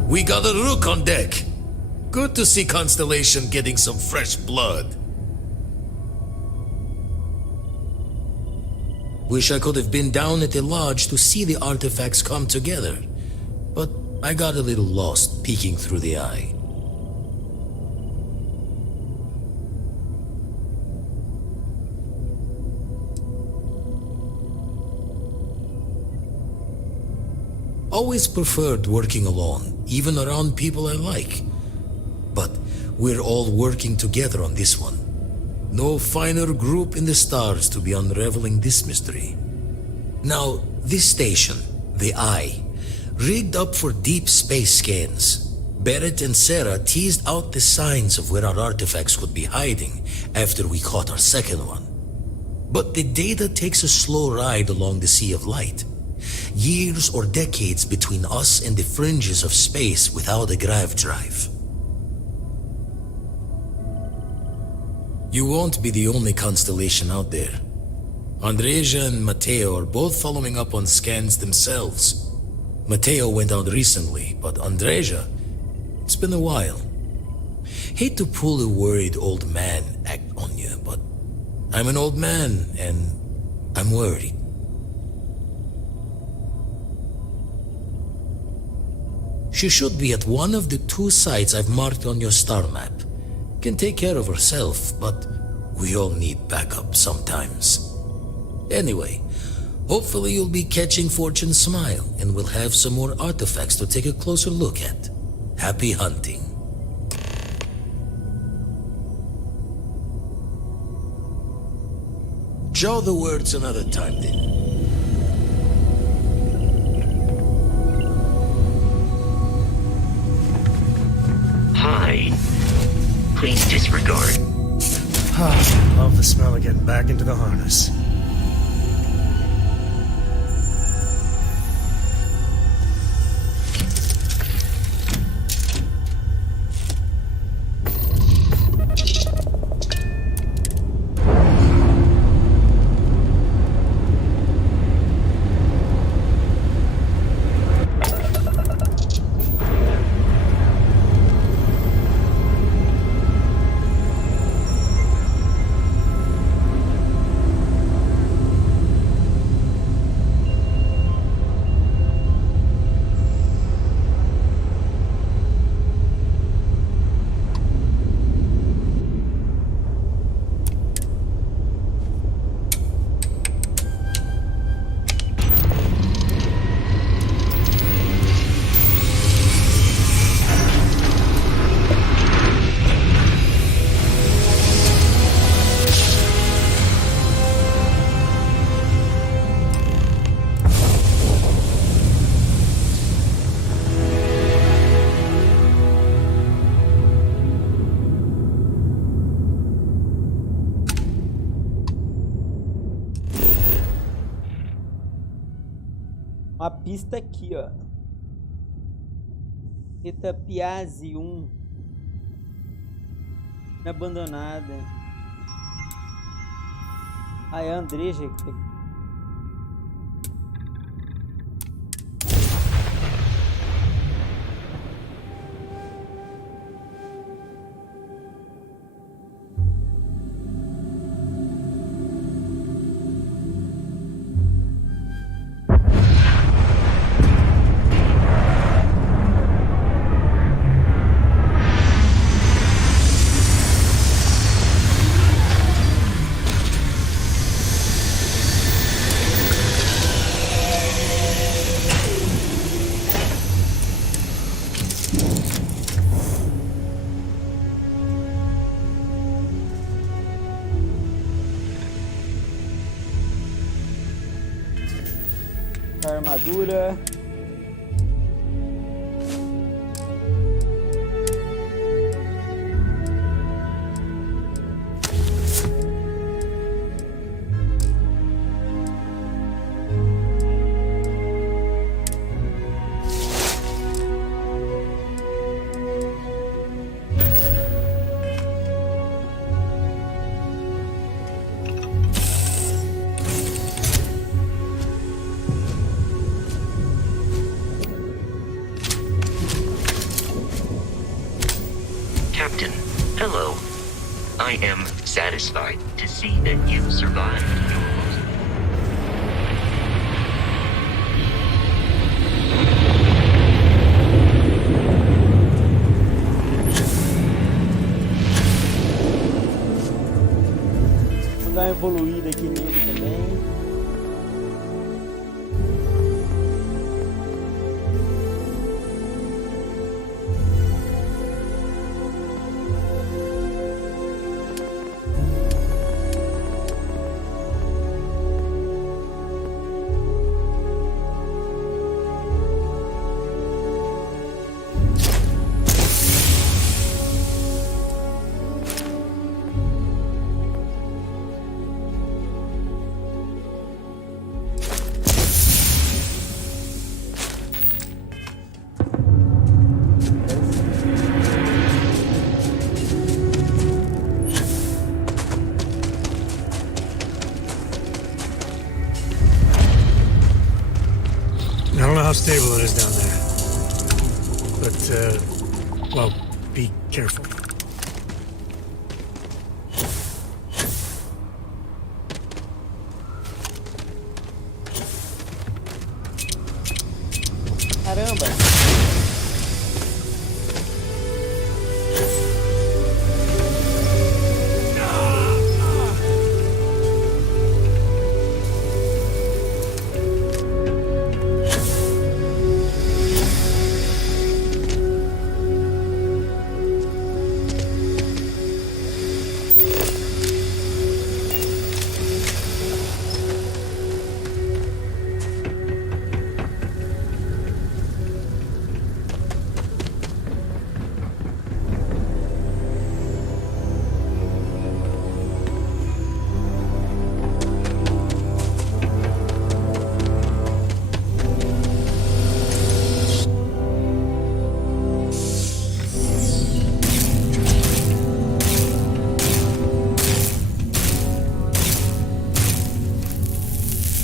We got a rook on deck. Good to see Constellation getting some fresh blood. Wish I could have been down at the lodge to see the artifacts come together, but I got a little lost peeking through the eye. Always preferred working alone, even around people I like. But we're all working together on this one. No finer group in the stars to be unraveling this mystery. Now, this station, the Eye, rigged up for deep space scans. Barrett and Sarah teased out the signs of where our artifacts could be hiding after we caught our second one. But the data takes a slow ride along the Sea of Light. Years or decades between us and the fringes of space without a grav drive. You won't be the only constellation out there. Andreja and Matteo are both following up on scans themselves. Matteo went out recently, but Andreja, it's been a while. Hate to pull a worried old man act on you, but I'm an old man and I'm worried. She should be at one of the 2 sites I've marked on your star map. Can take care of herself, but we all need backup sometimes. Anyway, hopefully you'll be catching Fortune's smile and we'll have some more artifacts to take a closer look at. Happy hunting. Jaw the words another time then. Hi. Please disregard. Love the smell of getting back into the harness. Uma pista aqui, ó. Itapiazzi 1. Abandonada. Ah, é a Andreja que tem. Armadura. Captain, hello. I am satisfied to see that you survived your most... Vou dar uma evoluída aqui nele também. I don't know how stable it is down there. But, well, be careful. Caramba!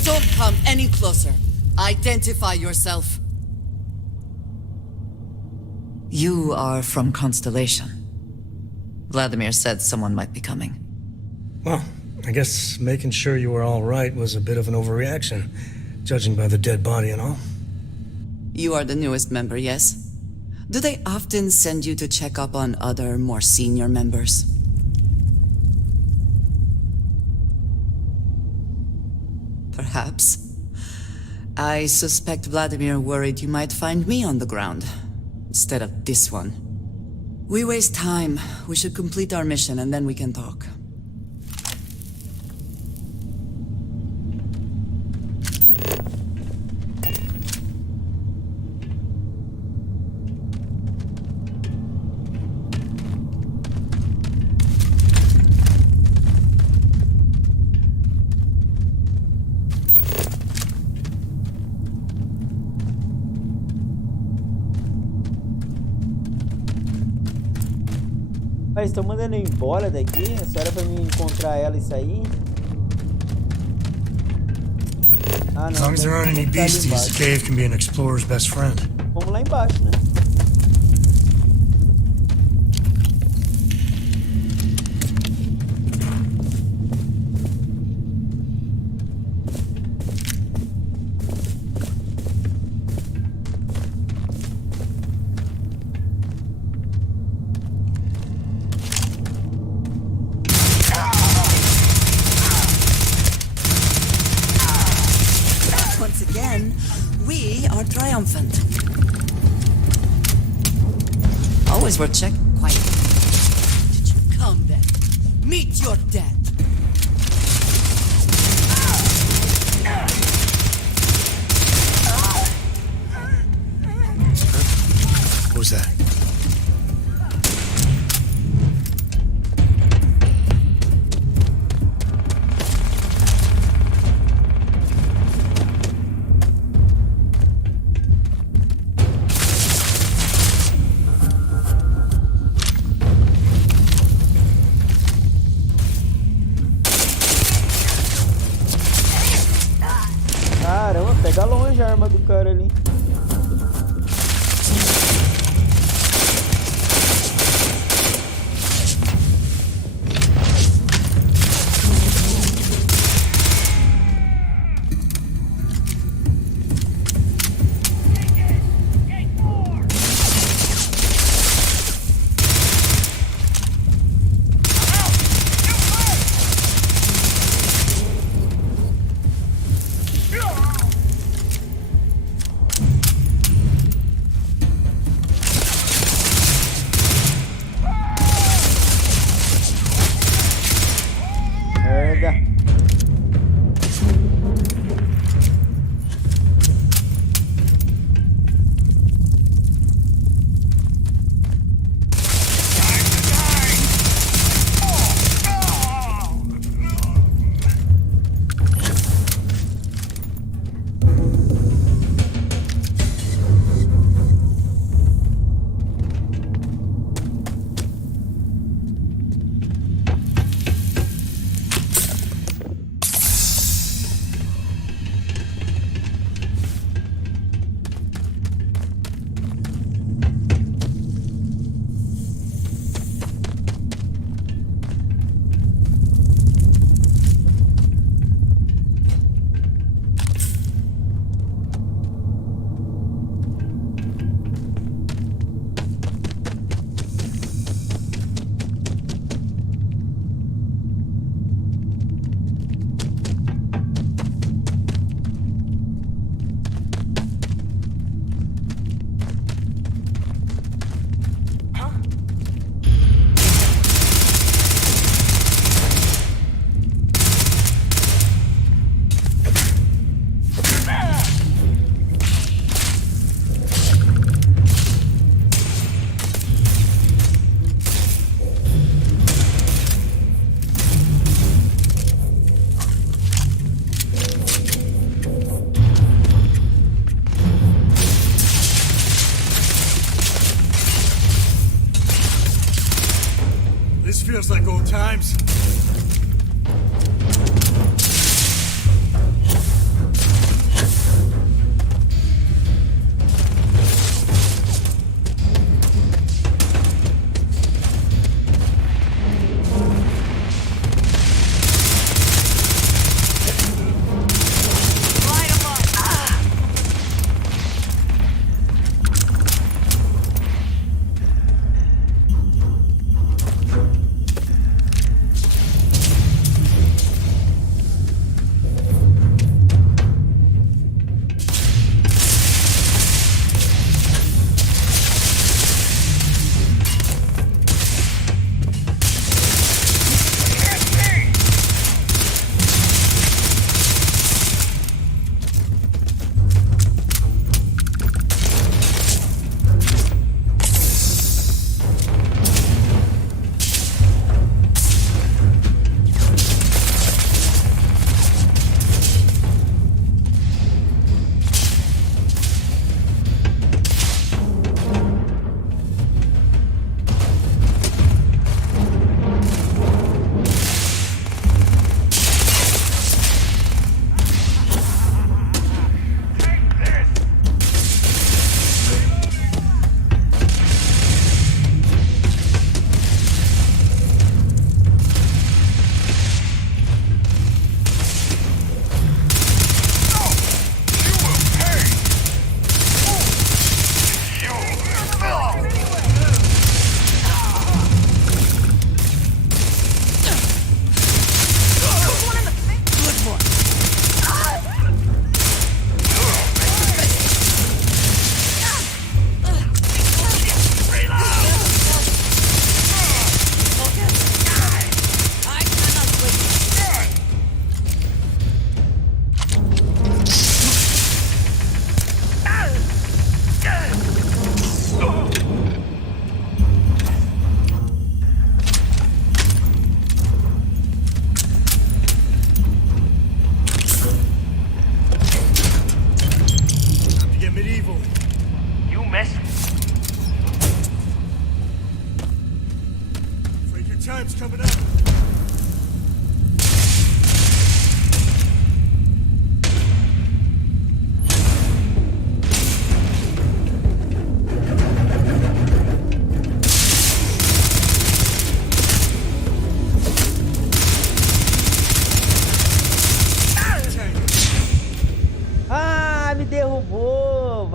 Don't come any closer. Identify yourself. You are from Constellation. Vladimir said someone might be coming. Well, I guess making sure you were all right was a bit of an overreaction, judging by the dead body and all. You are the newest member, yes? Do they often send you to check up on other, more senior members? Perhaps. I suspect Vladimir worried you might find me on the ground, instead of this one. We waste time. We should complete our mission and then we can talk. Mas estão mandando eu embora daqui? Só era pra mim encontrar ela e sair? Ah, As não. long as there aren't any beasties, the cave can be an explorer's best friend. Vamos lá embaixo, né? Once again, we are triumphant. Always worth check. Quiet. Did you come then? Meet your death. What was that? Caramba, pega longe a arma do cara ali. Merda. This feels like old times.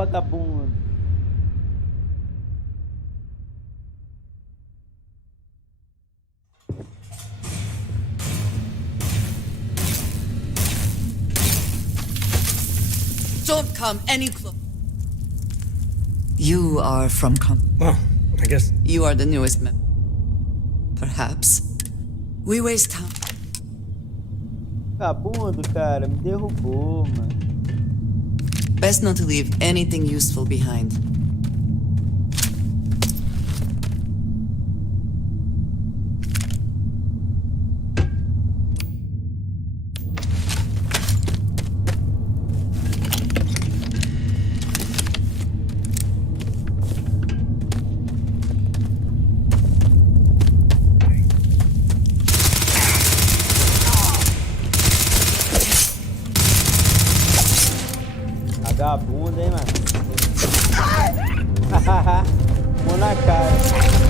vagabundo. Don't come any closer. You are from Well, I guess. You are the newest member. Perhaps. We waste time. Vagabundo, cara, me derrubou, mano. Best not to leave anything useful behind. Vagabundo, hein, mano? Mão na cara.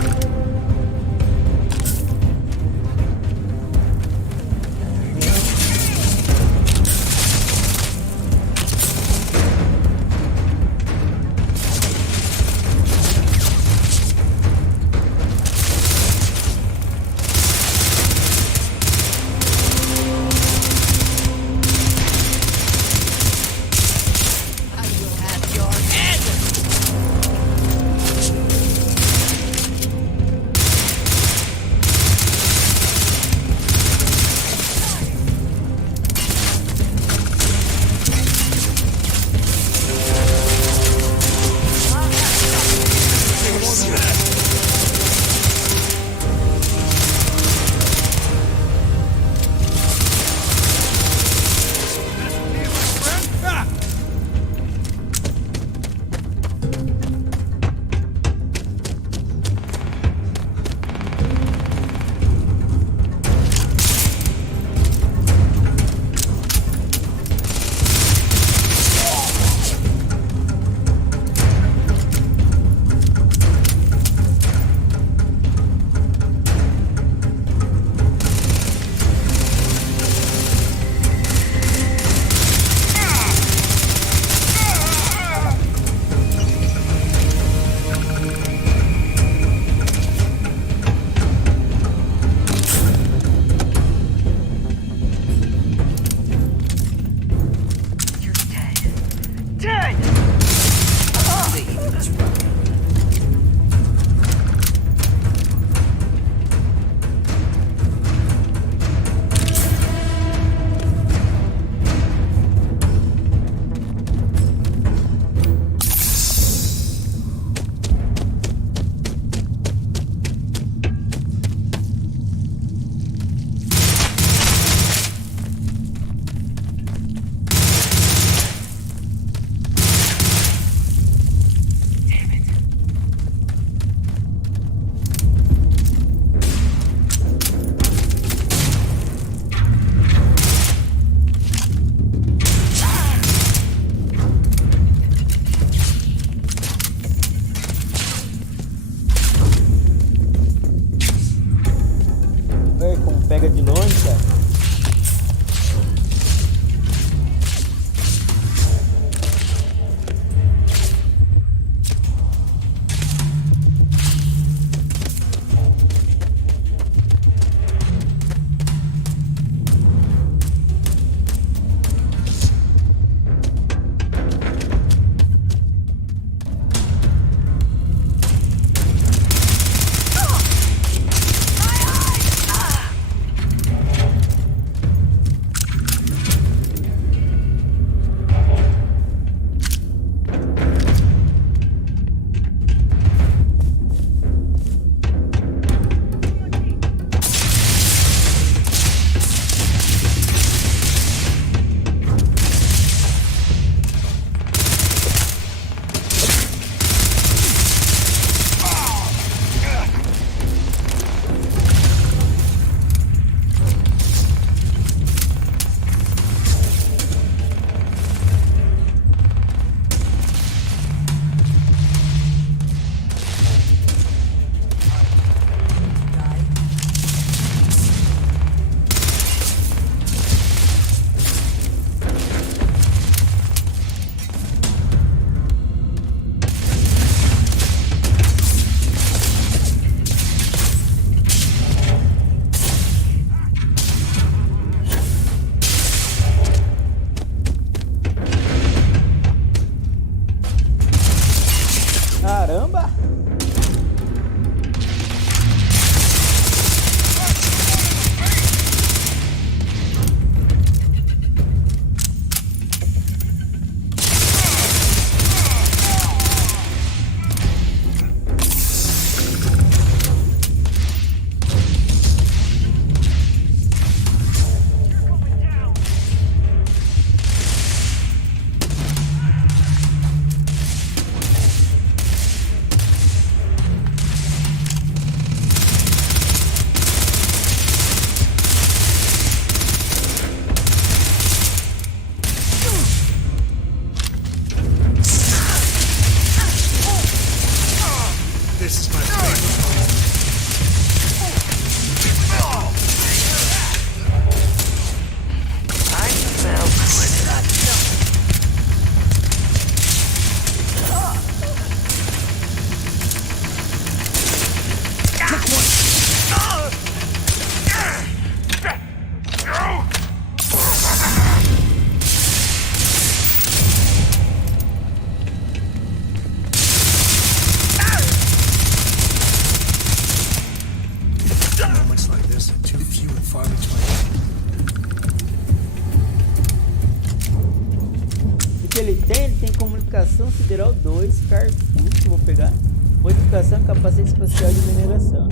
Ele tem comunicação sideral 2, cartucho, vou pegar. Modificação e capacete espacial de mineração.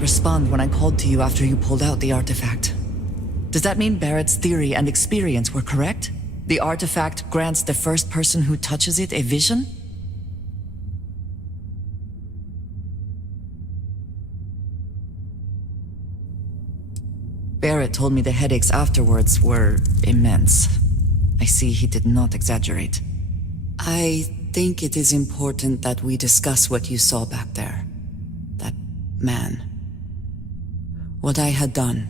Respond when I called to you after you pulled out the artifact. Does that mean Barrett's theory and experience were correct? The artifact grants the first person who touches it a vision? Barrett told me the headaches afterwards were immense. I see he did not exaggerate. I think it is important that we discuss what you saw back there. That man. What I had done.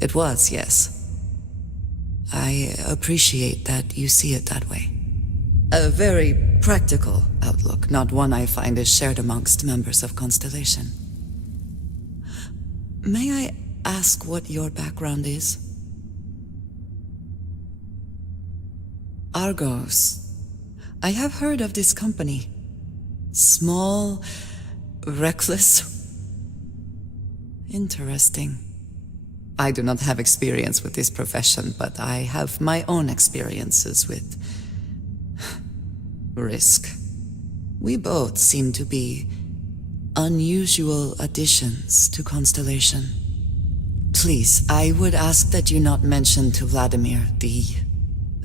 It was, yes. I appreciate that you see it that way. A very practical outlook, not one I find is shared amongst members of Constellation. May I ask what your background is? Argos. I have heard of this company. Small, reckless. Interesting. I do not have experience with this profession, but I have my own experiences with risk. We both seem to be unusual additions to Constellation. Please, I would ask that you not mention to Vladimir the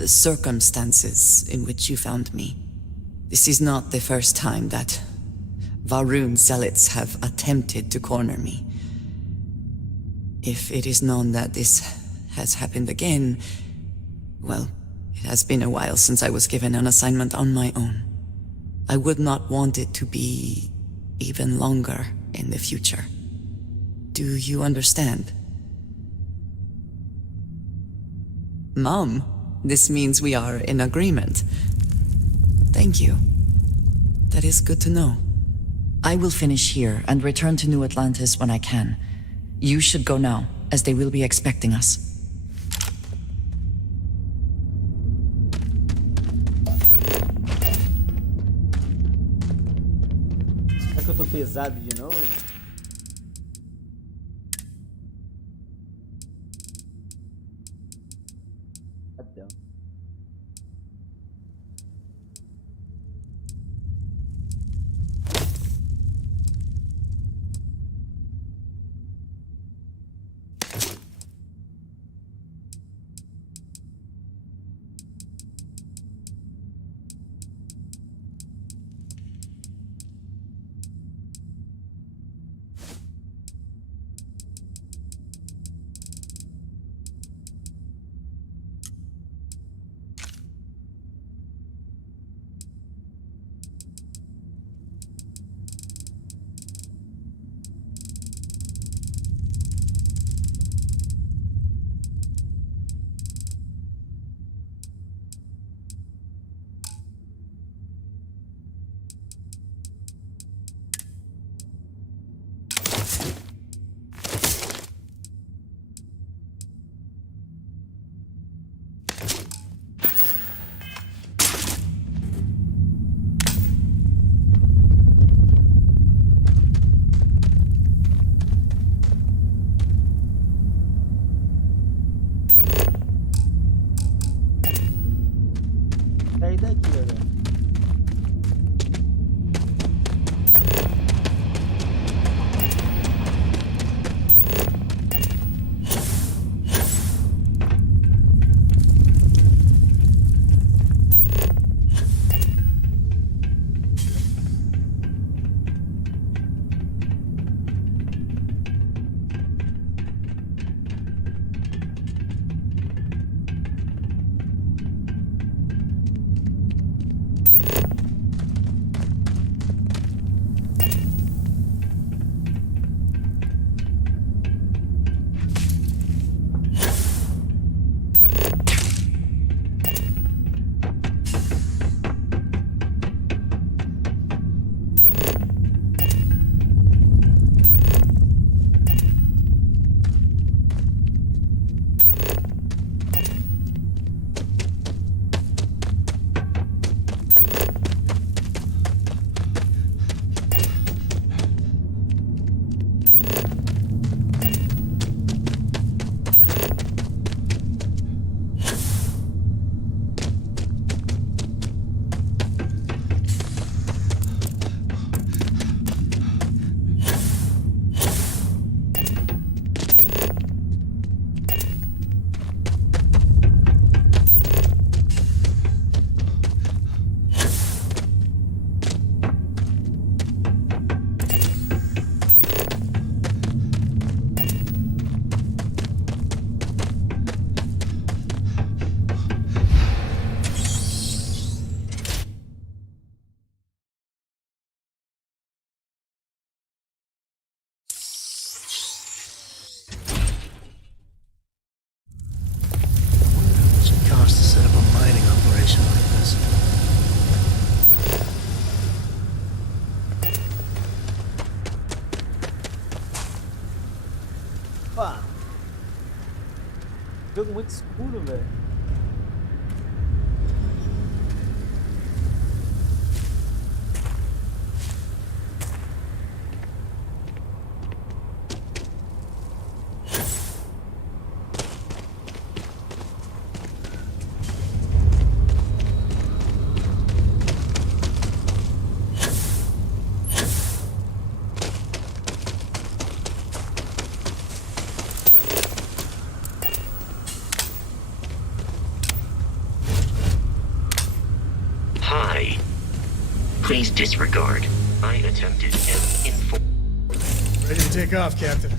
circumstances in which you found me. This is not the first time that Varun zealots have attempted to corner me. If it is known that this has happened again, well, it has been a while since I was given an assignment on my own. I would not want it to be even longer in the future. Do you understand? Mom, this means we are in agreement. Thank you. That is good to know. I will finish here and return to New Atlantis when I can. You should go now, as they will be expecting us. Será que eu tô pesado de novo? Até. Sair daqui, galera. jogo muito escuro, velho. Please disregard. I attempted an info. Ready to take off, Captain.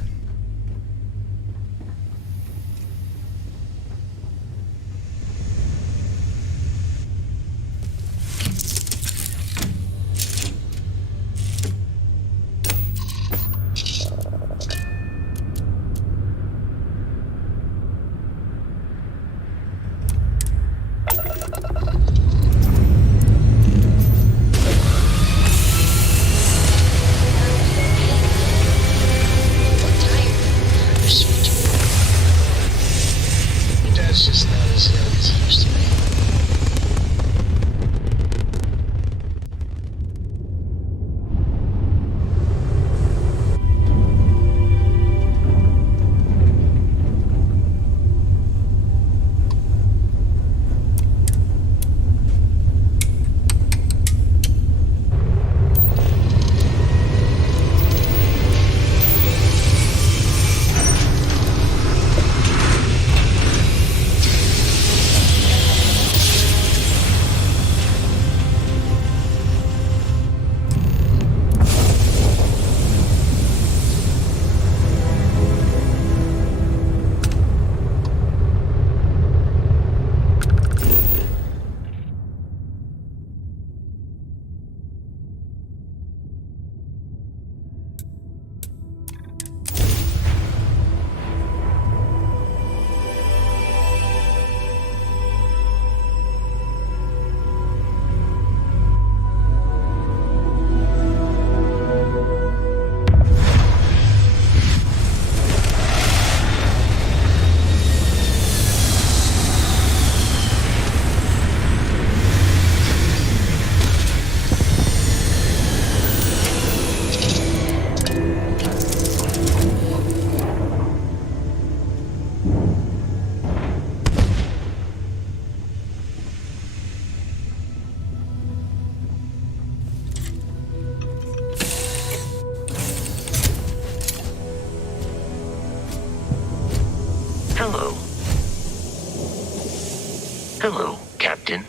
Hello, Captain.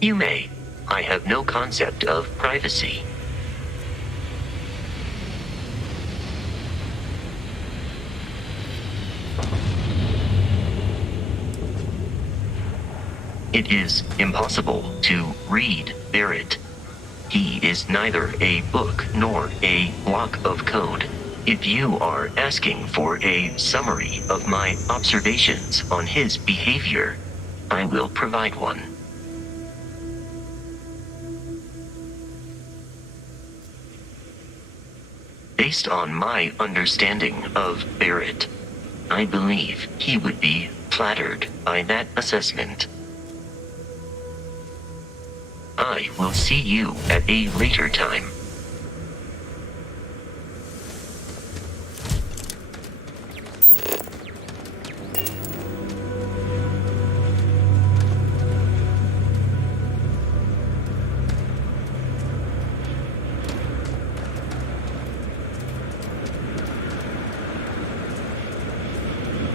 You may. I have no concept of privacy. It is impossible to read Barrett. He is neither a book nor a block of code. If you are asking for a summary of my observations on his behavior, I will provide one. Based on my understanding of Barrett, I believe he would be flattered by that assessment. I will see you at a later time.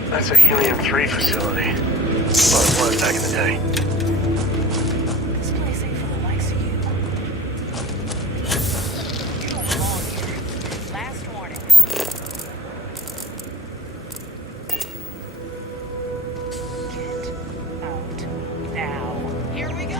That's a helium-3 facility. Well, it was back in the day. This place ain't for the likes of you. You don't belong here. Last warning. Get out now. Here we go!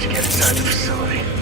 to get inside the facility.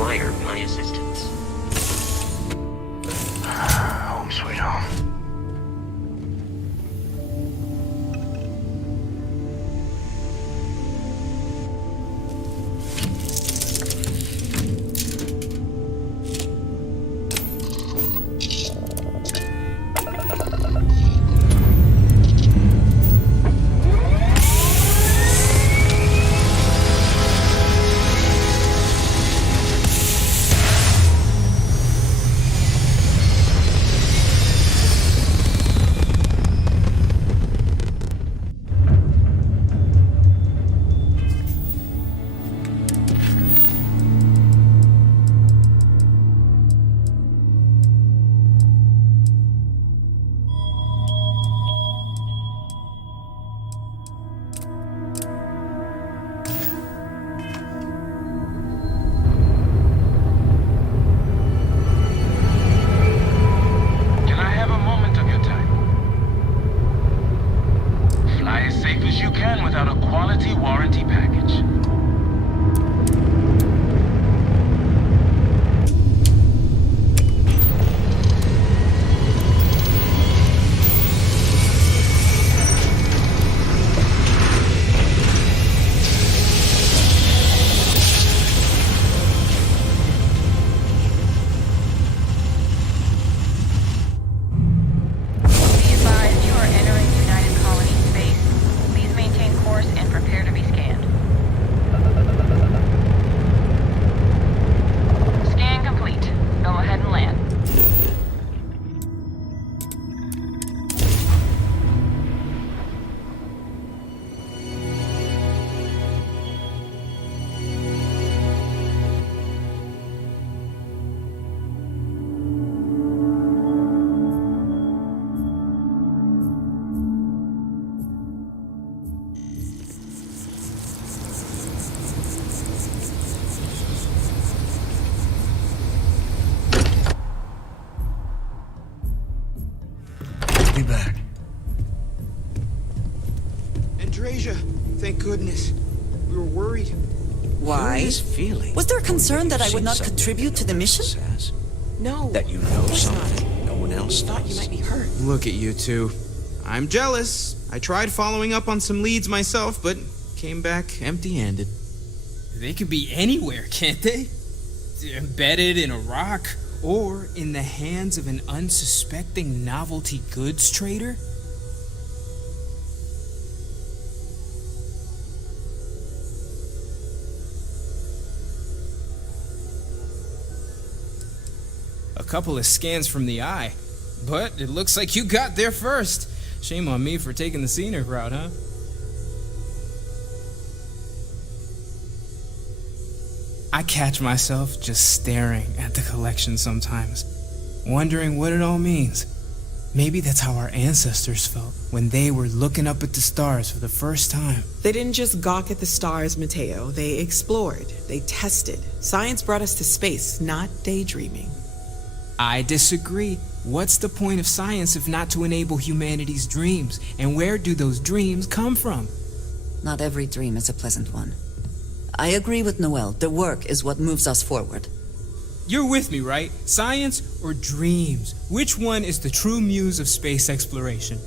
require my assistance. Home sweet home. Back. Andrasia, thank goodness. We were worried. Why? Feeling. Was there a concern that I would not contribute to the mission? No. That you know something no one else thought you might be hurt. Look at you two. I'm jealous. I tried following up on some leads myself, but came back empty-handed. They could be anywhere, can't they? Embedded in a rock, or in the hands of an unsuspecting novelty goods trader? A couple of scans from the eye, but it looks like you got there first. Shame on me for taking the scenic route, huh? I catch myself just staring at the collection sometimes, wondering what it all means. Maybe that's how our ancestors felt when they were looking up at the stars for the first time. They didn't just gawk at the stars, Mateo. They explored. They tested. Science brought us to space, not daydreaming. I disagree. What's the point of science if not to enable humanity's dreams? And where do those dreams come from? Not every dream is a pleasant one. I agree with Noel. The work is what moves us forward. You're with me, right? Science or dreams? Which one is the true muse of space exploration?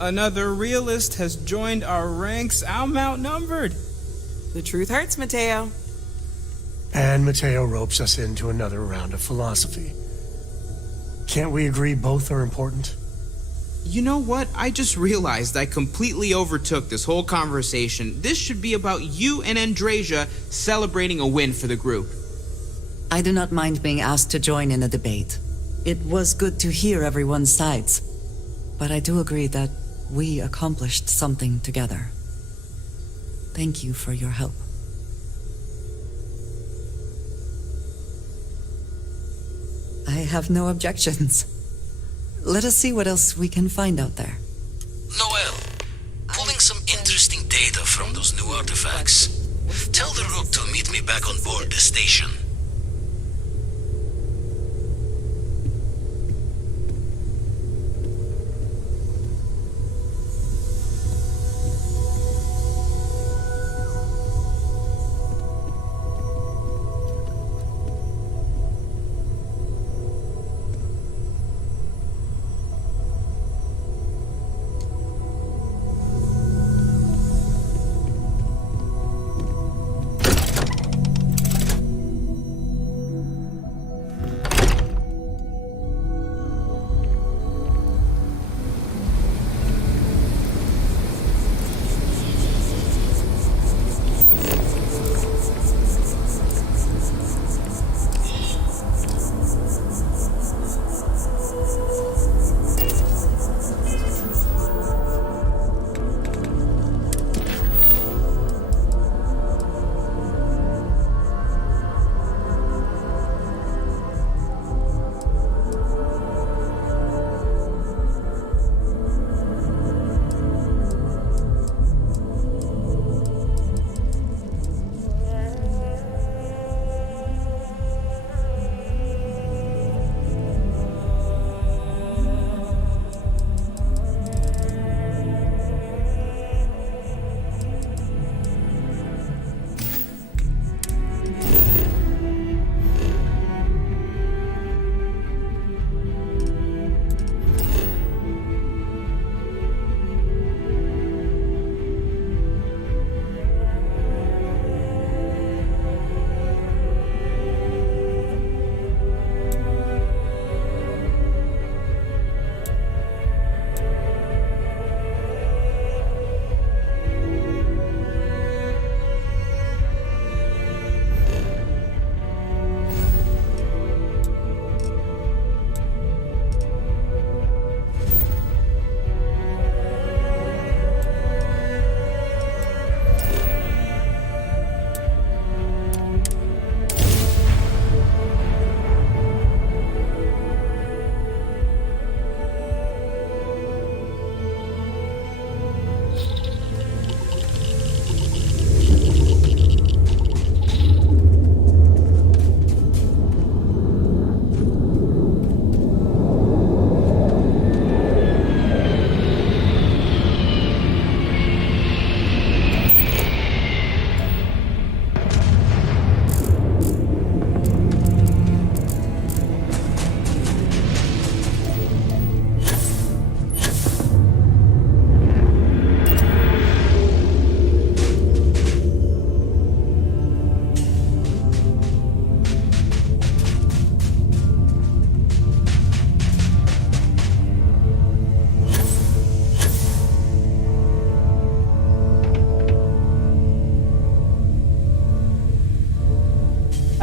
Another realist has joined our ranks. I'm outnumbered. The truth hurts, Mateo. And Mateo ropes us into another round of philosophy. Can't we agree both are important? You know what? I just realized I completely overtook this whole conversation. This should be about you and Andrasia celebrating a win for the group. I do not mind being asked to join in a debate. It was good to hear everyone's sides. But I do agree that we accomplished something together. Thank you for your help. I have no objections. Let us see what else we can find out there. Noel, pulling some interesting data from those new artifacts. Tell the Rook to meet me back on board the station.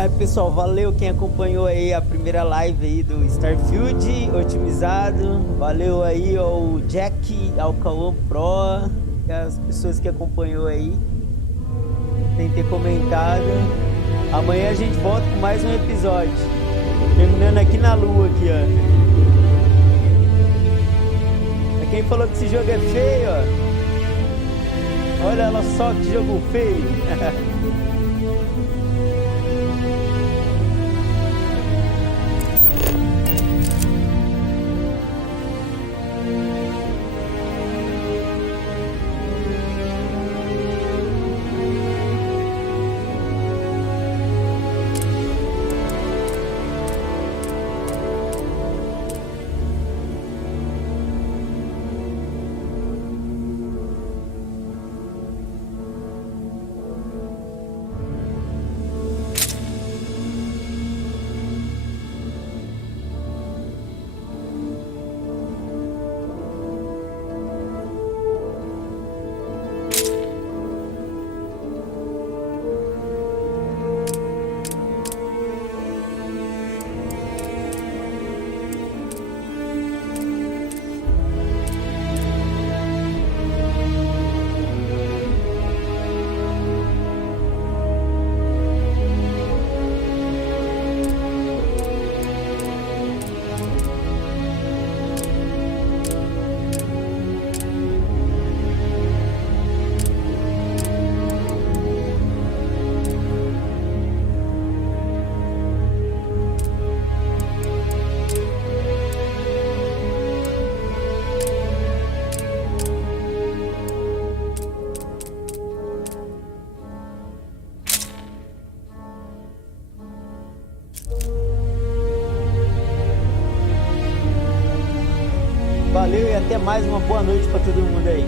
Aí, pessoal, valeu quem acompanhou aí a primeira live aí do Starfield otimizado. Valeu aí ao Jack, ao Cauã Pro, as pessoas que acompanhou aí, sem ter comentado. Amanhã a gente volta com mais um episódio. Terminando aqui na lua, aqui, ó. Pra quem falou que esse jogo é feio, ó. Olha só que jogo feio. Valeu e até mais, uma boa noite pra todo mundo aí.